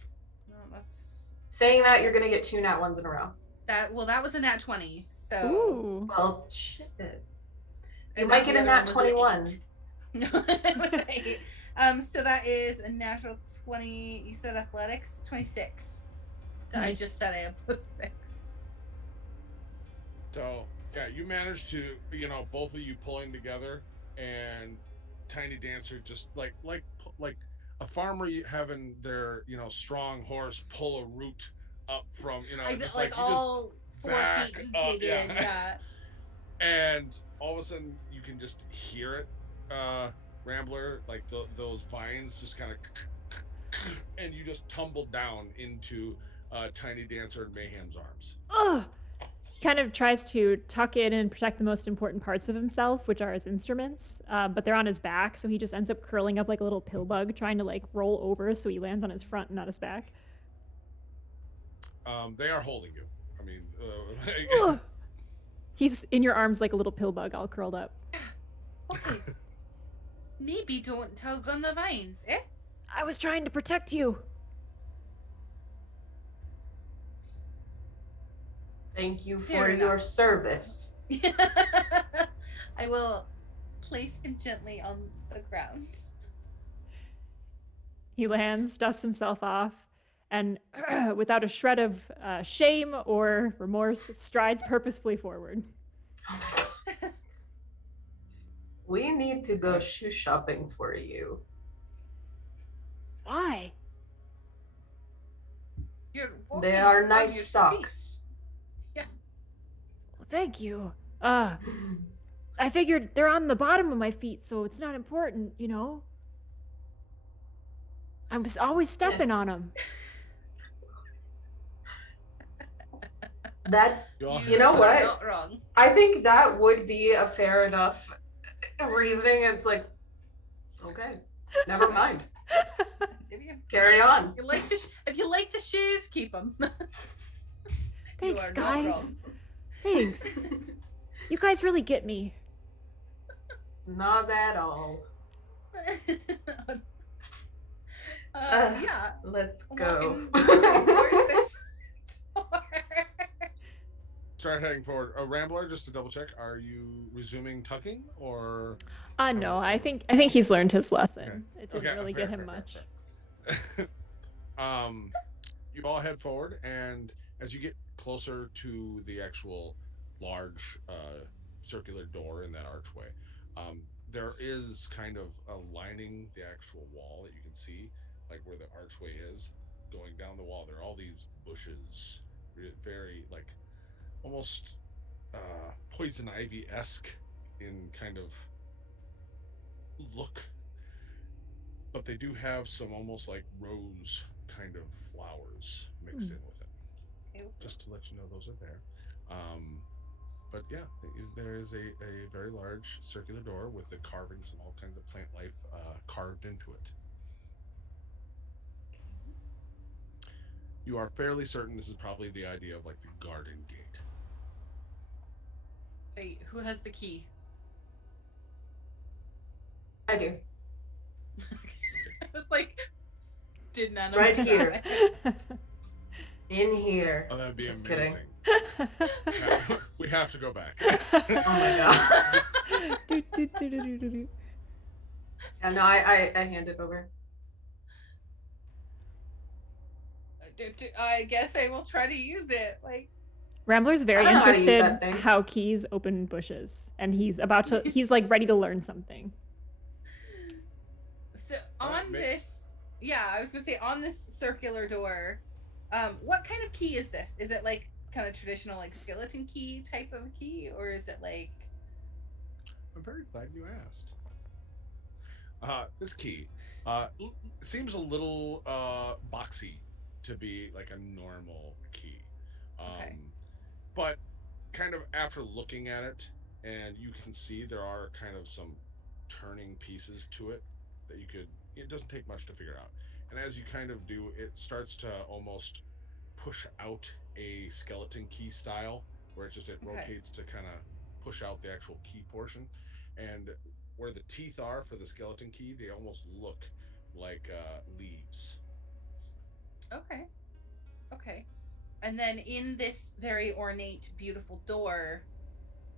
No, that's Saying that, you're gonna get 2 nat ones in a row. that. Well, that was a nat 20. So Ooh. Well, shit. You and might the get a other nat one was an 21. 8. No, it was an 8. So that is a natural 20. You said athletics 26. So I Nice. just said I have +6. So yeah, you managed to, both of you pulling together, and Tiny Dancer just like a farmer having their strong horse pull a root up from just like you all 4 back feet up, dig in. yeah. Yeah. and all of a sudden you can just hear it, Rambler, like those vines just kind of, and you just tumble down into Tiny Dancer and Mayhem's arms. Ugh. He kind of tries to tuck in and protect the most important parts of himself, which are his instruments, but they're on his back, so he just ends up curling up like a little pill bug, trying to like roll over so he lands on his front and not his back. They are holding you. I mean, Ugh. He's in your arms like a little pill bug, all curled up. Okay. Maybe don't tug on the vines, eh? I was trying to protect you. Thank you Fair for enough. your service. I will place him gently on the ground. He lands, dusts himself off, and without a shred of shame or remorse, strides purposefully forward. We need to go shoe shopping for you. Why? You're They walking are on nice your socks. Well, thank you. I figured they're on the bottom of my feet, so it's not important, you know? I was always stepping on them. That's, you all You know are what? Not wrong. I think that would be a fair enough reasoning. It's like, okay, never mind. If you, Carry on. if you like the shoes, keep them. Thanks, are not guys. wrong. Thanks. You guys really get me. Not at all. Yeah. Let's go. Walking toward this door. start heading forward. Rambler, just to double check, are you resuming tucking or? No, I think he's learned his lesson. It didn't Okay, really fair, get him fair, much. fair. You all head forward, and as you get closer to the actual large circular door in that archway, there is kind of a lining the actual wall that you can see, like where the archway is going down the wall. There are all these bushes, very like almost poison ivy-esque in kind of look, but they do have some almost like rose kind of flowers mixed in with it. Ew. Just to let you know those are there. But yeah, there is a very large circular door with the carvings of all kinds of plant life carved into it. You are fairly certain this is probably the idea of like the garden gate. Wait, who has the key? I do. I was like, did none of Right us here. have it? In here. Oh, that'd be Just kidding. amazing. We have to go back. Oh my god. Do, do, do, do, do, do, do. Yeah, no, I hand it over. I guess I will try to use it. Like, Rambler's very I don't know how to use interested that thing. how keys open bushes, and he's like ready to learn something. so Alright, on this, yeah, I was gonna say on this circular door, what kind of key is this? Is it like kind of traditional like skeleton key type of key, or is it like? I'm very glad you asked. This key seems a little boxy to be like a normal key. Okay. But kind of after looking at it, and you can see there are kind of some turning pieces to it that you could. It doesn't take much to figure out. And as you kind of do, it starts to almost push out a skeleton key style, where it Okay. rotates to kind of push out the actual key portion, and where the teeth are for the skeleton key, they almost look like leaves. Okay. Okay. And then in this very ornate, beautiful door,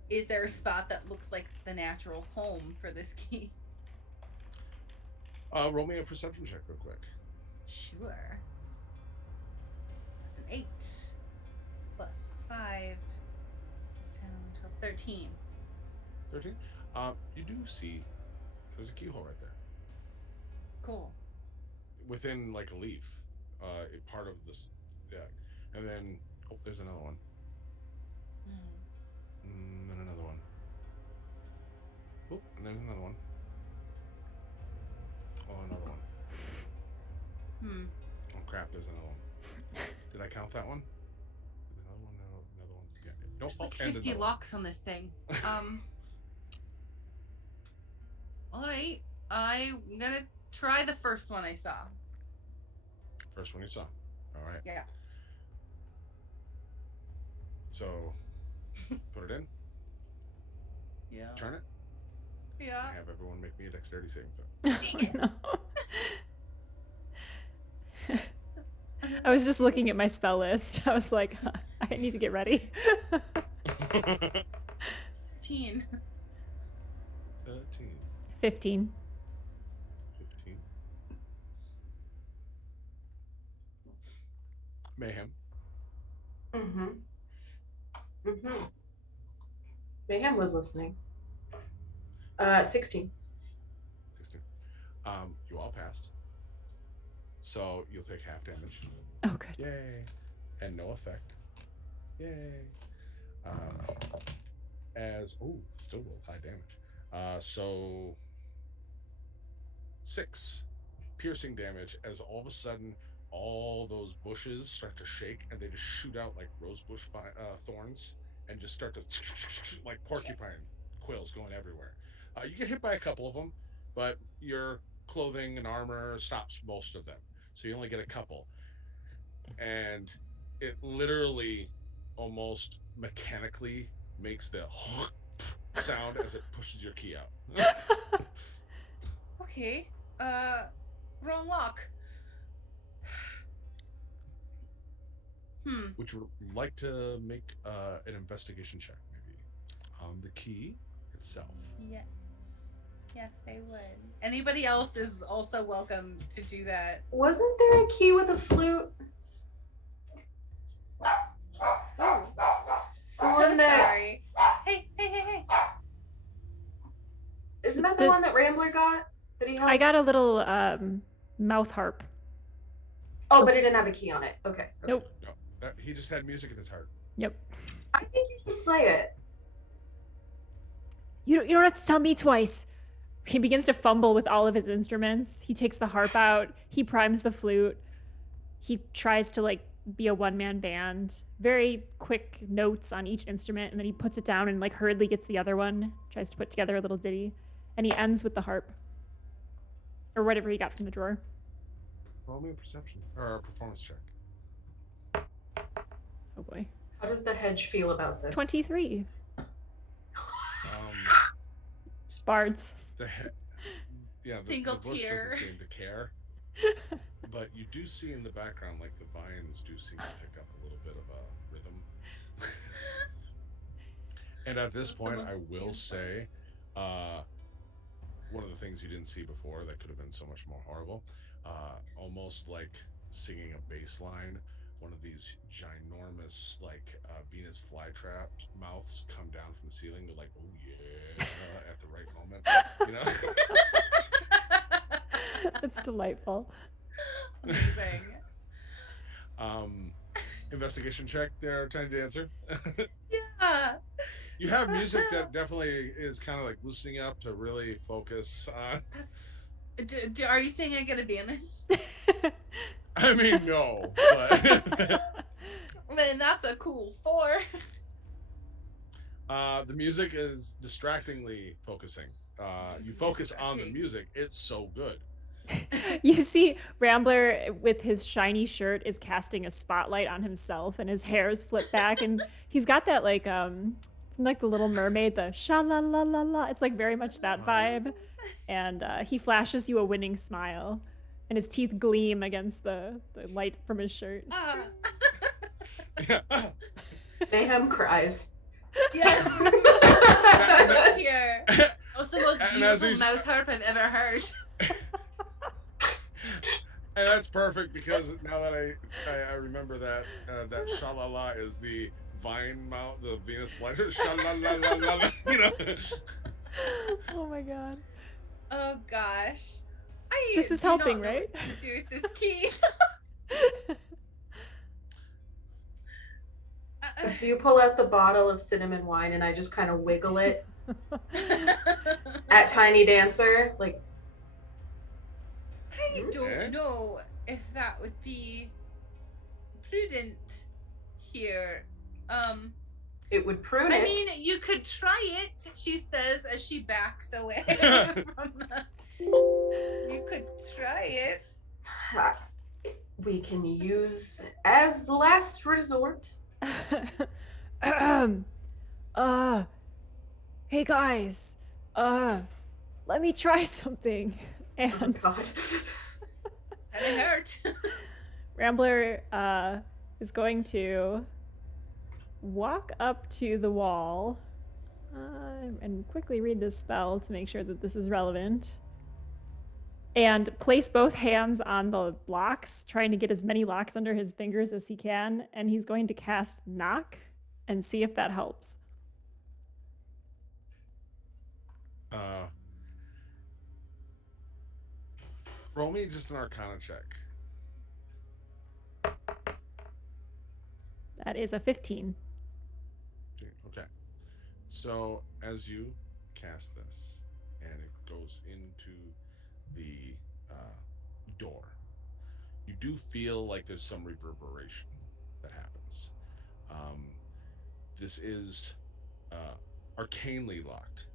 is there a spot that looks like the natural home for this key? Roll me a perception check real quick. Sure. That's an 8 plus 5, 7, 12, 13. 13. You do see there's a keyhole right there Cool. within like a leaf, a part of this. Yeah, and then there's another one, and another one. Oh, and then another one. Oh, another one. Hmm. Oh crap! There's another one. Did I count that one? Another one. Another one. Yeah. Nope. There's like and 50 another one. locks on this thing. All right. I'm gonna try the first one I saw. First one you saw. All right. Yeah. So, put it in. Yeah. Turn it. Yeah. I have everyone make me a dexterity saving throw. Oh, no. I was just looking at my spell list. I was like, I need to get ready. 15. 13, 15. 15. Mayhem. Mm-hmm. Mm-hmm. Mayhem was listening. 16. 16. You all passed. So you'll take half damage. Oh, good. Yay. And no effect. Yay. Still rolled high damage. So 6 piercing damage as all of a sudden all those bushes start to shake and they just shoot out like rosebush thorns and just start to like porcupine quills going everywhere. You get hit by a couple of them, but your clothing and armor stops most of them. So you only get a couple. And it literally almost mechanically makes the sound as it pushes your key out. Okay. Wrong lock. Would you like to make an investigation check, maybe, on the key itself? Yes. Yes, I would. Anybody else is also welcome to do that. Wasn't there a key with a flute? Oh. So one that- sorry. Hey. Isn't that the one that Rambler got? Did he help? I got a little mouth harp. Oh, but it didn't have a key on it. Okay. Nope. No, he just had music in his heart. Yep. I think you should play it. You don't have to tell me twice. He begins to fumble with all of his instruments. He takes the harp out. He primes the flute. He tries to like be a one-man band. Very quick notes on each instrument, and then he puts it down and like hurriedly gets the other one. Tries to put together a little ditty, and he ends with the harp or whatever he got from the drawer. Roll me a perception or a performance check. Oh boy. How does the hedge feel about this? 23. Um, Bards. the Single bush tear. doesn't seem to care, but you do see in the background, like the vines do seem to pick up a little bit of a rhythm. And at this That's the point, most I will beautiful. say, one of the things you didn't see before that could have been so much more horrible, almost like singing a bass line, one of these ginormous like Venus flytrap mouths come down from the ceiling. They're like, "Oh yeah," at the right moment, you know. It's delightful. Amazing. um, Investigation check there, Tiny Dancer. Yeah. You have music that definitely is kind of like loosening up to really focus on. Are you saying I get advantage? I mean, no, but Then that's a cool 4. the music is distractingly focusing. You focus on the Distracting. music; it's so good. You see Rambler with his shiny shirt is casting a spotlight on himself and his hair is flipped back and he's got that like the Little Mermaid, the sha la la la la. It's like very much that vibe. And he flashes you a winning smile and his teeth gleam against the light from his shirt. Ah. Yeah. Mayhem cries. Yes. That here. That was the most And as beautiful he's- mouth harp I've ever heard. And that's perfect because now that I remember that that shalala is the vine mount, the Venus flytrap. Shalala, you know. Oh my god. Oh gosh. This is do not helping, know right? what to do with this key. Do you pull out the bottle of cinnamon wine and I just kind of wiggle it at Tiny Dancer? Like, I Okay. don't know if that would be prudent here. it would prune I it. mean, you could try it, she says as she backs away from the. You could try it. We can use as last resort. Hey guys, let me try something. Oh And God. And it hurt. Rambler is going to walk up to the wall and quickly read this spell to make sure that this is relevant. And place both hands on the locks, trying to get as many locks under his fingers as he can. And he's going to cast Knock and see if that helps. Roll me just an Arcana check. That is a 15. Okay. So as you cast this, and it goes into the door, you do feel like there's some reverberation that happens. This is arcanely locked,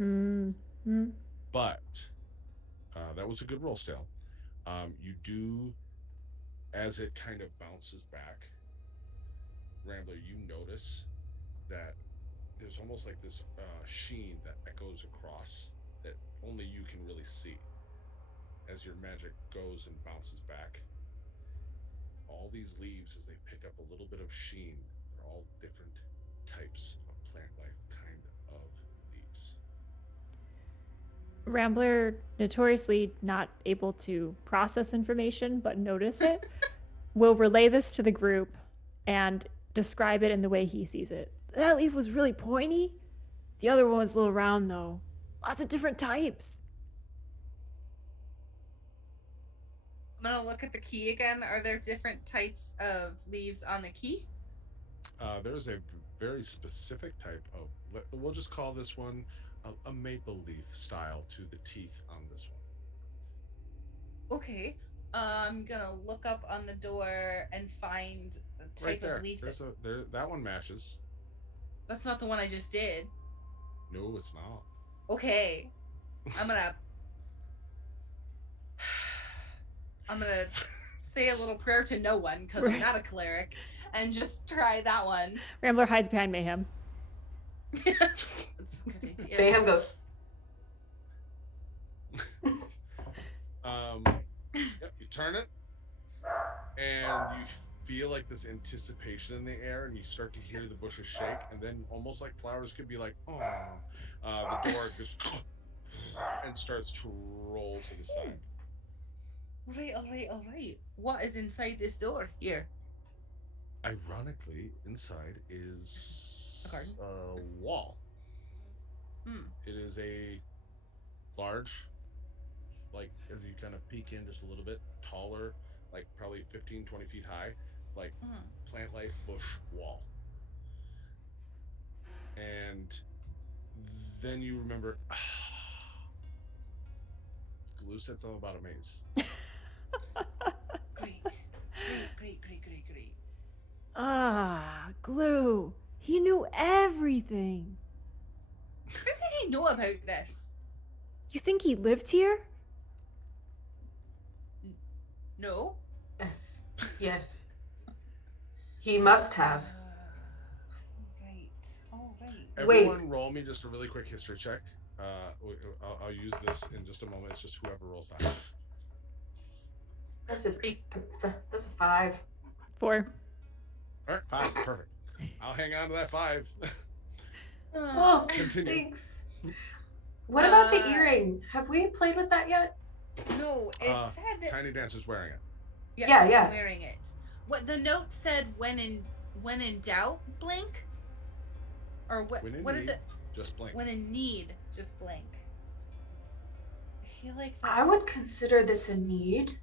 Mm-hmm. but that was a good roll still. You do, as it kind of bounces back, Rambler, you notice that there's almost like this sheen that echoes across that only you can really see as your magic goes and bounces back. All these leaves, as they pick up a little bit of sheen, they're all different types of plant life kind of leaves. Rambler, notoriously not able to process information but notice it, will relay this to the group and describe it in the way he sees it. That leaf was really pointy. The other one was a little round, though. Lots of different types. I'm gonna look at the key again. Are there different types of leaves on the key? There's a very specific type of, we'll just call this one a maple leaf style to the teeth on this one. Okay. I'm gonna look up on the door and find the type Right there. of leaf. That one matches. That's not the one I just did. No, it's not. Okay. I'm gonna say a little prayer to no one because I'm not a cleric and just try that one. Rambler hides behind Mayhem. That's a good idea. Mayhem goes. Yep, you turn it, and you feel like this anticipation in the air, and you start to hear the bushes shake, and then almost like flowers could be like, oh, the door just and starts to roll to the side. All right. What is inside this door here? Ironically, inside is A garden? a wall. Hmm. It is a large, like as you kind of peek in just a little bit, taller, like probably 15, 20 feet high, like Hmm. plant life bush wall. And then you remember, Glue said something about a maze. Great. Ah, Glue. He knew everything. How did he know about this? You think he lived here? No. Yes. Yes. He must have. All right. Everyone, roll me just a really quick history check. I'll use this in just a moment. It's just whoever rolls that. That's a Three. that's a 5. 4. All right, 5, perfect. I'll hang on to that 5. Oh, Continue. thanks. What about the Uh, earring? Have we played with that yet? No, it said Tiny Dancer's wearing it. yes, Yeah. wearing it. What the note said when in doubt, blink? Or what When in what did need, the just blink. when in need, just blink. I feel like I would that's- consider this a need.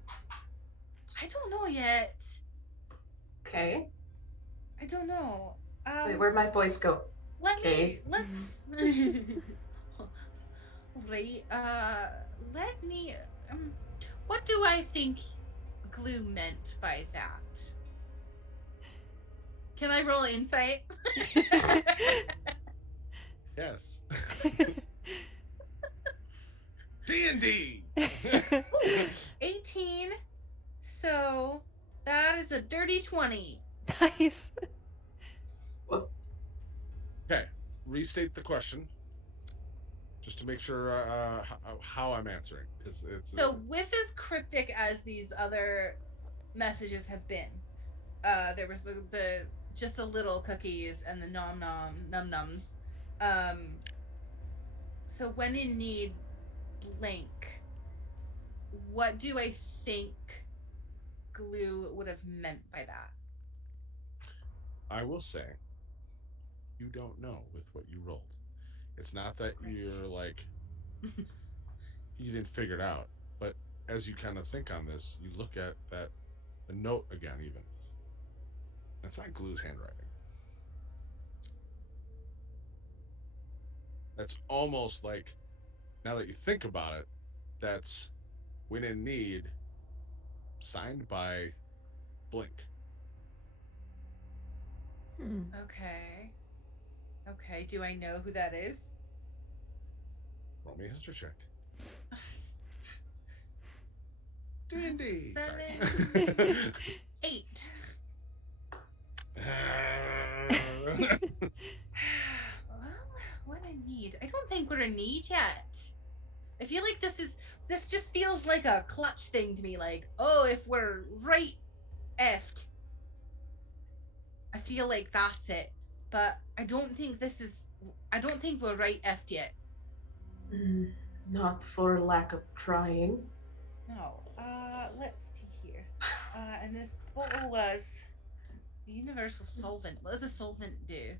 I don't know yet. Okay. I don't know. Wait, where'd my voice go? Let's right. Let me. What do I think Glue meant by that? Can I roll insight? Yes. D&D. 18. So that is a dirty 20. Nice. Okay, restate the question, just to make sure how I'm answering, because it's So with as cryptic as these other messages have been, there was the just a little cookies and the num nums. So when in need, blank. What do I think Glue would have meant by that? I will say, you don't know with what you rolled. It's not that Right. you're like you didn't figure it out, but as you kind of think on this, you look at the note again. Even that's not Glue's handwriting. That's almost like, now that you think about it, that's when in need, signed by Blink. Hmm. Okay. Do I know who that is? Roll me a history check. D&D. Sorry. 8. Well, what I need. I don't think we're in need yet. I feel like this just feels like a clutch thing to me. Like, oh, if we're right effed, I feel like that's it. But I don't think we're right effed yet. Not for lack of trying. No. Let's see here. And this bottle was universal solvent. What does a solvent do?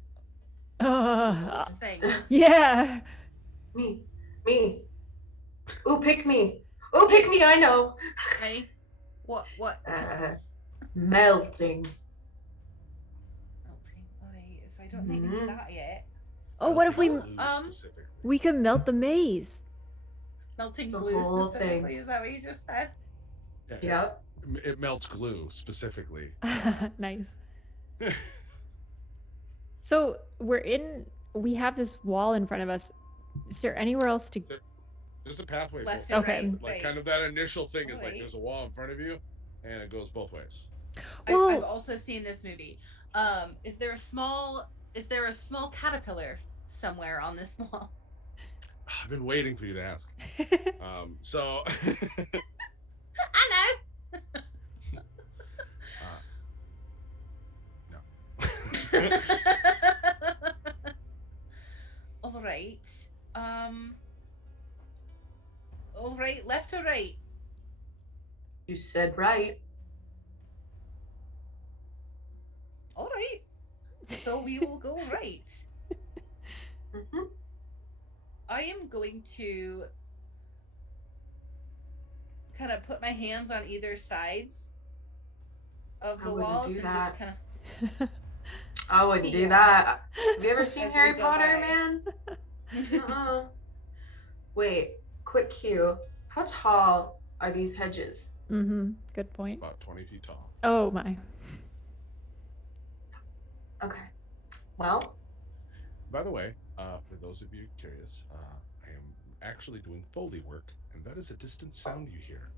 Dissolves things. Yeah. Me. Ooh, pick me. I know. Okay. What? Melting. Melting. Alright, so I don't think we Mhm. did that yet. Oh, what if we Glue Um, specifically. we could melt the maze? Melting The glue whole specifically, thing. is that what you just said? Yep. It melts glue specifically. Nice. So we have this wall in front of us. Is there anywhere else to There's a pathway. Left so and Okay. right. like right. kind of that initial thing is like Right. there's a wall in front of you, and it goes both ways. Well- I've also seen this movie. Is there a small caterpillar somewhere on this wall? I've been waiting for you to ask. So I no. know. All right. All right. Left or right? You said right. All right. So we will go right. Hmm. I am going to kind of put my hands on either sides of I the wouldn't walls do and that. just kind I wouldn't do Yeah. that. Have you ever seen As we Harry go Potter, by. man? of Uh-uh. Wait, quick cue. How tall are these hedges? Mm-hmm. Good point. About 20 feet tall. Oh my. Okay. Well, By the way, for those of you curious, I am actually doing Foley work, and that is a distant sound you hear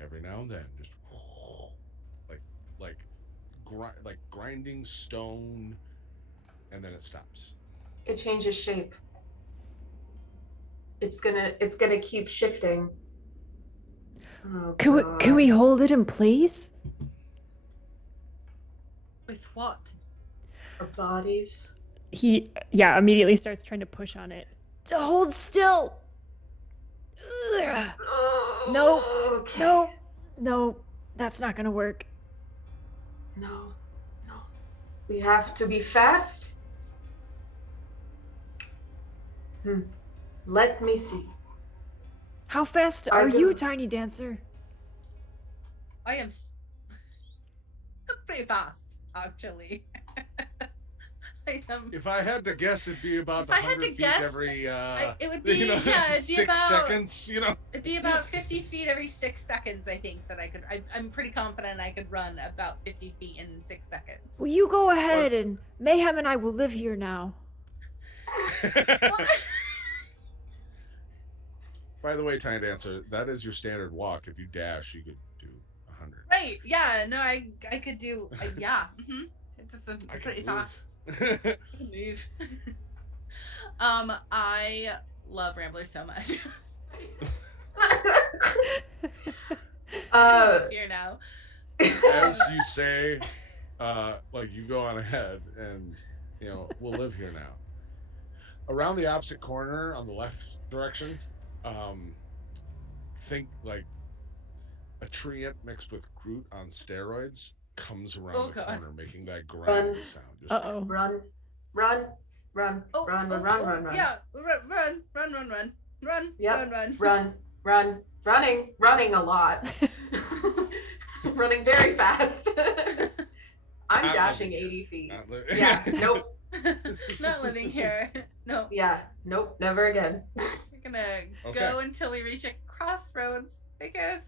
every now and then, just like like like grinding stone, and then it stops. it changes shape. It's gonna keep shifting. Oh Can we God. hold it in place? With what? Our bodies. He immediately starts trying to push on it. To hold still. Ugh. Oh, okay. No, that's not gonna work. No. We have to be fast. Let me see. How fast I are you, do- Tiny Dancer? I am pretty fast, actually. I am. If I had to guess, it'd be about If I had 100 to feet guess, every it would be it'd be 6 about seconds. it'd be about 50 feet every 6 seconds. I think that I could. I'm pretty confident I could run about 50 feet in 6 seconds. Well, you go ahead, and Mayhem and I will live here now. By the way, Tiny Dancer, that is your standard walk. If you dash, you could do 100. Right? Yeah. No, I could do. Yeah. It's just I pretty can move. fast. I can move. I love Rambler so much. Here now. As you say, like you go on ahead, and we'll live here now. Around the opposite corner on the left direction, think like a treant mixed with Groot on steroids comes around the corner, making that grinding sound. Just Uh-oh. Run. Yeah, run. Yep. Running a lot. Running very fast. I'm Not dashing living 80 feet. not li- Yeah, nope. Not living here. No. Yeah, nope, never again. We're gonna go until we reach a crossroads, I guess.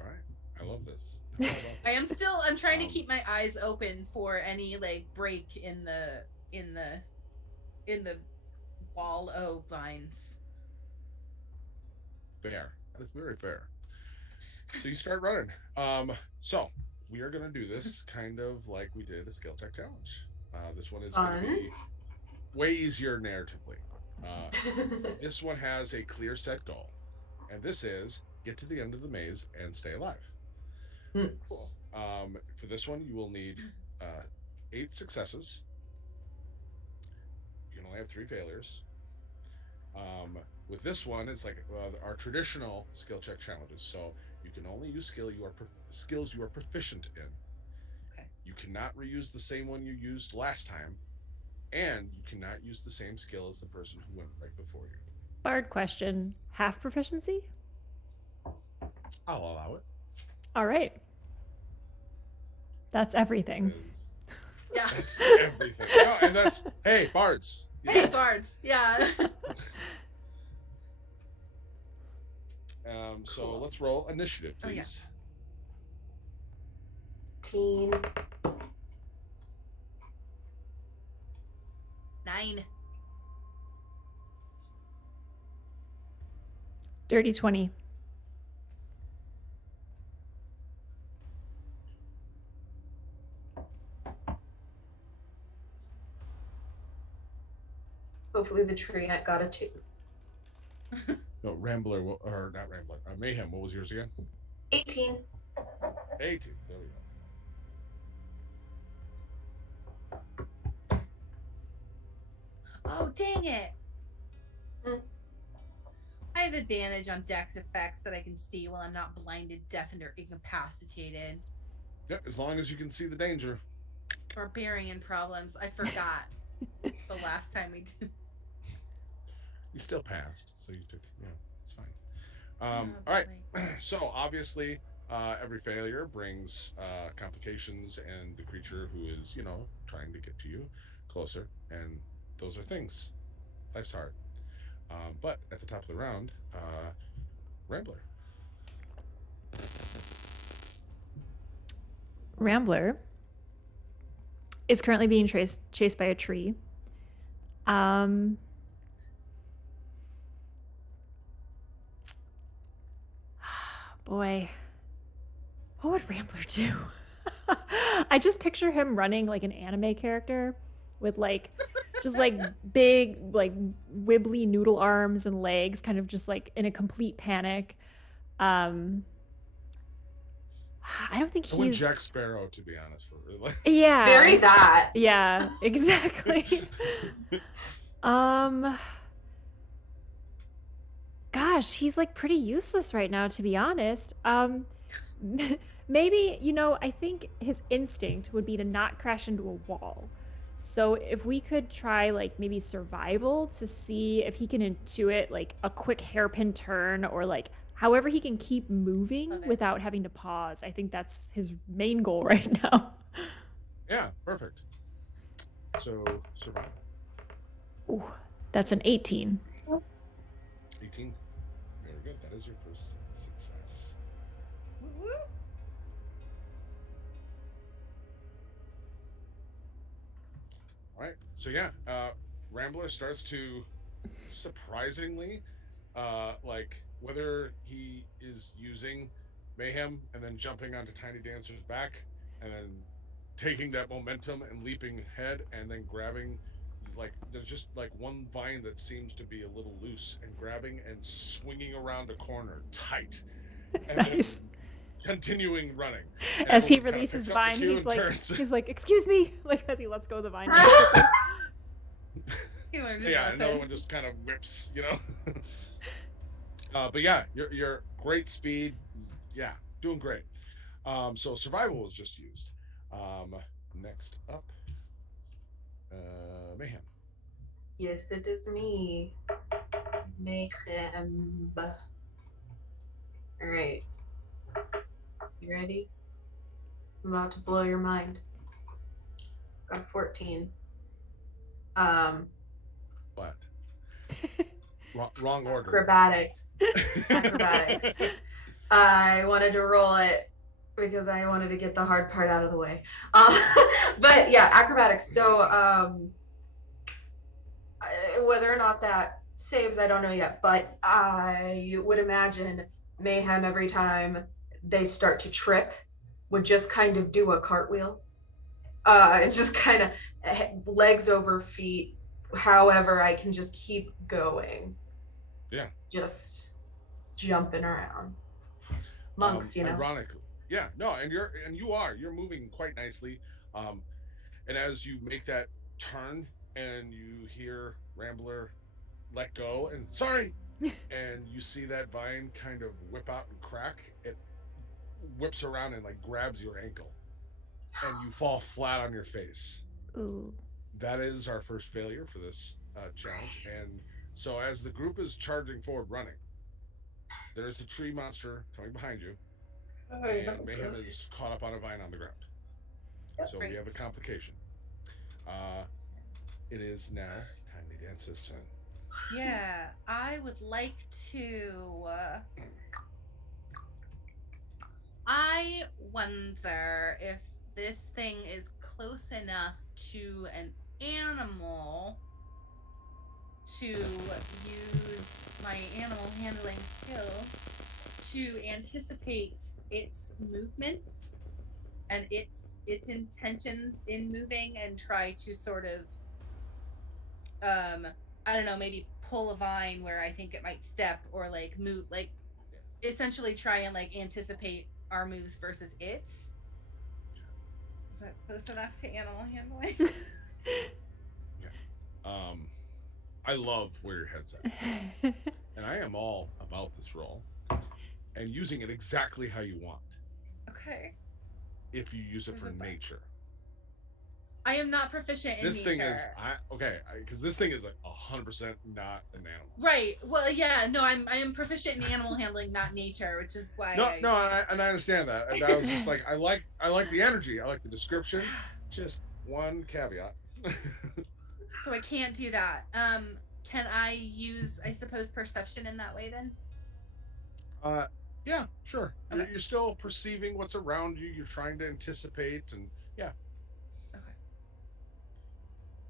All right, I love this. I'm trying to keep my eyes open for any like break in the wall o vines. Fair. That's very fair. So you start running. So we are gonna do this kind of like we did a skill tech challenge. This one is gonna be way easier narratively. This one has a clear set goal, and this is get to the end of the maze and stay alive. Cool. For this one, you will need 8 successes. You can only have 3 failures. With this one, it's like our traditional skill check challenges. So you can only use skills you are proficient in. Okay. You cannot reuse the same one you used last time, and you cannot use the same skill as the person who went right before you. Bard question. Half proficiency? I'll allow it. All right. That's everything. Yeah. That's everything. No, and that's hey, bards. Hey, bards. Yeah. So Cool. let's roll initiative, Oh, yeah. please. Teen. 9. Dirty 20. Hopefully the tree got a 2. No, Rambler, or not Rambler. Mayhem. What was yours again? 18. 18. There we go. Oh, dang it. Hmm. I have advantage on dex effects that I can see while I'm not blinded, deafened, or incapacitated. Yeah, as long as you can see the danger. Barbarian problems. I forgot the last time we did. You still passed, so you took. Yeah, it's fine. Oh, All right. boy. So obviously, every failure brings complications, and the creature who is, trying to get to you closer, and those are things. Life's hard. But at the top of the round, Rambler. Rambler is currently being chased by a tree. Boy, what would Rambler do? I just picture him running like an anime character with just big, wibbly noodle arms and legs, kind of just like in a complete panic. I don't think I went he's Jack Sparrow, to be honest, for really. yeah. Very that. Yeah, exactly. Gosh, he's like pretty useless right now, to be honest. Maybe, I think his instinct would be to not crash into a wall. So if we could try like maybe survival to see if he can intuit like a quick hairpin turn or like however he can keep moving Love it. without having to pause. I think that's his main goal right now. Yeah, perfect. So survival. Ooh, that's an 18. 18. Very good. That is your first success. Woo-woo. All right. So yeah, Rambler starts to surprisingly, like whether he is using mayhem and then jumping onto Tiny Dancer's back and then taking that momentum and leaping ahead and then grabbing, like there's just like one vine that seems to be a little loose and grabbing and swinging around a corner tight, and Nice. then continuing running. And As he everyone kinda releases picks up the Vine, cue he's and like, turns. excuse me, like as he lets go of the vine. He learned his Yeah, lesson. another one just kind of whips, but yeah, you're great speed. Yeah, doing great. So survival was just used. Next up, mayhem. Yes, it is me. Mayhem. All right. You ready? I'm about to blow your mind. Got 14. What? Wrong order. Acrobatics. Acrobatics. I wanted to roll it because I wanted to get the hard part out of the way. But yeah, acrobatics. So whether or not that saves, I don't know yet. But I would imagine mayhem every time they start to trip would just kind of do a cartwheel. Just kind of legs over feet. However, I can just keep going. Yeah. Just jumping around. Monks, Ironically, yeah, no, and you're moving quite nicely. And as you make that turn and you hear Rambler let go and sorry, and you see that vine kind of whip out and crack, it whips around and like grabs your ankle, and you fall flat on your face. Ooh. That is our first failure for this challenge. And so as the group is charging forward running, there's a tree monster coming behind you, and Mayhem is caught up on a vine on the ground. So we have a complication. It is now Tiny Dance's turn. Yeah, I would like to. I wonder if this thing is close enough to an animal to use my animal handling skills to anticipate its movements and its intentions in moving and try to sort of I don't know, maybe pull a vine where I think it might step or like move, like essentially try and like anticipate our moves versus its. Is that close enough to animal handling? I love where your head's at. and I am all about this roll, and using it exactly how you want. Okay. If you use it Where's for it at? nature, I am not proficient in this nature. thing is because this thing is like 100% not an animal. Right. Well, yeah. No, I am proficient in animal handling, not nature, which is why. No, and I understand that. And I was just like, I like the energy, I like the description. Just one caveat. So I can't do that. Can I use, I suppose, perception in that way then? Yeah, sure. Okay. You're still perceiving what's around you. You're trying to anticipate, and yeah.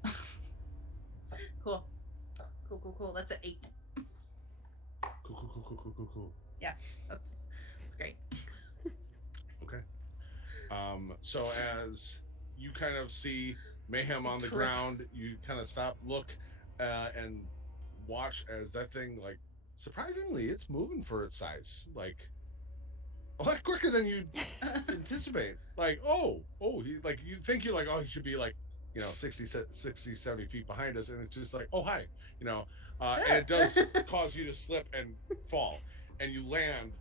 Okay. Cool. Cool. That's an 8. Cool. Yeah, that's great. Okay. So as you kind of see Mayhem on the Trip. ground, you kind of stop, look, and watch as that thing, like, surprisingly, it's moving for its size, like a lot quicker than you anticipate. Like, he, like, you think you're like, oh, he should be like, 60, 70 feet behind us, and it's just like, oh, hi, and it does cause you to slip and fall, and you land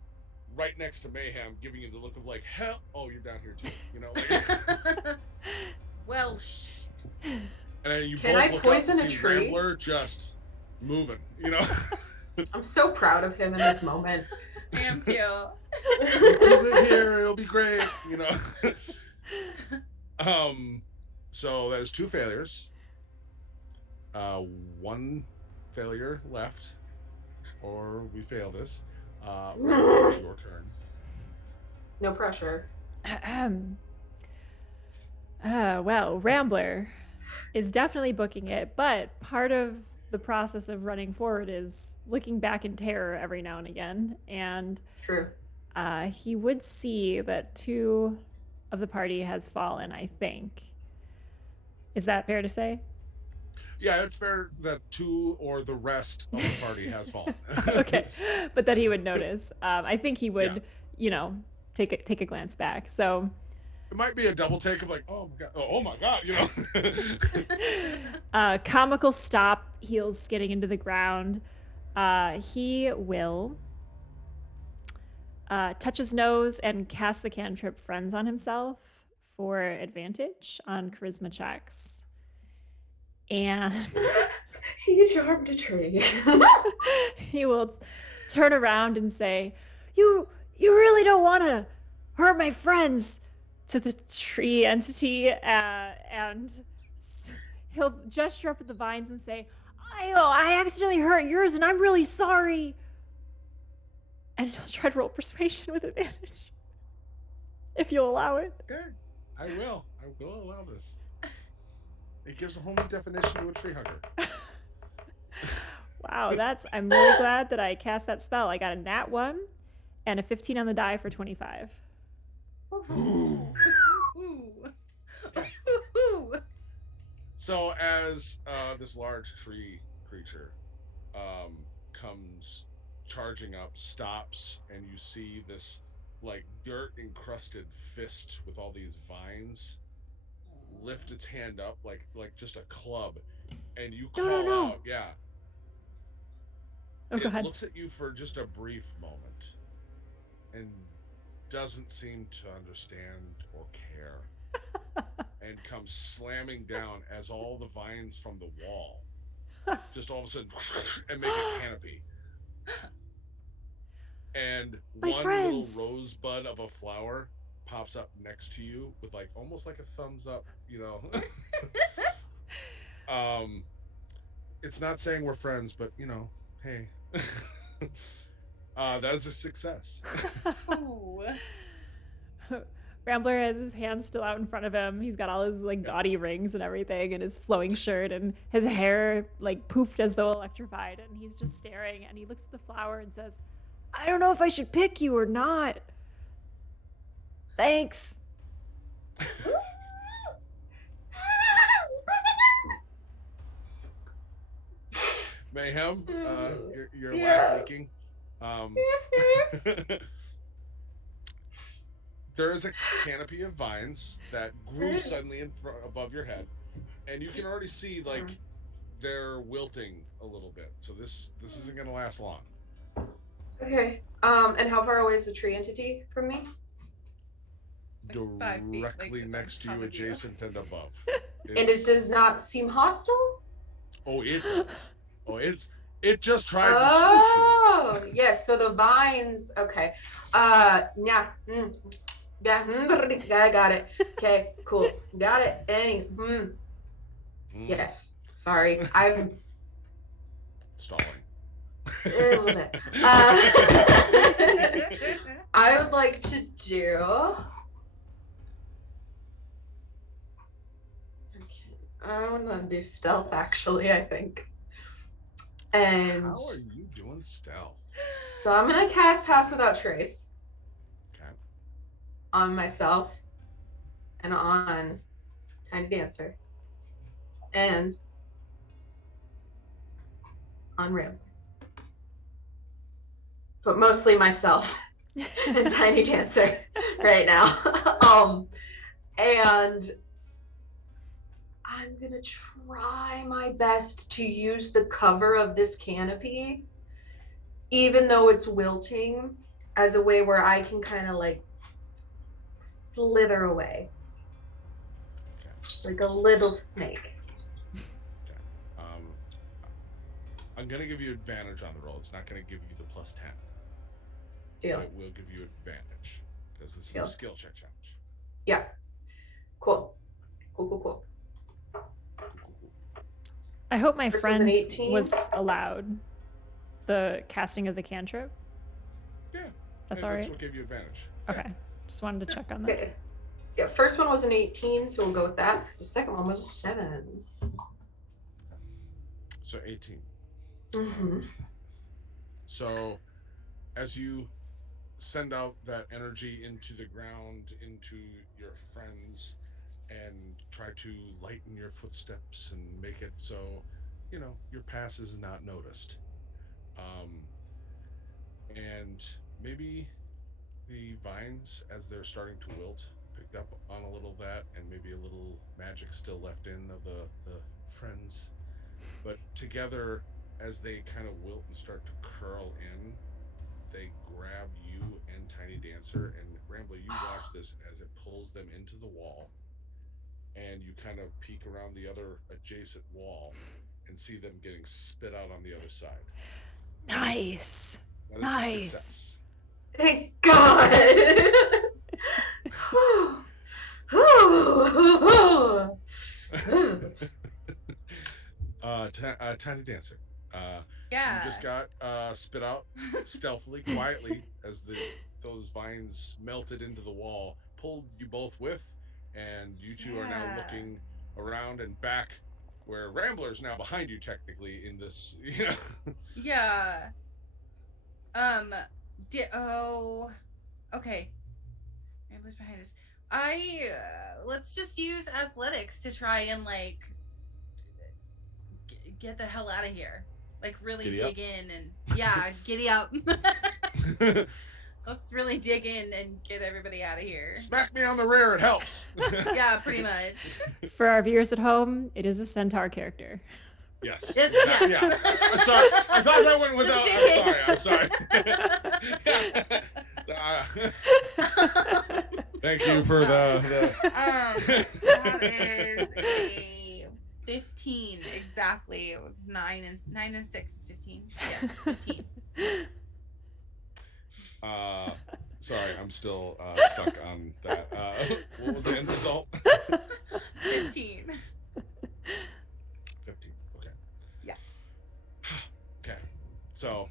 right next to Mayhem, giving you the look of like, hell, oh, you're down here too, like, Well, shit. and then you Can both I look poison up a and see tree? Rambler just moving, I'm so proud of him in this moment. I am too. You live here, it'll be great, So that is 2 failures. One failure left, or we fail this. Rambler, it's your turn. No pressure. Well, Rambler is definitely booking it, but part of the process of running forward is looking back in terror every now and again. And True. he would see that 2 of the party has fallen, I think. Is that fair to say? Yeah, it's fair that 2 or the rest of the party has fallen. Okay, but that he would notice. I think he would, take a glance back. So It might be a double take of like, oh my god, comical stop, heels getting into the ground. He will touch his nose and cast the cantrip Friends on himself for advantage on charisma checks. And He charmed a tree. he will turn around and say, You really don't want to hurt my friends, to the tree entity, and he'll gesture up at the vines and say, I accidentally hurt yours and I'm really sorry. And he'll try to roll persuasion with advantage, if you'll allow it. Okay, I will allow this. It gives a whole new definition to a tree hugger. Wow, I'm really glad that I cast that spell. I got a nat 1 and a 15 on the die for 25. Ooh. Ooh. So as this large tree creature comes charging up, stops, and you see this like dirt encrusted fist with all these vines lift its hand up like just a club, and you call No. out, yeah. Oh, go It ahead. looks at you for just a brief moment and doesn't seem to understand or care, and comes slamming down as all the vines from the wall just all of a sudden and make a canopy. And My one friends. little rosebud of a flower pops up next to you with like almost like a thumbs up, It's not saying we're friends, but hey. That is a success. Ooh. Rambler has his hands still out in front of him. He's got all his like gaudy rings and everything, and his flowing shirt, and his hair like poofed as though electrified, and he's just staring, and he looks at the flower and says, I don't know if I should pick you or not. Thanks. Mayhem, you're Yeah. laugh leaking. There is a canopy of vines that grew suddenly above your head, and you can already see like they're wilting a little bit. So this isn't going to last long. Okay. And how far away is the tree entity from me? Like 5 feet, like, Directly it's on next to top you, of you. adjacent and above. And it does not seem hostile? Oh, it does. Oh, it just tried to swoosh you. Oh, yes. So the vines. Okay. Yeah. Yeah. I got it. Okay. Cool. Got it. Yes. Sorry. I'm Stalling. a little bit. I would like to do. Okay. I'm gonna do stealth actually, I think. And How are you doing stealth? so I'm gonna cast Pass Without Trace Okay. on myself and on Tiny Dancer and on Ram. But mostly myself and Tiny Dancer right now. And I'm gonna try my best to use the cover of this canopy, even though it's wilting, as a way where I can kind of like slither away. Okay. Like a little snake. I'm gonna give you advantage on the roll. It's not gonna give you the +10. Deal. But it will give you advantage because this is Deal. a skill check challenge. Yeah. Cool. Cool. I hope my First one's an friends 18. was allowed the casting of the cantrip. Yeah. That's Yeah, all That's right. what gave you advantage. Okay. Just wanted to check on that. Okay. Yeah, first one was an 18, so we'll go with that because the second one was a 7. So 18. Mm-hmm. So as you send out that energy into the ground, into your friends, and try to lighten your footsteps and make it so, your pass is not noticed. And maybe the vines, as they're starting to wilt, picked up on a little of that, and maybe a little magic still left in of the friends. But together, as they kind of wilt and start to curl in, they grab you and Tiny Dancer, and Rambler, you watch this as it pulls them into the wall, and you kind of peek around the other adjacent wall and see them getting spit out on the other side. Nice. That is Nice. a success. Thank God. Tiny Dancer. Yeah. You just got spit out stealthily, quietly, as those vines melted into the wall, pulled you both with, and you two are now looking around and back, where Rambler's now behind you, technically, in this, Yeah. Okay. Rambler's behind us. Let's just use athletics to try and get the hell out of here. Like really Giddy dig in and giddy up. Let's really dig in and get everybody out of here. Smack me on the rear, it helps. Yeah, pretty much. For our viewers at home, it is a centaur character. Yes. Yes, Exactly. yes. Yeah. I'm sorry. I thought that went without. I'm sorry. Thank you for the that is a 15 exactly. It was 9 and 6 is 15. Yes, 15. Sorry, I'm still stuck on that. What was the end result? 15. 15. Okay. Yeah. Okay. So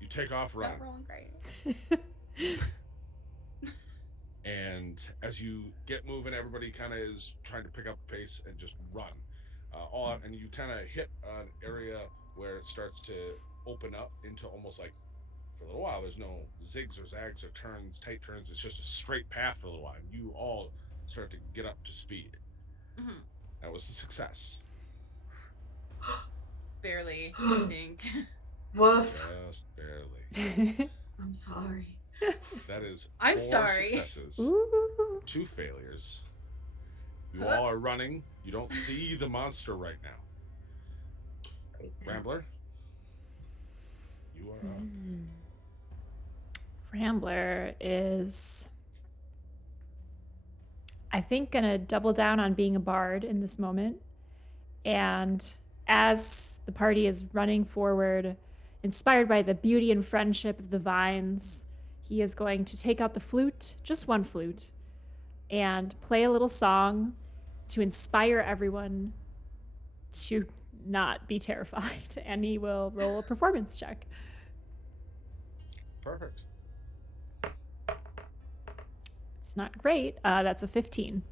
you take off running. Not rolling great. And as you get moving, everybody kind of is trying to pick up the pace and just run all out. And you kind of hit an area where it starts to open up into almost like, for a little while, there's no zigs or zags or turns, tight turns. It's just a straight path for a little while. And you all start to get up to speed. Mm-hmm. That was a success. Barely, I think. Woof. Just barely. I'm sorry. That is I'm 4 sorry. successes, Ooh. 2 failures. You all are running. You don't see the monster right now. Rambler, you are up. Rambler is, I think, gonna double down on being a bard in this moment. And as the party is running forward, inspired by the beauty and friendship of the vines, he is going to take out the flute, just one flute, and play a little song to inspire everyone to not be terrified. And he will roll a performance check. Perfect. It's not great. That's a 15.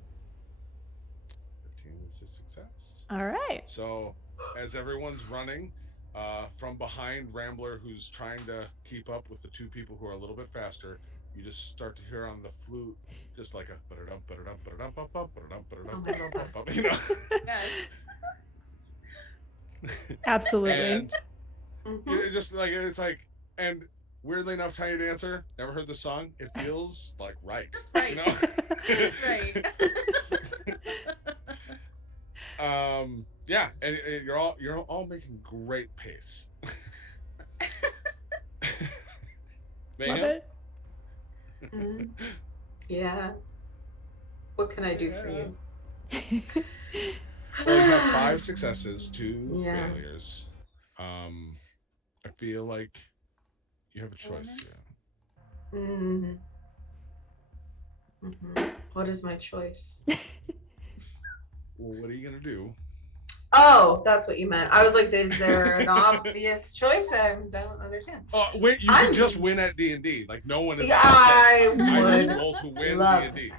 15 is a success. All right. So, as everyone's running, from behind Rambler, who's trying to keep up with the two people who are a little bit faster, you just start to hear on the flute, just like a ba-da-dum, ba-da-dum, ba-da-dum, ba-dum, ba-da-dum, ba-da-dum, ba-da-dum, ba-dum, you know. Yes. Absolutely. And Mhm. it just like it's like, and weirdly enough, Tiny Dancer, never heard the song. It feels like right, Right. you know. Right. Yeah, and you're all making great pace. Love Mayhem? it. Mm. Yeah. What can I do for you? Well, you have 5 successes, 2 Yeah. failures. I feel like you have a choice here. Mm. Mhm. What is my choice? Well, what are you gonna do? Oh, that's what you meant. I was like, is there an obvious choice? I don't understand. Oh, wait! You I'm- can just win at D&D. Like no one is. Yeah, upset. I I just would roll to win love D&D.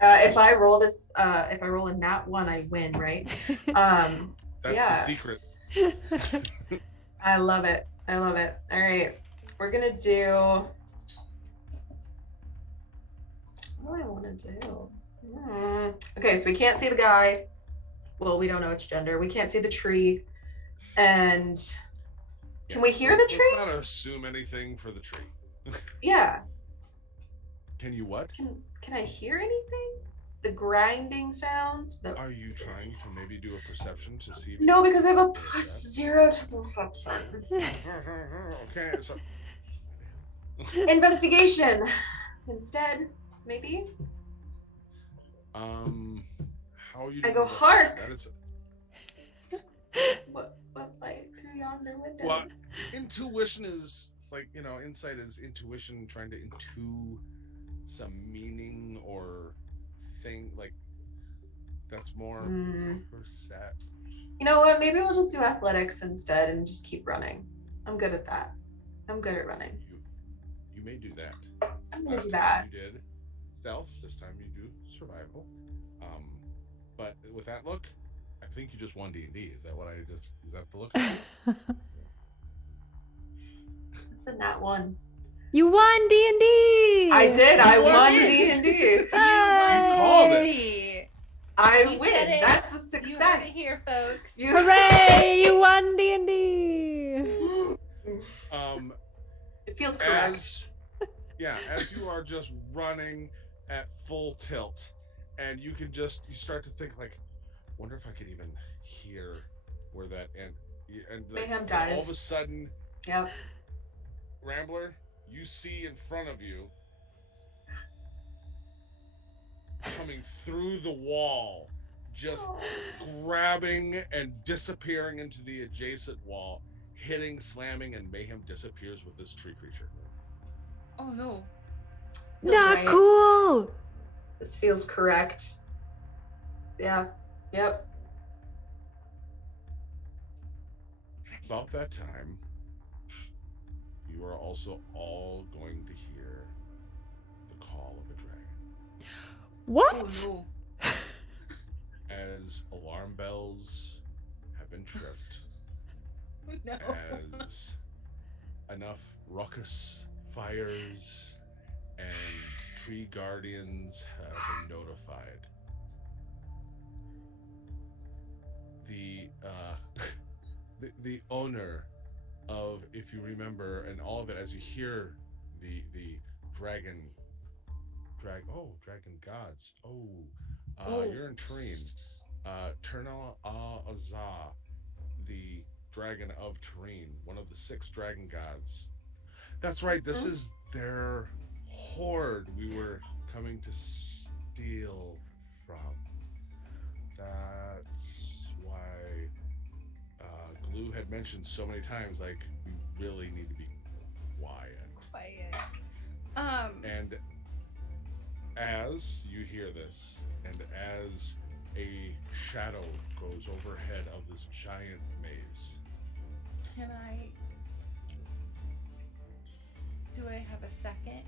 if I roll this, if I roll a nat 1, I win, right? That's yes. the secret. I love it. I love it. All right, we're gonna do. What do I want to do? Okay, so we can't see the guy. Well, we don't know its gender. We can't see the tree. And can we hear the tree? Let's not assume anything for the tree. Yeah. Can you what? Can I hear anything? The grinding sound? Are you trying to maybe do a perception to see? If No, because I have a +0 to perception. Okay, so Investigation instead, maybe. how are you? I doing go, this? "Hark!" That is What light through yonder window? well, intuition is like insight is intuition trying to intu some meaning or thing like that's more percept. You know what? Maybe we'll just do athletics instead and just keep running. I'm good at that. I'm good at running. You may do that. I'm gonna Last do time that. you did stealth. This time you do survival. But with that look, I think you just won D&D. Is that the look? It's a nat 1. You won D&D. I did. I You won won. D&D. called it. D&D. I You win. said it. That's a You heard it success. here, folks. Hooray! You won D&D. It feels correct. As you are just running at full tilt, and you start to think like, wonder if I could even hear where that and like, Mayhem and all dies. of a sudden, Yep. Rambler, you see in front of you, coming through the wall, just grabbing and disappearing into the adjacent wall, hitting, slamming, and Mayhem disappears with this tree creature. Oh no. Feels Not right. cool. This feels correct. Yeah. Yep. About that time, you are also all going to hear the call of a dragon. What? Oh As alarm bells have been tripped, no. No. as enough ruckus fires and tree guardians have been notified. The owner of, if you remember, and all of it, as you hear the dragon gods. You're in Tareen. Turnal Azah, the dragon of Tareen, one of the 6 dragon gods. That's right. This is their horde we were coming to steal from. That's why Glue had mentioned so many times, like, we really need to be quiet. And as you hear this, and as a shadow goes overhead of this giant maze, Do I have a second?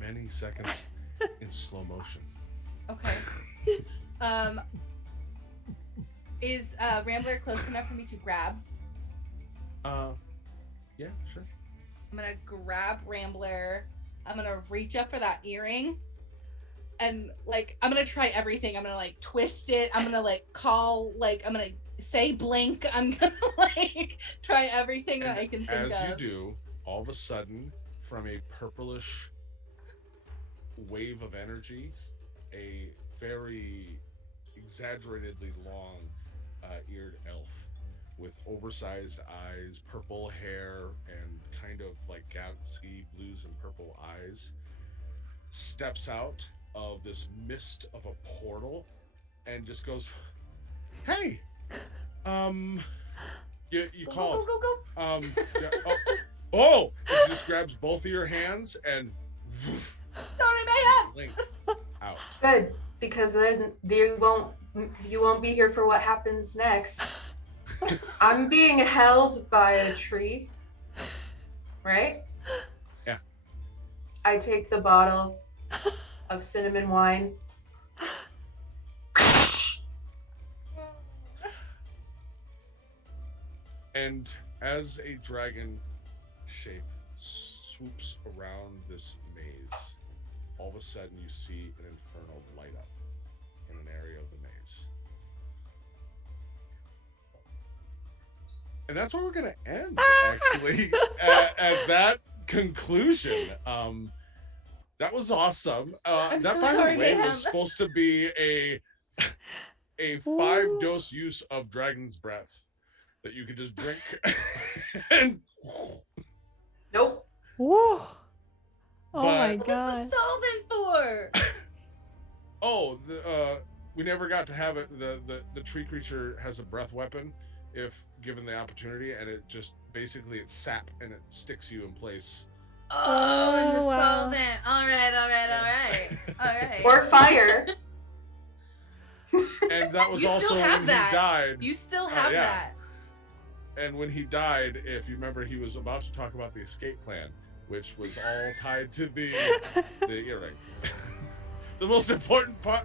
many seconds in slow motion. Okay. Is Rambler close enough for me to grab? Yeah, sure. I'm gonna grab Rambler. I'm gonna reach up for that earring. And like I'm gonna try everything. I'm gonna like twist it. I'm gonna like call, like I'm gonna say blink. I'm gonna like try everything that I can think as of. you do, all of a sudden, from a purplish wave of energy, a very exaggeratedly long eared elf with oversized eyes, purple hair, and kind of like galaxy blues and purple eyes steps out of this mist of a portal and just goes, "Hey, you Go, called. go, go, go. Yeah, oh! It just grabs both of your hands and Sorry, Mayhem. link out. Good, because then you won't be here for what happens next. I'm being held by a tree, right? Yeah. I take the bottle of cinnamon wine. And as a dragon shape swoops around this maze, all of a sudden you see an infernal light up in an area of the maze. And that's where we're going to end, actually, at that conclusion. That was awesome. I'm That, so by sorry, the way, Mayhem. was supposed to be a 5-dose use of Dragon's Breath that you could just drink and Nope. Whoa. Oh But- my What was god. the solvent for? we never got to have it. The tree creature has a breath weapon if given the opportunity, and it just basically it's sap and it sticks you in place. Oh, and the Oh, wow. solvent. All right. Or fire. And that was You also still when have he that. died. You still have yeah. that. And when he died, if you remember, he was about to talk about the escape plan, which was all tied to the earring. The most important part.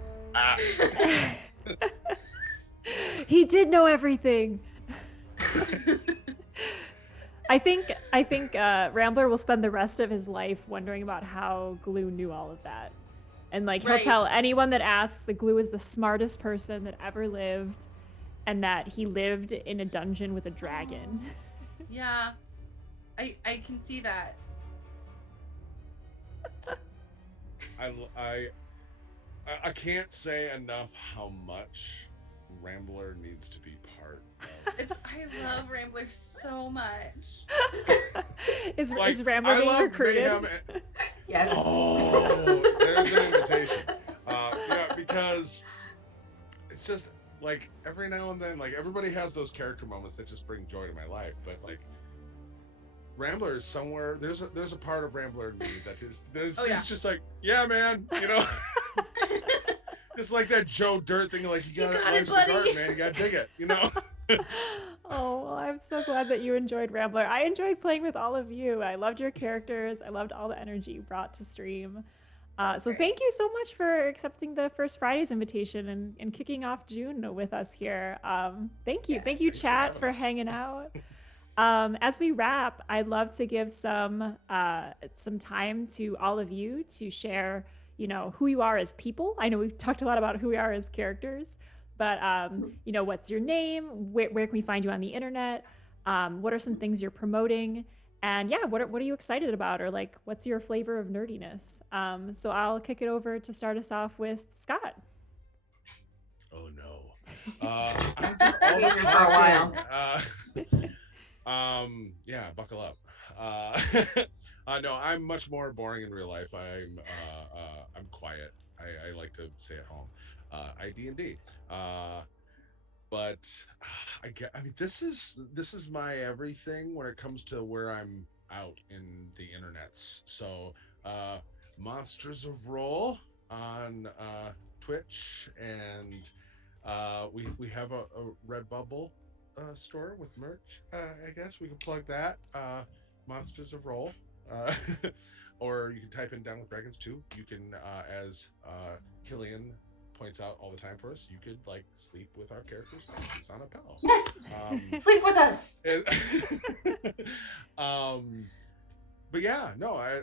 He did know everything. I think Rambler will spend the rest of his life wondering about how Glue knew all of that. And like he'll Right. tell anyone that asks that Glue is the smartest person that ever lived and that he lived in a dungeon with a dragon. Yeah. I can see that. I can't say enough how much Rambler needs to be part of. I love Rambler so much. is Like, Rambler I being love recruited? Mayhem and- Yes. Oh, there's an invitation. Yeah, because it's just like every now and then, like everybody has those character moments that just bring joy to my life. But like Rambler is somewhere. There's a part of Rambler in me that is. Oh, yeah. It's just like, yeah, man. You know, just like that Joe Dirt thing. Like you You gotta got it, life's a buddy. garden, man. You gotta dig it. You know. Oh, well, I'm so glad that you enjoyed Rambler. I enjoyed playing with all of you. I loved your characters. I loved all the energy you brought to stream. So Great. thank you so much for accepting the First Fridays invitation and kicking off June with us here. Thank you. Yes. Thank you, Thanks for chat, having for us. hanging out. As we wrap, I'd love to give some time to all of you to share, who you are as people. I know we've talked a lot about who we are as characters, but what's your name? Where can we find you on the internet? What are some things you're promoting? And yeah, what are you excited about? Or like, what's your flavor of nerdiness? So I'll kick it over to start us off with Scott. Oh no. I don't do all Been the here for a while. talking. Yeah, buckle up. No, I'm much more boring in real life. I'm quiet. I like to stay at home. I D&D. But I mean, this is my everything when it comes to where I'm out in the internets. So, Monsters of Roll on Twitch, and we have a Redbubble store with merch. I guess we can plug that. Monsters of Roll. Uh, or you can type in Down with Dragons too. You can, as Killian points out all the time for us, you could like sleep with our characters' faces on a pillow. Yes, Um, sleep with us. um, but yeah, no, I,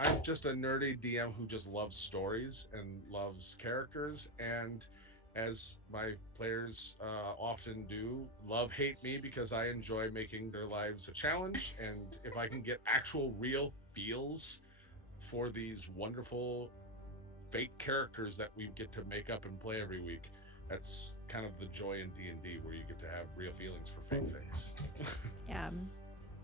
I'm just a nerdy DM who just loves stories and loves characters, and as my players often do, love hate me because I enjoy making their lives a challenge, and if I can get actual real feels for these wonderful fake characters that we get to make up and play every week, that's kind of the joy in D&D, where you get to have real feelings for fake things. Yeah,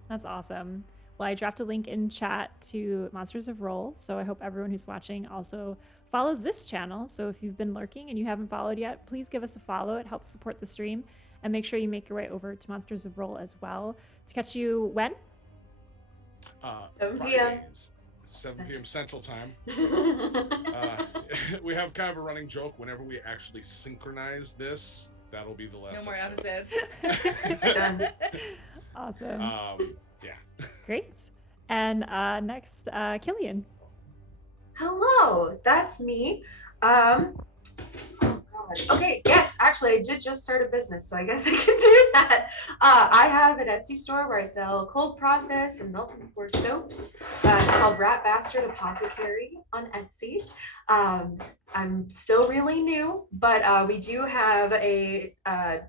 that's awesome. Well, I dropped a link in chat to Monsters of Roll, so I hope everyone who's watching also follows this channel. So if you've been lurking and you haven't followed yet, please give us a follow. It helps support the stream. And make sure you make your way over to Monsters of Roll as well. To catch you when? 7 p.m. Fridays, 7 p.m. Central Time. We have kind of a running joke. Whenever we actually synchronize this, that'll be the last No more episode. episodes. Done. Awesome. Yeah. Great. And next, Killian. Hello, that's me. Oh gosh. Okay, yes, actually, I did just start a business, so I guess I can do that. I have an Etsy store where I sell cold process and melt and pour soaps. It's called Rat Bastard Apothecary on Etsy. I'm still really new, but we do have a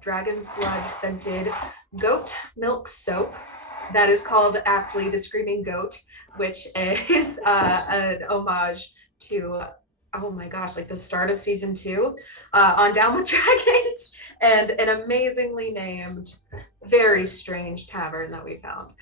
dragon's blood scented goat milk soap that is called aptly the Screaming Goat, which is an homage to, oh my gosh, like the start of season 2 on Down with Dragons, and an amazingly named, very strange tavern that we found.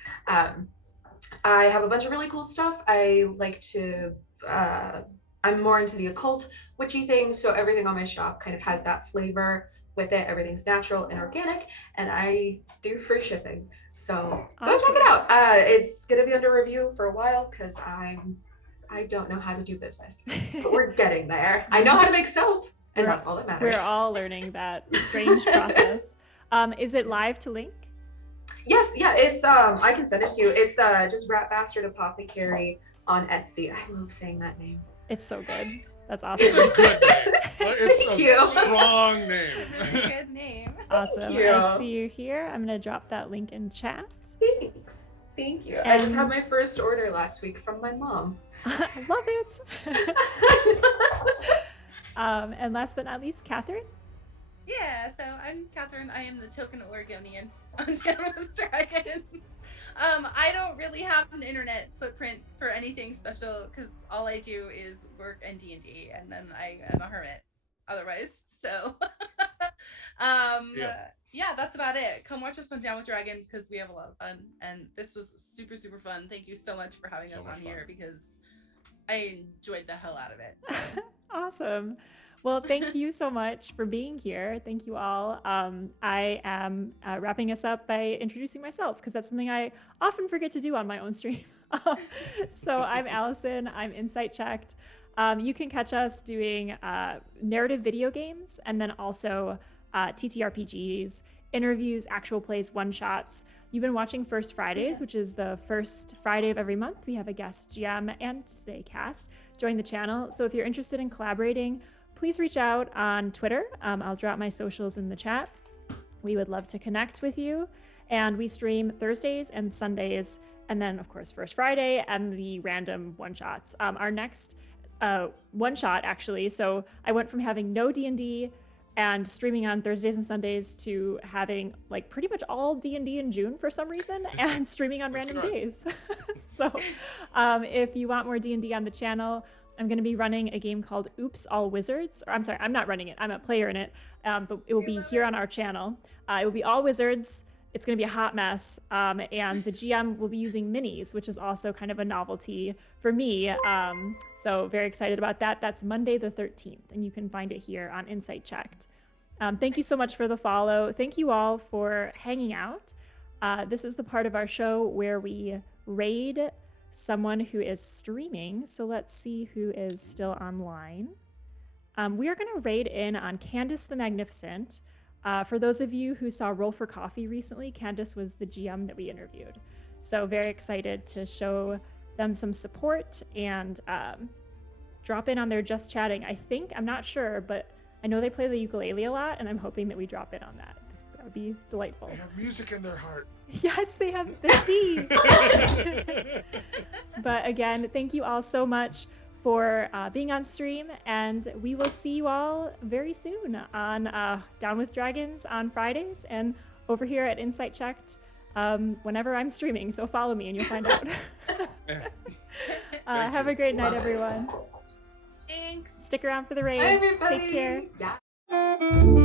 I have a bunch of really cool stuff. I like to, I'm more into the occult, witchy things, so everything on my shop kind of has that flavor with it. Everything's natural and organic, and I do free shipping. So go check it out. It's gonna be under review for a while because I don't know how to do business, but we're getting there. I know how to make soap, and that's all that matters. We're all learning that strange process. Is it live to link? Yes, yeah, it's I can send it to you. It's just Rat Bastard Apothecary on Etsy. I love saying that name. It's so good. That's It's awesome. a good name. It's Thank a you. strong name. Very good name. Awesome. you. I see you here. I'm going to drop that link in chat. Thanks. Thank you. I just And- had my first order last week from my mom. I love it. And last but not least, Catherine. Yeah, so I'm Catherine. I am the token Oregonian on Down with Dragons. I don't really have an internet footprint for anything special because all I do is work and D&D, and then I am a hermit otherwise. So, yeah, that's about it. Come watch us on Down with Dragons because we have a lot of fun, and this was super, super fun. Thank you so much for having So us much on here fun. because I enjoyed the hell out of it. So. Awesome. Well, thank you so much for being here. Thank you all. I am wrapping us up by introducing myself because that's something I often forget to do on my own stream. So I'm Allison. I'm Insight Checked. You can catch us doing narrative video games and then also TTRPGs, interviews, actual plays, one-shots. You've been watching First Fridays, which is the first Friday of every month. We have a guest GM and today cast join the channel. So if you're interested in collaborating, please reach out on Twitter. I'll drop my socials in the chat. We would love to connect with you. And we stream Thursdays and Sundays, and then of course First Friday and the random one-shots. Our next one-shot actually, so I went from having no D&D and streaming on Thursdays and Sundays to having like pretty much all D&D in June for some reason and streaming on random days. So if you want more D&D on the channel, I'm going to be running a game called Oops All Wizards. Or I'm sorry, I'm not running it. I'm a player in it, but it will be here on our channel. It will be all wizards it's going to be a hot mess. And the GM will be using minis, which is also kind of a novelty for me. So very excited about that. That's Monday the 13th, and you can find it here on Insight Checked. Thank you so much for the follow. Thank you all for hanging out. This is the part of our show where we raid someone who is streaming. So let's see who is still online. We are going to raid in on Candace the Magnificent. For those of you who saw Roll for Coffee recently, Candace was the GM that we interviewed. So very excited to show them some support and drop in on their Just Chatting. I'm not sure, but I know they play the ukulele a lot, and I'm hoping that we drop in on that. That would be delightful. They have music in their heart. Yes, they have the sea. But again, thank you all so much for being on stream, and we will see you all very soon on Down with Dragons on Fridays and over here at Insight Checked whenever I'm streaming. So follow me and you'll find out. Have a great night, everyone. Thanks. Stick around for the raid. Bye, everybody. Take care. Yeah. Bye.